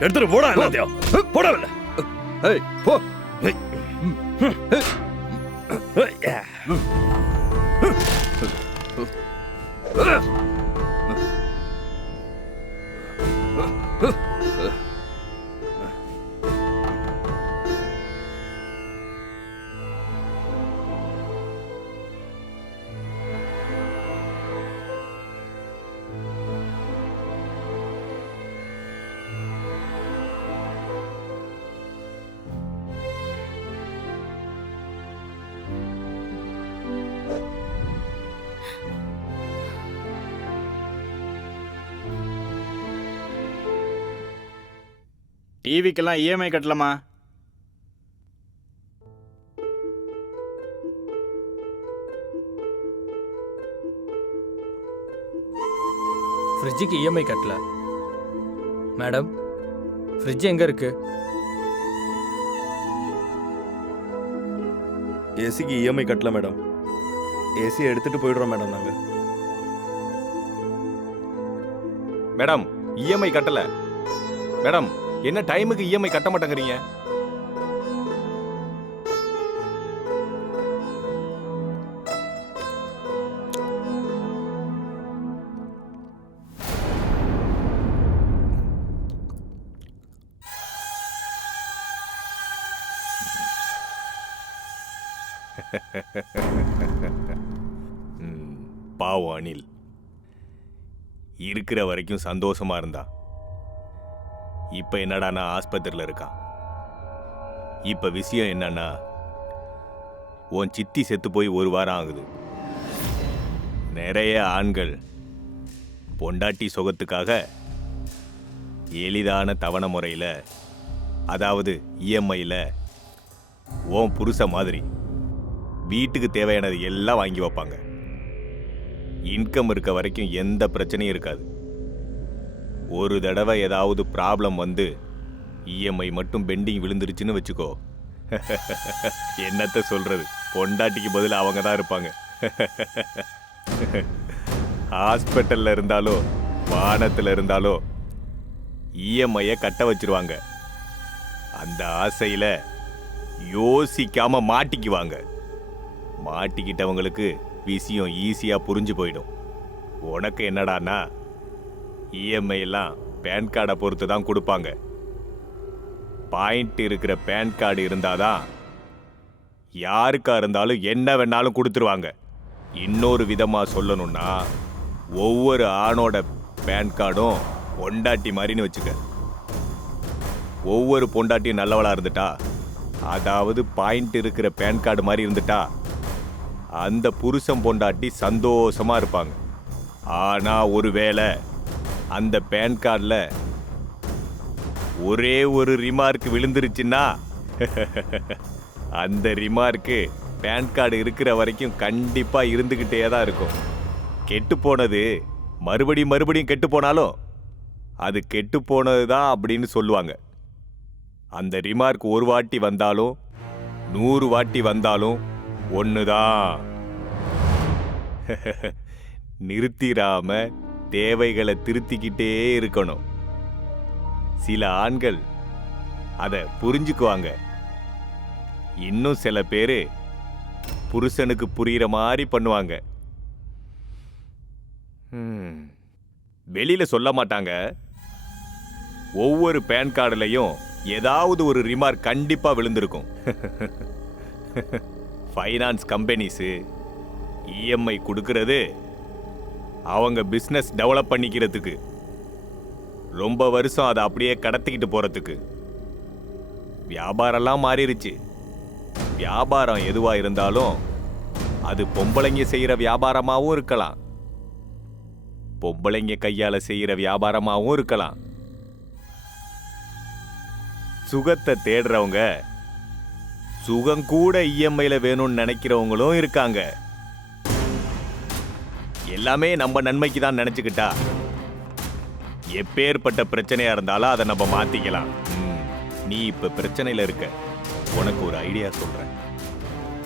எடுத்துட்டு போடா எல்லாத்தையும் போடவில்லை. போ. டிவிக்கெல்லாம் இஎம்ஐ கட்டலாமா? ஃப்ரிட்ஜுக்கு இஎம்ஐ கட்டல. மேடம், ஃப்ரிட்ஜ் எங்க இருக்கு? ஏசிக்கு இஎம்ஐ கட்டல மேடம். ஏசி எடுத்துட்டு போயிடுறோம் மேடம் நாங்க. மேடம் இஎம்ஐ கட்டல. மேடம் என்ன டைமுக்கு இஎம்ஐ கட்ட மாட்டேங்கிறீங்க? பாவம் அனில் இருக்கிற வரைக்கும் சந்தோஷமா இருந்தா. இப்ப என்னடா நான் ஆஸ்பத்திரியில் இருக்கான். இப்ப விஷயம் என்னன்னா, உன் சித்தி செத்து போய் 1 வாரம் ஆகுது. நிறைய ஆண்கள் பொண்டாட்டி சுகத்துக்காக எளிதான தவணை முறையில், அதாவது இஎம்ஐயில் உன் புருஷ மாதிரி வீட்டுக்கு தேவையானது எல்லாம் வாங்கி வைப்பாங்க. இன்கம் இருக்க வரைக்கும் எந்த பிரச்சனையும் இருக்காது. ஒரு தடவை ஏதாவது ப்ராப்ளம் வந்து இஎம்ஐ மட்டும் பெண்டிங் விழுந்துருச்சுன்னு வச்சுக்கோ, என்னத்த சொல்றது, பொண்டாட்டிக்கு பதில் அவங்க தான் இருப்பாங்க. ஹாஸ்பிட்டல்ல இருந்தாலோ வானத்தில் இருந்தாலோ இஎம்ஐயை கட்ட வச்சிருவாங்க. அந்த ஆசையில் யோசிக்காம மாட்டிக்குவாங்க. மாட்டிக்கிட்டவங்களுக்கு விஷயம் ஈஸியாக புரிஞ்சு போயிடும். உனக்கு என்னடான்னா இஎம்ஐ எல்லாம் பேன் கார்டை பொறுத்து தான் கொடுப்பாங்க. பாயிண்ட் இருக்கிற பேன் கார்டு இருந்தாதான் யாருக்கா இருந்தாலும் என்ன வேணாலும் கொடுத்துருவாங்க. இன்னொரு விதமாக சொல்லணும்னா ஒவ்வொரு ஆணோட பேன் கார்டும் பொண்டாட்டி மாதிரின்னு வச்சுக்க. ஒவ்வொரு பொண்டாட்டியும் நல்லவளா இருந்துட்டா, அதாவது பாயிண்ட் இருக்கிற பேன் கார்டு மாதிரி இருந்துட்டா, அந்த புருஷன் பொண்டாட்டி சந்தோஷமா இருப்பாங்க. ஆனா ஒருவேளை அந்த பேன் கார்டில் ஒரே ஒரு ரிமார்க் விழுந்துருச்சுன்னா அந்த ரிமார்க்கு பேன் கார்டு இருக்கிற வரைக்கும் கண்டிப்பா இருந்துகிட்டே தான் இருக்கும். கெட்டு போனது மறுபடியும் கெட்டு போனாலும் அது கெட்டு போனது தான் அப்படின்னு சொல்லுவாங்க. அந்த ரிமார்க் ஒரு வாட்டி வந்தாலும் 100 வாட்டி வந்தாலும் ஒண்ணுதான். நிறுத்திராம தேவைகளை திருத்திக்கிட்டே இருக்கணும். சில ஆண்கள் அதை புரிஞ்சுக்குவாங்க. இன்னும் சில பேரு புருஷனுக்கு புரியுற மாதிரி பண்ணுவாங்க. வெளியில சொல்ல மாட்டாங்க. ஒவ்வொரு பேன் கார்டுலையும் ஏதாவது ஒரு ரிமார்க் கண்டிப்பா விழுந்திருக்கும். ஃபைனான்ஸ் கம்பெனிஸு இஎம்ஐ கொடுக்கறது அவங்க பிஸ்னஸ் டெவலப் பண்ணிக்கிறதுக்கு, ரொம்ப வருஷம் அதை அப்படியே கடத்திக்கிட்டு போறதுக்கு. வியாபாரம்லாம் மாறிடுச்சு. வியாபாரம் எதுவா இருந்தாலும் அது பொம்பளைங்க செய்யற வியாபாரமாகவும் இருக்கலாம், பொம்பளைங்க கையால செய்யற வியாபாரமாகவும் இருக்கலாம். சுகத்தை தேடுறவங்க சுகம் கூட இஎம்ஐல வேணும்னு நினைக்கிறவங்களும் இருக்காங்க. எல்லாமே நம்ம நன்மைக்கு தான் நினைச்சுக்கிட்டா எப்பேற்பட்ட பிரச்சனையா இருந்தாலும் அதை நம்ம மாத்திக்கலாம். நீ இப்ப பிரச்சனையில இருக்க. உனக்கு ஒரு ஐடியா சொல்றேன்.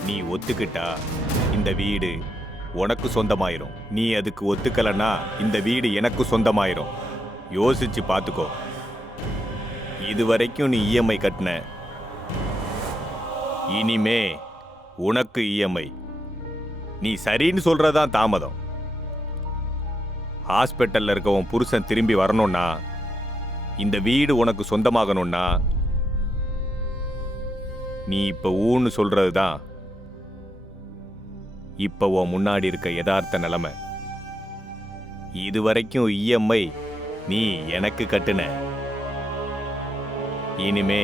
நீ ஒத்துக்கிட்டா இந்த வீடு உனக்கு சொந்தமாயிரும். நீ அதுக்கு ஒத்துக்கலன்னா இந்த வீடு எனக்கு சொந்தமாயிரும். யோசிச்சு பார்த்துக்கோ. இதுவரைக்கும் நீ இஎம்ஐ கட்டின, இனிமே உனக்கு இஎம்ஐ. நீ சரின்னு சொல்றதான் தாமதம். ஹாஸ்பிட்டல்ல இருக்க உன் புருஷன் திரும்பி வரணும்னா, இந்த வீடு உனக்கு சொந்தமாகணும்னா, நீ இப்ப ஊன்னு சொல்றதுதான் இப்ப உன் முன்னாடி இருக்க யதார்த்த நிலைமை. இதுவரைக்கும் இஎம்ஐ நீ எனக்கு கட்டுன, இனிமே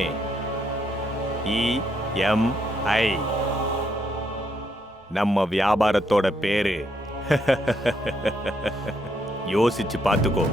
இஎம்ஐ நம்ம வியாபாரத்தோட பேரு. யோசிச்சு பார்த்துக்கோ.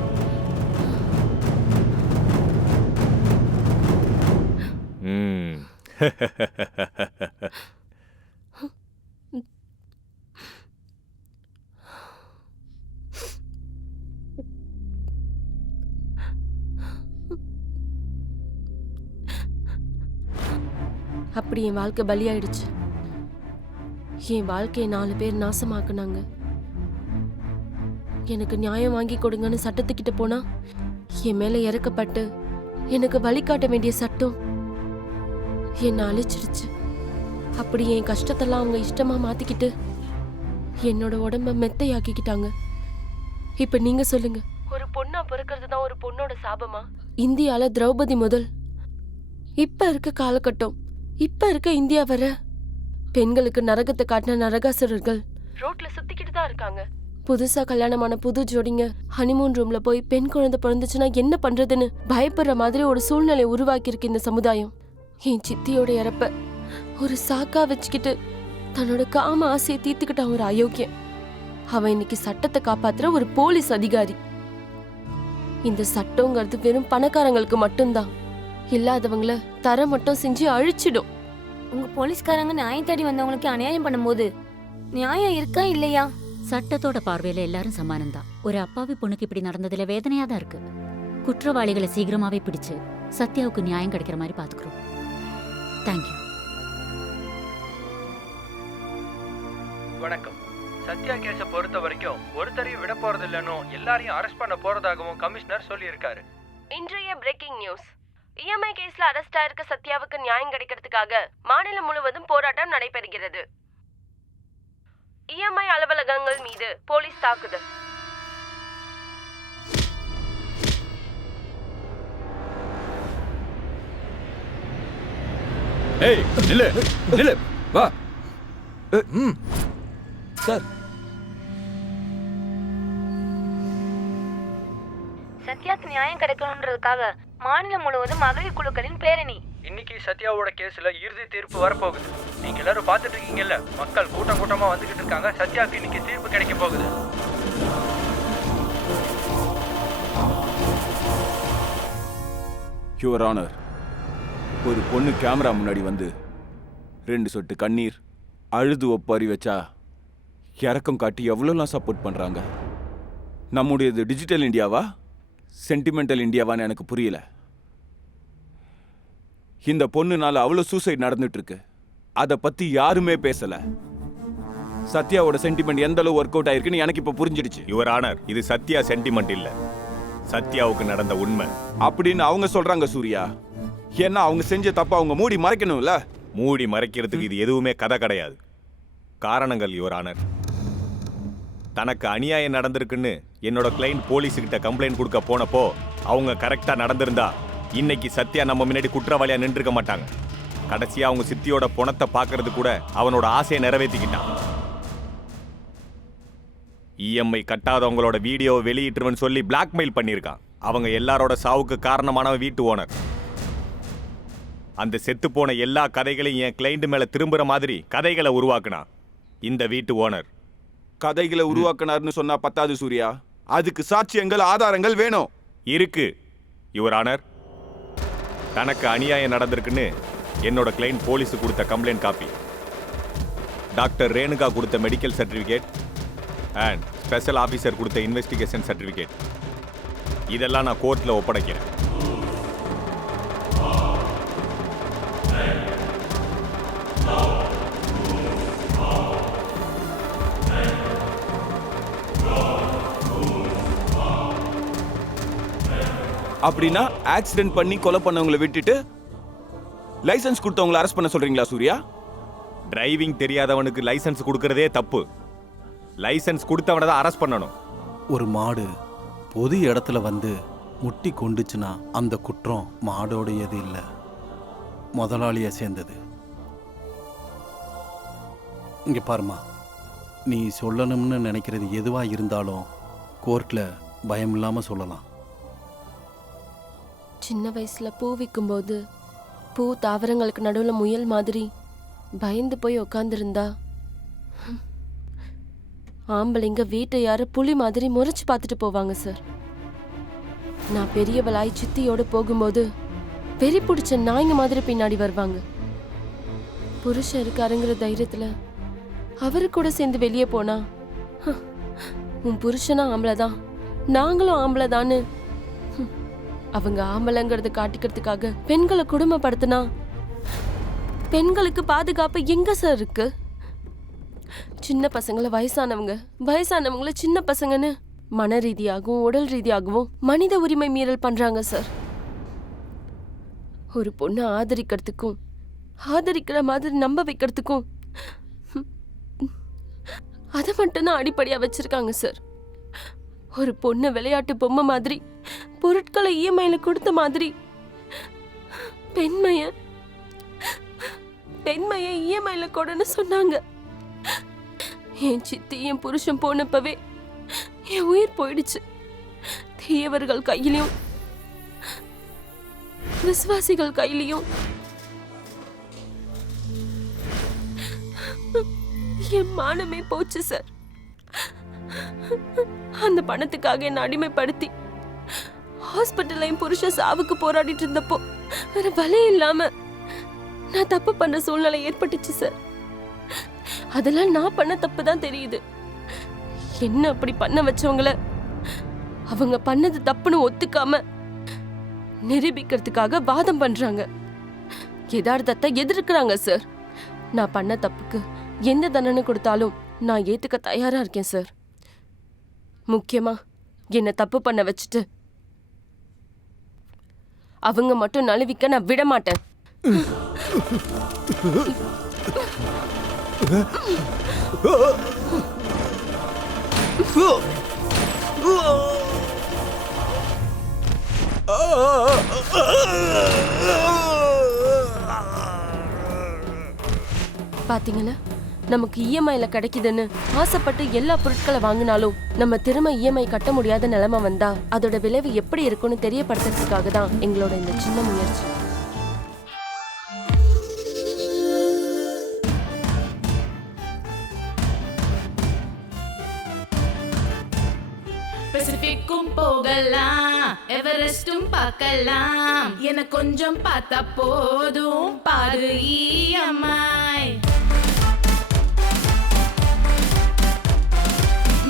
அப்படி என் வாழ்க்கை பலியாயிடுச்சு. என் வாழ்க்கையை 4 பேர் நாசமாக்குனாங்க. எனக்கு நியாயம் வாங்கி கொடுங்கன்னு சட்டத்துக்கிட்ட போனா என் மேல இறக்கப்பட்டு எனக்கு வழிகாட்ட வேண்டிய சட்டம் என்னை அழிச்சிருச்சு. அப்படி என் கஷ்டத்தெல்லாம் அவங்க இஷ்டமா மாத்திக்கிட்டு என்னோட உடம்ப மெத்தையாக்கிக்கிட்டாங்க. இப்ப நீங்க சொல்லுங்க, ஒரு பொண்ணா பிறக்கிறது தான் ஒரு பொண்ணோட சாபமா? இந்தியால திரௌபதி முதல் இப்ப இருக்க காலகட்டம், இப்ப இருக்க இந்தியா வர பெண்களுக்கு நரகத்தை காட்டின நரகாசுரர்கள் ரோட்ல சுத்திக்கிட்டு தான் இருக்காங்க. புதுசா கல்யாணமான புது ஜோடிங்க ஹனிமூன் ரூம்ல போய் பெண் குழந்தை பிறந்துச்சுன்னா என்ன பண்றதுன்னு பயப்படுற மாதிரி ஒரு சூழ்நிலை உருவாக்கி இருக்கு இந்த சமுதாயம். என் சித்தியோட இறப்ப ஒரு சாக்கா வச்சுக்கிட்டு தன்னோட காம ஆசையை தீர்த்துக்கிட்டான் ஒரு அயோக்கியன். அவன் இன்னைக்கு சட்டத்தை காப்பாத்துற ஒரு போலீஸ் அதிகாரி. இந்த சட்டங்கிறது வெறும் பணக்காரங்களுக்கு மட்டும்தான், இல்லாதவங்கள தர மட்டும் செஞ்சு அழிச்சிடும். உங்க போலீஸ்காரங்க நியாயம் தேடி வந்தவங்களுக்கு அநியாயம் பண்ணும்போது நியாயம் இருக்கா இல்லையா? சட்டத்தோட பார்வையில எல்லாரும் சமானம்தான். ஒரு அப்பாவி பொண்ணுக்கு இப்படி நடந்ததுல வேதனையா தான் இருக்கு. குற்றவாளிகளை சீக்கிரமாவே பிடிச்சு சத்யாவுக்கு நியாயம் கிடைக்கிற மாதிரி பாத்துக்கிறோம். தேங்க்யூ. வணக்கம். சத்யா கேஸை பொறுத்த வரைக்கும் ஒருத்தரையும் விட போறது இல்லைன்னு எல்லாரையும் அரெஸ்ட் பண்ண போறதாகவும் கமிஷனர் சொல்லியிருக்காரு. இன்றைய பிரேக்கிங் நியூஸ். இஎம்ஐ கேஸ்ல அரெஸ்ட் ஆயிருக்க சத்யாவுக்கு நியாயம் கிடைக்கிறதுக்காக மாநிலம் முழுவதும் போராட்டம் நடைபெறுகிறது. இஎம்ஐ அலுவலகம் மீது போலீஸ் தாக்குதல். ஏய் நில்லு நில்லு வா. சார் சத்யாக்கு நியாயம் கிடைக்கணுன்றதுக்காக மாநிலம் முழுவதும் மகளிர் குழுக்களின் பேரணி. இன்னைக்கு சத்யாவோட கேஸ்ல இறுதி தீர்ப்பு வரப்போகுது. நீங்க எல்லாரும் பார்த்துட்டு இருக்கீங்கல்ல, மக்கள் கூட்டம் கூட்டமா வந்துகிட்டு இருக்காங்க. சத்யாக்கு இன்னைக்கு தீர்ப்பு கிடைக்க போகுது. யுவர் ஆனர், ஒரு பொண்ணு கேமரா முன்னாடி வந்து 2 சொட்டு கண்ணீர் அழுது ஒப்பாரி வச்சா இறக்கம் காட்டி எவ்வளோலாம் சப்போர்ட் பண்ணுறாங்க. நம்முடையது டிஜிட்டல் இந்தியாவா சென்டிமெண்டல் இந்தியாவான்னு எனக்கு புரியல. இந்த பொண்ணுனால அவ்வளோ சூசைட் நடந்துட்டு இருக்கு, அதை பற்றி யாருமே பேசலை. சத்யாவோட சென்டிமெண்ட் எந்த அளவு ஒர்க் அவுட் ஆயிருக்குன்னு எனக்கு இப்போ புரிஞ்சிடுச்சு. யுவர் ஆனர், இது சத்யா சென்டிமெண்ட் இல்லை, சத்யாவுக்கு நடந்த உண்மை அப்படின்னு அவங்க சொல்றாங்க சூர்யா. ஏன்னா அவங்க செஞ்ச தப்ப அவங்க மூடி மறைக்கணும்ல. மூடி மறைக்கிறதுக்கு இது எதுவுமே கதை கிடையாது, காரணங்கள் யுவர் ஆனர். தனக்கு அநியாயம் நடந்திருக்குன்னு என்னோட கிளைண்ட் போலீஸுக்கிட்ட கம்ப்ளைண்ட் கொடுக்க போனப்போ அவங்க கரெக்டா நடந்திருந்தா இன்னைக்கு சத்யா நம்ம முன்னாடி குற்றவாளியா நின்றுக்க மாட்டாங்க. கடைசியா அவங்க சித்தியோட பணத்தை பார்க்கறது கூட அவனோட ஆசையை நிறைவேற்றிக்கிட்டான். இஎம்ஐ கட்டாதவங்களோட வீடியோவை வெளியிட்டுருவன்னு சொல்லி பிளாக்மெயில் பண்ணியிருக்கான். அவங்க எல்லாரோட சாவுக்கு காரணமானவன் வீட்டு ஓனர். அந்த செத்து போன எல்லா கதைகளையும் என் கிளைண்ட் மேல திரும்புற மாதிரி கதைகளை உருவாக்குனான் இந்த வீட்டு ஓனர். கதைகளை உருவாக்கினார்னு சொன்னா பத்தாது சூர்யா, அதுக்கு சாட்சியங்கள் ஆதாரங்கள் வேணும். இருக்கு யுவர் ஆனர். தனக்கு அநியாயம் நடந்திருக்குன்னு என்னோட கிளைண்ட் போலீஸுக்கு கொடுத்த கம்ப்ளைண்ட் காப்பி, டாக்டர் ரேணுகா கொடுத்த medical certificate and special officer கொடுத்த இன்வெஸ்டிகேஷன் சர்டிஃபிகேட், இதெல்லாம் நான் கோர்ட்டில் ஒப்படைக்கிறேன். அப்படின்னா ஆக்சிடென்ட் பண்ணி கொலை பண்ணவங்களை விட்டுட்டு லைசன்ஸ் கொடுத்தவங்களை அரெஸ்ட் பண்ண சொல்றீங்களா சூர்யா? டிரைவிங் தெரியாதவனுக்கு லைசன்ஸ் கொடுக்கறதே தப்பு. லைசன்ஸ் கொடுத்தவனை தான் அரெஸ்ட் பண்ணணும். ஒரு மாடு பொது இடத்துல வந்து முட்டி கொண்டுச்சுன்னா அந்த குற்றம் மாடோடையது இல்லை, முதலாளியை சேர்ந்தது. இங்கே பாருமா, நீ சொல்லணும்னு நினைக்கிறது எதுவாக இருந்தாலும் கோர்ட்டில் பயம் இல்லாமல் சொல்லலாம். சின்ன வயசுல பூ விற்கும்போது பூ தாவரங்களுக்கு நடுவில் முயல் மாதிரி பயந்து போய் உக்காந்துருந்தா ஆம்பளைங்க வீட்டை யார புலி மாதிரி முறைச்சு பார்த்துட்டு போவாங்க சார். நான் பெரியவளாய் சித்தியோடு போகும்போது வெறி பிடிச்ச நாய்ங்க மாதிரி பின்னாடி வருவாங்க. புருஷன் இருக்காருங்கிற தைரியத்துல அவரு கூட சேர்ந்து வெளியே போனா உன் புருஷனா ஆம்பளைதான், நாங்களும் ஆம்பளைதான்னு அவங்க ஆம்பளைங்கிறத காட்டிக்கிறதுக்காக பெண்களை குடும்பப்படுத்தினா பெண்களுக்கு பாதுகாப்பு எங்க சார் இருக்கு? சின்ன பசங்களை வயசானவங்க, வயசானவங்கள சின்ன பசங்கன்னு மன ரீதியாகவும் உடல் ரீதியாகவும் மனித உரிமை மீறல் பண்றாங்க சார். ஒரு பொண்ணை ஆதரிக்கிறதுக்கும் ஆதரிக்கிற மாதிரி நம்ப வைக்கிறதுக்கும் அதை மட்டும்தான் அடிப்படையா வச்சிருக்காங்க சார். ஒரு பொண்ணு விளையாட்டு பொம்மை மாதிரி பொருட்களை இஎம்ஐல கொடுத்த மாதிரி பெண்மைய இஎம்ஐல கொடுன்னு சொன்னாங்க. என் சித்தி என் புருஷன் போனப்பவே என் உயிர் போயிடுச்சு. தீயவர்கள் கையிலையும் விசுவாசிகள் கையிலையும் என் மானமே போச்சு சார். அந்த பணத்துக்காக என்ன அடிமைப்படுத்தி ஹாஸ்பிட்டல்லையும் புருஷன் சாவுக்கு போராடிட்டு இருந்தப்போ வேற வழி இல்லாம நான் தப்பு பண்ண சூழ்நிலை ஏற்பட்டுச்சு சார். அதெல்லாம் நான் பண்ண தப்பு தான் தெரியுது. என்ன அப்படி பண்ண வச்சவங்கள அவங்க பண்ணது தப்புன்னு ஒத்துக்காம நிரூபிக்கிறதுக்காக வாதம் பண்றாங்க, யதார்த்தத்தை எதிர்க்கிறாங்க சார். நான் பண்ண தப்புக்கு எந்த தண்டனை கொடுத்தாலும் நான் ஏத்துக்க தயாரா இருக்கேன் சார். முக்கியமா என்ன தப்பு பண்ண வச்சுட்டு அவங்க மட்டும் நழுவிக்க நான் விட மாட்டேன். பாத்தீங்களா, நமக்கு இஎம்ஐல கிடைக்குதுன்னு ஆசைப்பட்டு எல்லா பொருட்களை வாங்கினாலும் நம்ம திரும்ப இஎம்ஐ கட்ட முடியாத நிலைமை வந்தா அதோட விளைவு எப்படி இருக்கும்னு தெரியப்படுத்துறதுக்காக தான் எங்களோட இந்த சின்ன முயற்சி. பெசிபிக்கும் போகலாம், எவரெஸ்டும் பார்க்கலாம், என கொஞ்சம் பார்த்தா போதும் பாரு இஎம்ஐ.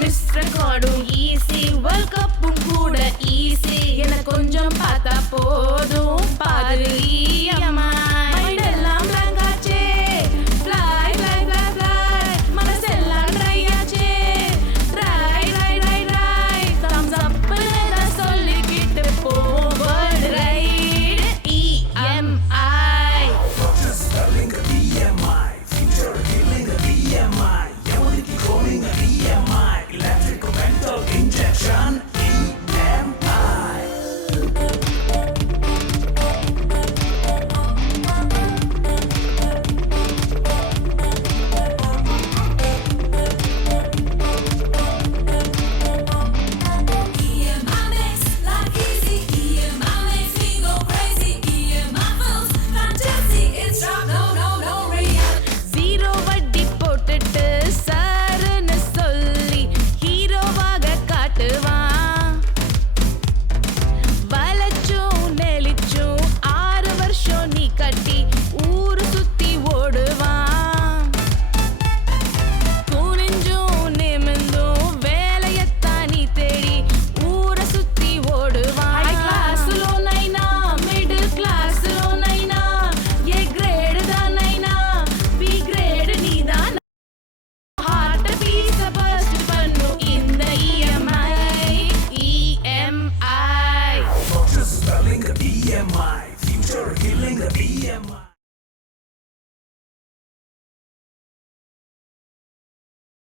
மிஸ்டர் கார்டும் ஈஸி, வேர்ல்ட் கப்பும் கூட ஈஸி, என கொஞ்சம் பார்த்தா போதும் பாரு இஎம்ஐ. மைண்டெல்லாம் blank ஆச்சே, fly fly fly fly, மனசெல்லாம் dry ஆச்சே, dry dry dry dry, thumbs up ன்னு சொல்லிக்கிட்டு forward ride EMI. Doctors spelling EMI, future healing EMI, எவனுக்கு calling EMI, electrical mental injection EMI. EMI makes life easy, EMI makes me go crazy, EMI feels fantastic, it's no real. Zero வட்டி போட்டுட்டு சாருன்னு சொல்லி ஹீரோவாக காட்டுவான். வளைச்சும் நெளிச்சும் 6 வருஷம் நீ கட்டி ஊரு சுத்தி ஓடுவான். குனிஞ்சும் நிமிந்தும் வேலையத்தான் நீ தேடி ஊரை சுத்தி ஓடுவான். ஹை கிளாஸ்லோ நைனா, மிடில் கிளாஸ்லோ நைனா, ஏ கிரேடு தான் நைனா, பி கிரேடு நீ தான். ஹார்ட் பீஸ பஸ்ட் பண்ணும் இந்த EMI. Doctors spelling EMI, future healing EMI.